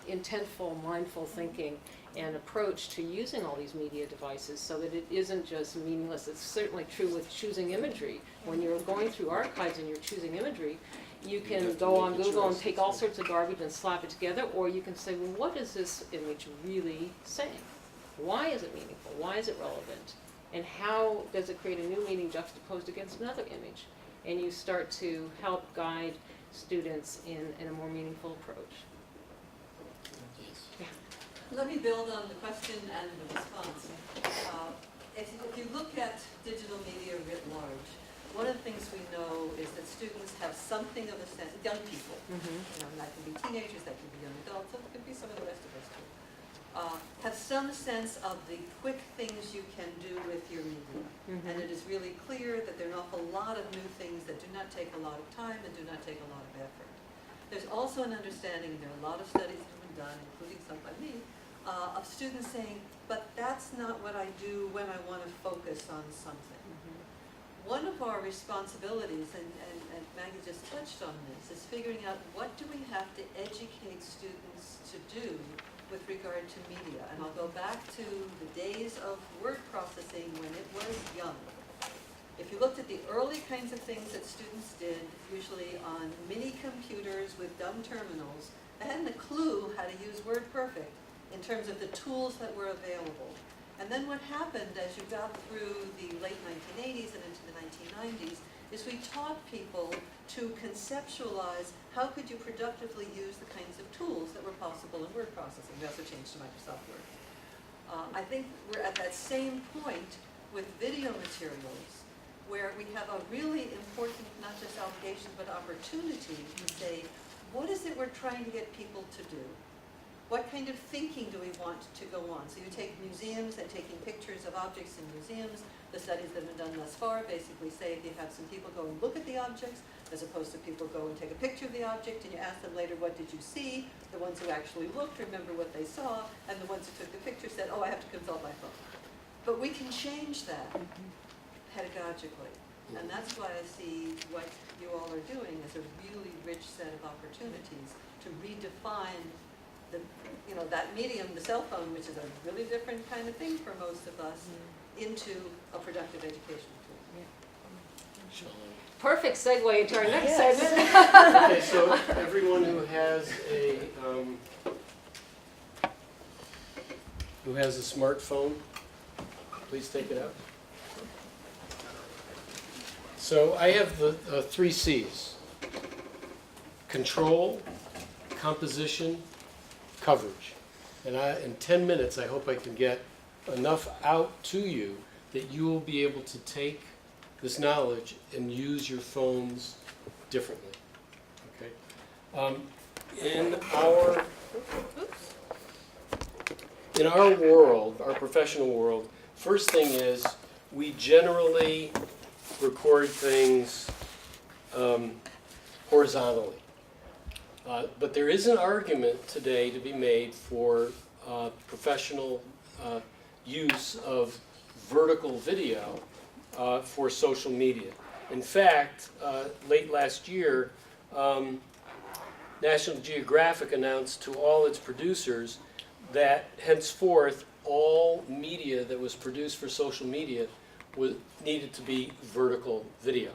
intentful, mindful thinking and approach to using all these media devices so that it isn't just meaningless. It's certainly true with choosing imagery. When you're going through archives and you're choosing imagery, you can have to go make on a Google and choice, take all sorts of garbage and slap it together, or you can say, well, what is this image really saying? Why is it meaningful? Why is it relevant? And how does it create a new meaning juxtaposed against another image? And you start to help guide students in a more meaningful approach. Let me build on the question and the response. If you look at digital media writ large, one of the things we know is that students have something of a sense, young people, that can be teenagers, that can be young adults, that could be some of the rest of us too, have some sense of the quick things you can do with your media. And it is really clear that there are an awful lot of new things that do not take a lot of time and do not take a lot of effort. There's also an understanding, and there are a lot of studies that have been done, including some by me, of students saying, but that's not what I do when I want to focus on something. One of our responsibilities, and Maggie just touched on this, is figuring out what do we have to educate students to do with regard to media. And I'll go back to the days of word processing when it was young. If you looked at the early kinds of things that students did, usually on mini computers with dumb terminals, they hadn't a clue how to use WordPerfect in terms of the tools that were available. And then what happened as you got through the late 1980s and into the 1990s is we taught people to conceptualize how could you productively use the kinds of tools that were possible in word processing. We also changed to Microsoft Word. I think we're at that same point with video materials where we have a really important, not just obligation, but opportunity to say, what is it we're trying to get people to do? What kind of thinking do we want to go on? So you take museums and taking pictures of objects in museums. The studies that have been done thus far basically say if you have some people go and look at the objects, as opposed to people go and take a picture of the object and you ask them later, what did you see? The ones who actually looked remember what they saw, and the ones who took the picture said, oh, I have to consult my phone. But we can change that pedagogically. And that's why I see what you all are doing as a really rich set of opportunities to redefine that medium, the cell phone, which is a really different kind of thing for most of us, into a productive educational tool. Perfect segue into our next Yes. segment. Okay, so everyone who has a smartphone, please take it out. So I have the 3 C's: control, composition, coverage. And in 10 minutes, I hope I can get enough out to you that you will be able to take this knowledge and use your phones differently. Okay. In our world, our professional world, first thing is we generally record things horizontally. But there is an argument today to be made for professional use of vertical video for social media. In fact, late last year, National Geographic announced to all its producers that henceforth all media that was produced for social media needed to be vertical video.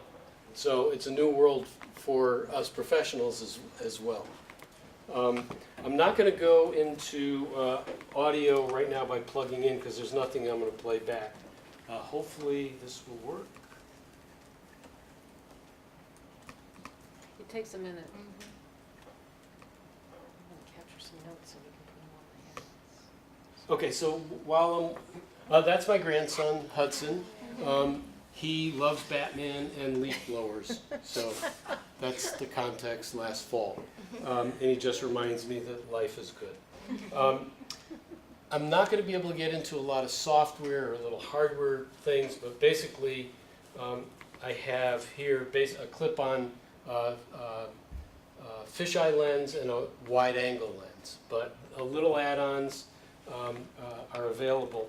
So it's a new world for us professionals as well. I'm not going to go into audio right now by plugging in because there's nothing I'm going to play back. Hopefully this will work. It takes a minute. some notes so we can put them on my head. Okay, so while that's my grandson, Hudson. He loves Batman and leaf blowers, so that's the context last fall. And he just reminds me that life is good. I'm not going to be able to get into a lot of software or little hardware things, but basically I have here a clip-on fisheye lens and a wide-angle lens, but little add-ons are available.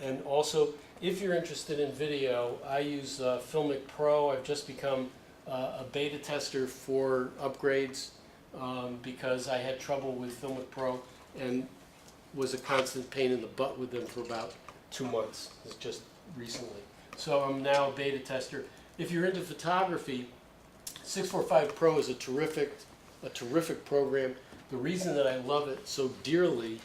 And also, if you're interested in video, I use Filmic Pro. I've just become a beta tester for upgrades because I had trouble with Filmic Pro and was a constant pain in the butt with them for about 2 months. It's just recently. So I'm now a beta tester. If you're into photography, 645 Pro is a terrific program. The reason that I love it so dearly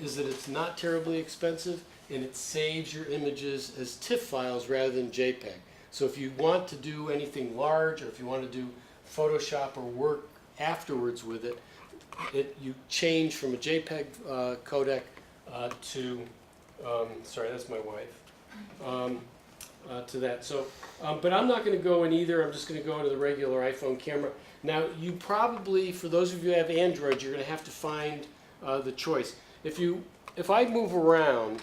is that it's not terribly expensive and it saves your images as TIFF files rather than JPEG. So if you want to do anything large or if you want to do Photoshop or work afterwards with it, you change from a JPEG codec to, sorry, that's my wife, to that. So, but I'm not going to go in either. I'm just going to go into the regular iPhone camera. Now, you probably, for those of you who have Android, you're going to have to find the choice. If I move around,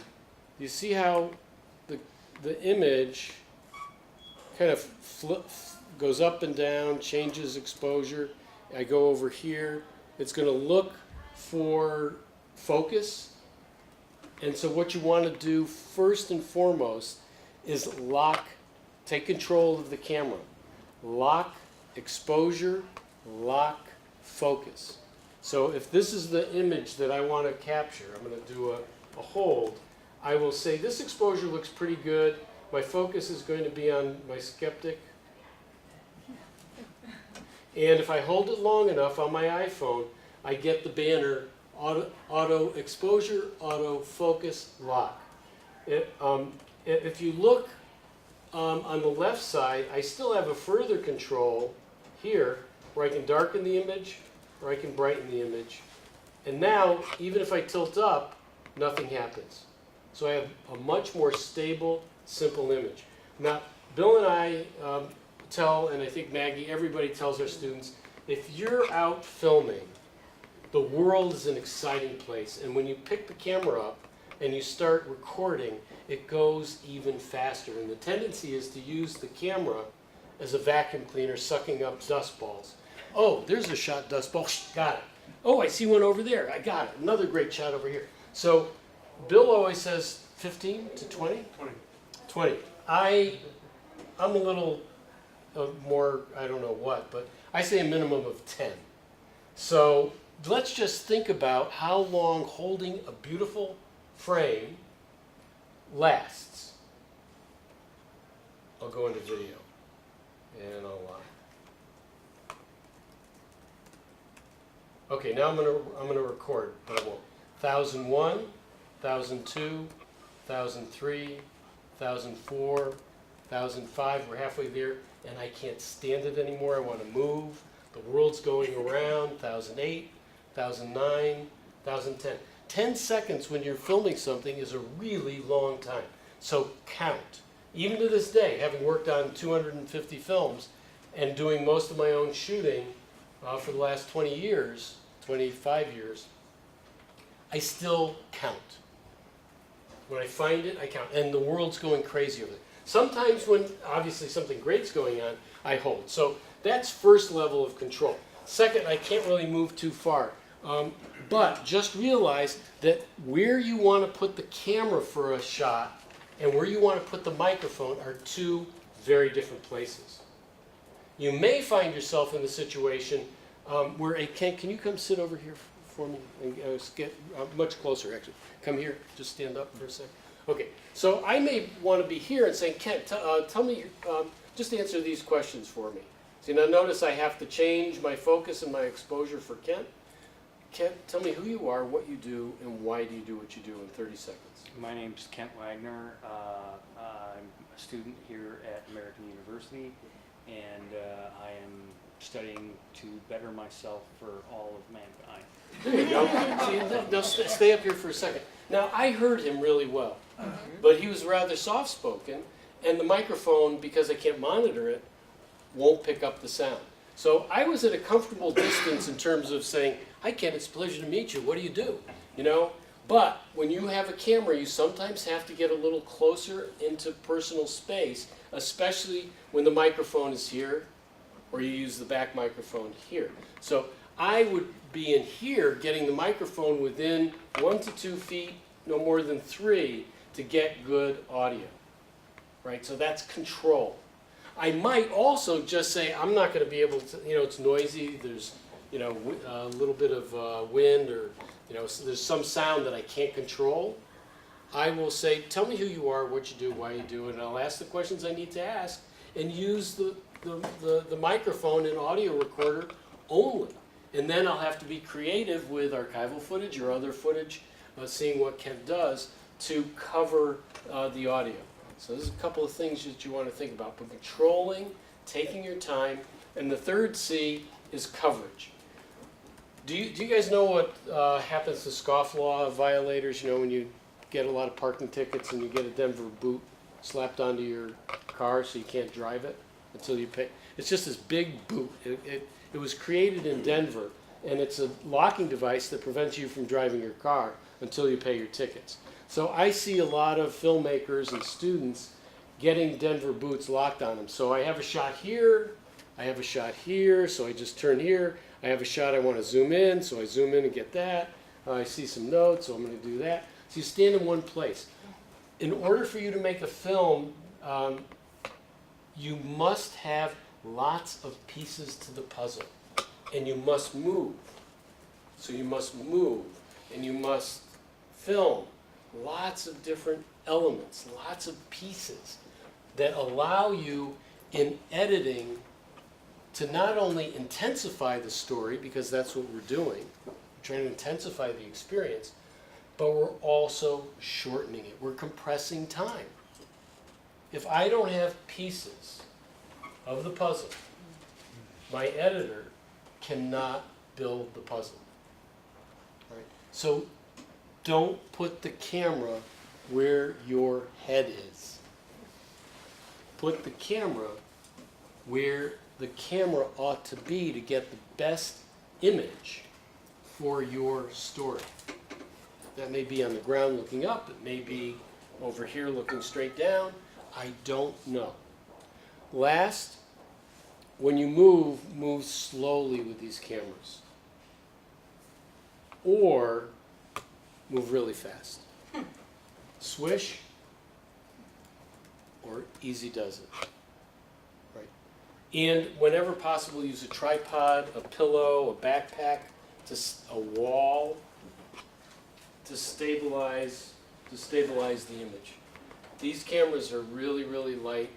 you see how the image kind of goes up and down, changes exposure. I go over here. It's going to look for focus. And so what you want to do first and foremost is take control of the camera. Lock exposure, lock focus. So if this is the image that I want to capture, I'm going to do a hold. I will say this exposure looks pretty good. My focus is going to be on my skeptic. And if I hold it long enough on my iPhone, I get the banner auto exposure, auto focus, lock. If you look on the left side, I still have a further control here where I can darken the image or I can brighten the image. And now, even if I tilt up, nothing happens. So I have a much more stable, simple image. Now, Bill and I tell, and I think Maggie, everybody tells our students, if you're out filming, the world is an exciting place. And when you pick the camera up and you start recording, it goes even faster. And the tendency is to use the camera as a vacuum cleaner sucking up dust balls. Oh, there's a shot dust ball. Got it. Oh, I see one over there. I got it. Another great shot over here. So Bill always says 15 to 20? 20. I'm a little more, I don't know what, but I say a minimum of 10. So let's just think about how long holding a beautiful frame lasts. I'll go into video and I'll okay, now I'm gonna record, but I won't. 1001, 1002, 1003, 1004, 1005. We're halfway there, and I can't stand it anymore. I want to move. The world's going around. 1008, 1009, 1010. 10 seconds when you're filming something is a really long time. So count. Even to this day, having worked on 250 films and doing most of my own shooting for the last 20 years, 25 years, I still count. When I find it, I count. And the world's going crazy over it. Sometimes when obviously something great's going on, I hold. So that's first level of control. Second, I can't really move too far. But just realize that where you want to put the camera for a shot and where you want to put the microphone are two very different places. You may find yourself in the situation where can you come sit over here for me and get much closer actually. Come here, just stand up for a second. Okay, so I may want to be here and say, Kent, tell me, just answer these questions for me. See, now notice I have to change my focus and my exposure for Kent. Kent, tell me who you are, what you do, and why do you do what you do in 30 seconds. My name's Kent Wagner. I'm a student here at American University, and I am studying to better myself for all of mankind. There you go. See, now stay up here for a second. Now, I heard him really well, but he was rather soft-spoken, and the microphone, because I can't monitor it, won't pick up the sound. So I was at a comfortable distance in terms of saying, "Hi Ken, it's a pleasure to meet you. What do you do?" You know? But when you have a camera, you sometimes have to get a little closer into personal space, especially when the microphone is here, or you use the back microphone here. So I would be in here getting the microphone within 1 to 2 feet, no more than 3, to get good audio. Right? So that's control. I might also just say, I'm not going to be able to, you know, it's noisy, there's, you know, a little bit of wind, or, you know, so there's some sound that I can't control. I will say, tell me who you are, what you do, why you do it, and I'll ask the questions I need to ask, and use the microphone and audio recorder only. And then I'll have to be creative with archival footage or other footage, seeing what Kent does, to cover the audio. So there's a couple of things that you want to think about, but controlling, taking your time, and the third C is coverage. Do you guys know what happens to scofflaw violators? You know, when you get a lot of parking tickets and you get a Denver boot slapped onto your car so you can't drive it until you pay. It's just this big boot. It was created in Denver, and it's a locking device that prevents you from driving your car until you pay your tickets. So I see a lot of filmmakers and students getting Denver boots locked on them. So I have a shot here, I have a shot here, so I just turn here. I have a shot I want to zoom in, so I zoom in and get that. I see some notes, so I'm going to do that. So you stand in one place. In order for you to make a film, you must have lots of pieces to the puzzle, and you must move. So you must move, and you must film lots of different elements, lots of pieces that allow you in editing to not only intensify the story, because that's what we're doing, we're trying to intensify the experience, but we're also shortening it. We're compressing time. If I don't have pieces of the puzzle, my editor cannot build the puzzle. Right? So don't put the camera where your head is. Put the camera where the camera ought to be to get the best image for your story. That may be on the ground looking up, it may be over here looking straight down, I don't know. Last, when you move slowly with these cameras. Or move really fast. Swish or easy does it. Right. And whenever possible, use a tripod, a pillow, a backpack, a wall to stabilize the image. These cameras are really, really light.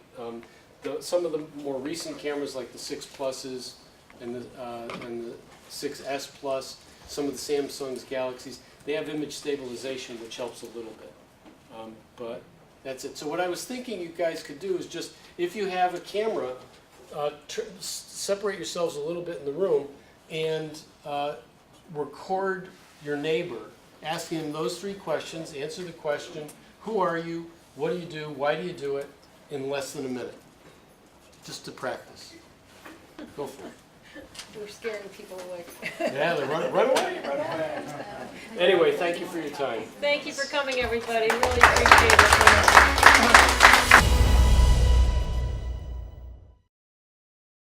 Some of the more recent cameras, like the 6 Pluses and the 6S Plus, some of the Samsung's Galaxies, they have image stabilization, which helps a little bit. But that's it. So what I was thinking you guys could do is just, if you have a camera, separate yourselves a little bit in the room and record your neighbor, asking him those 3 questions, answer the question, who are you, what do you do, why do you do it, in less than a minute. Just to practice. Go for it. We're scaring people away. Yeah, they're run away. Anyway, thank you for your time. Thank you for coming, everybody. Really appreciate it.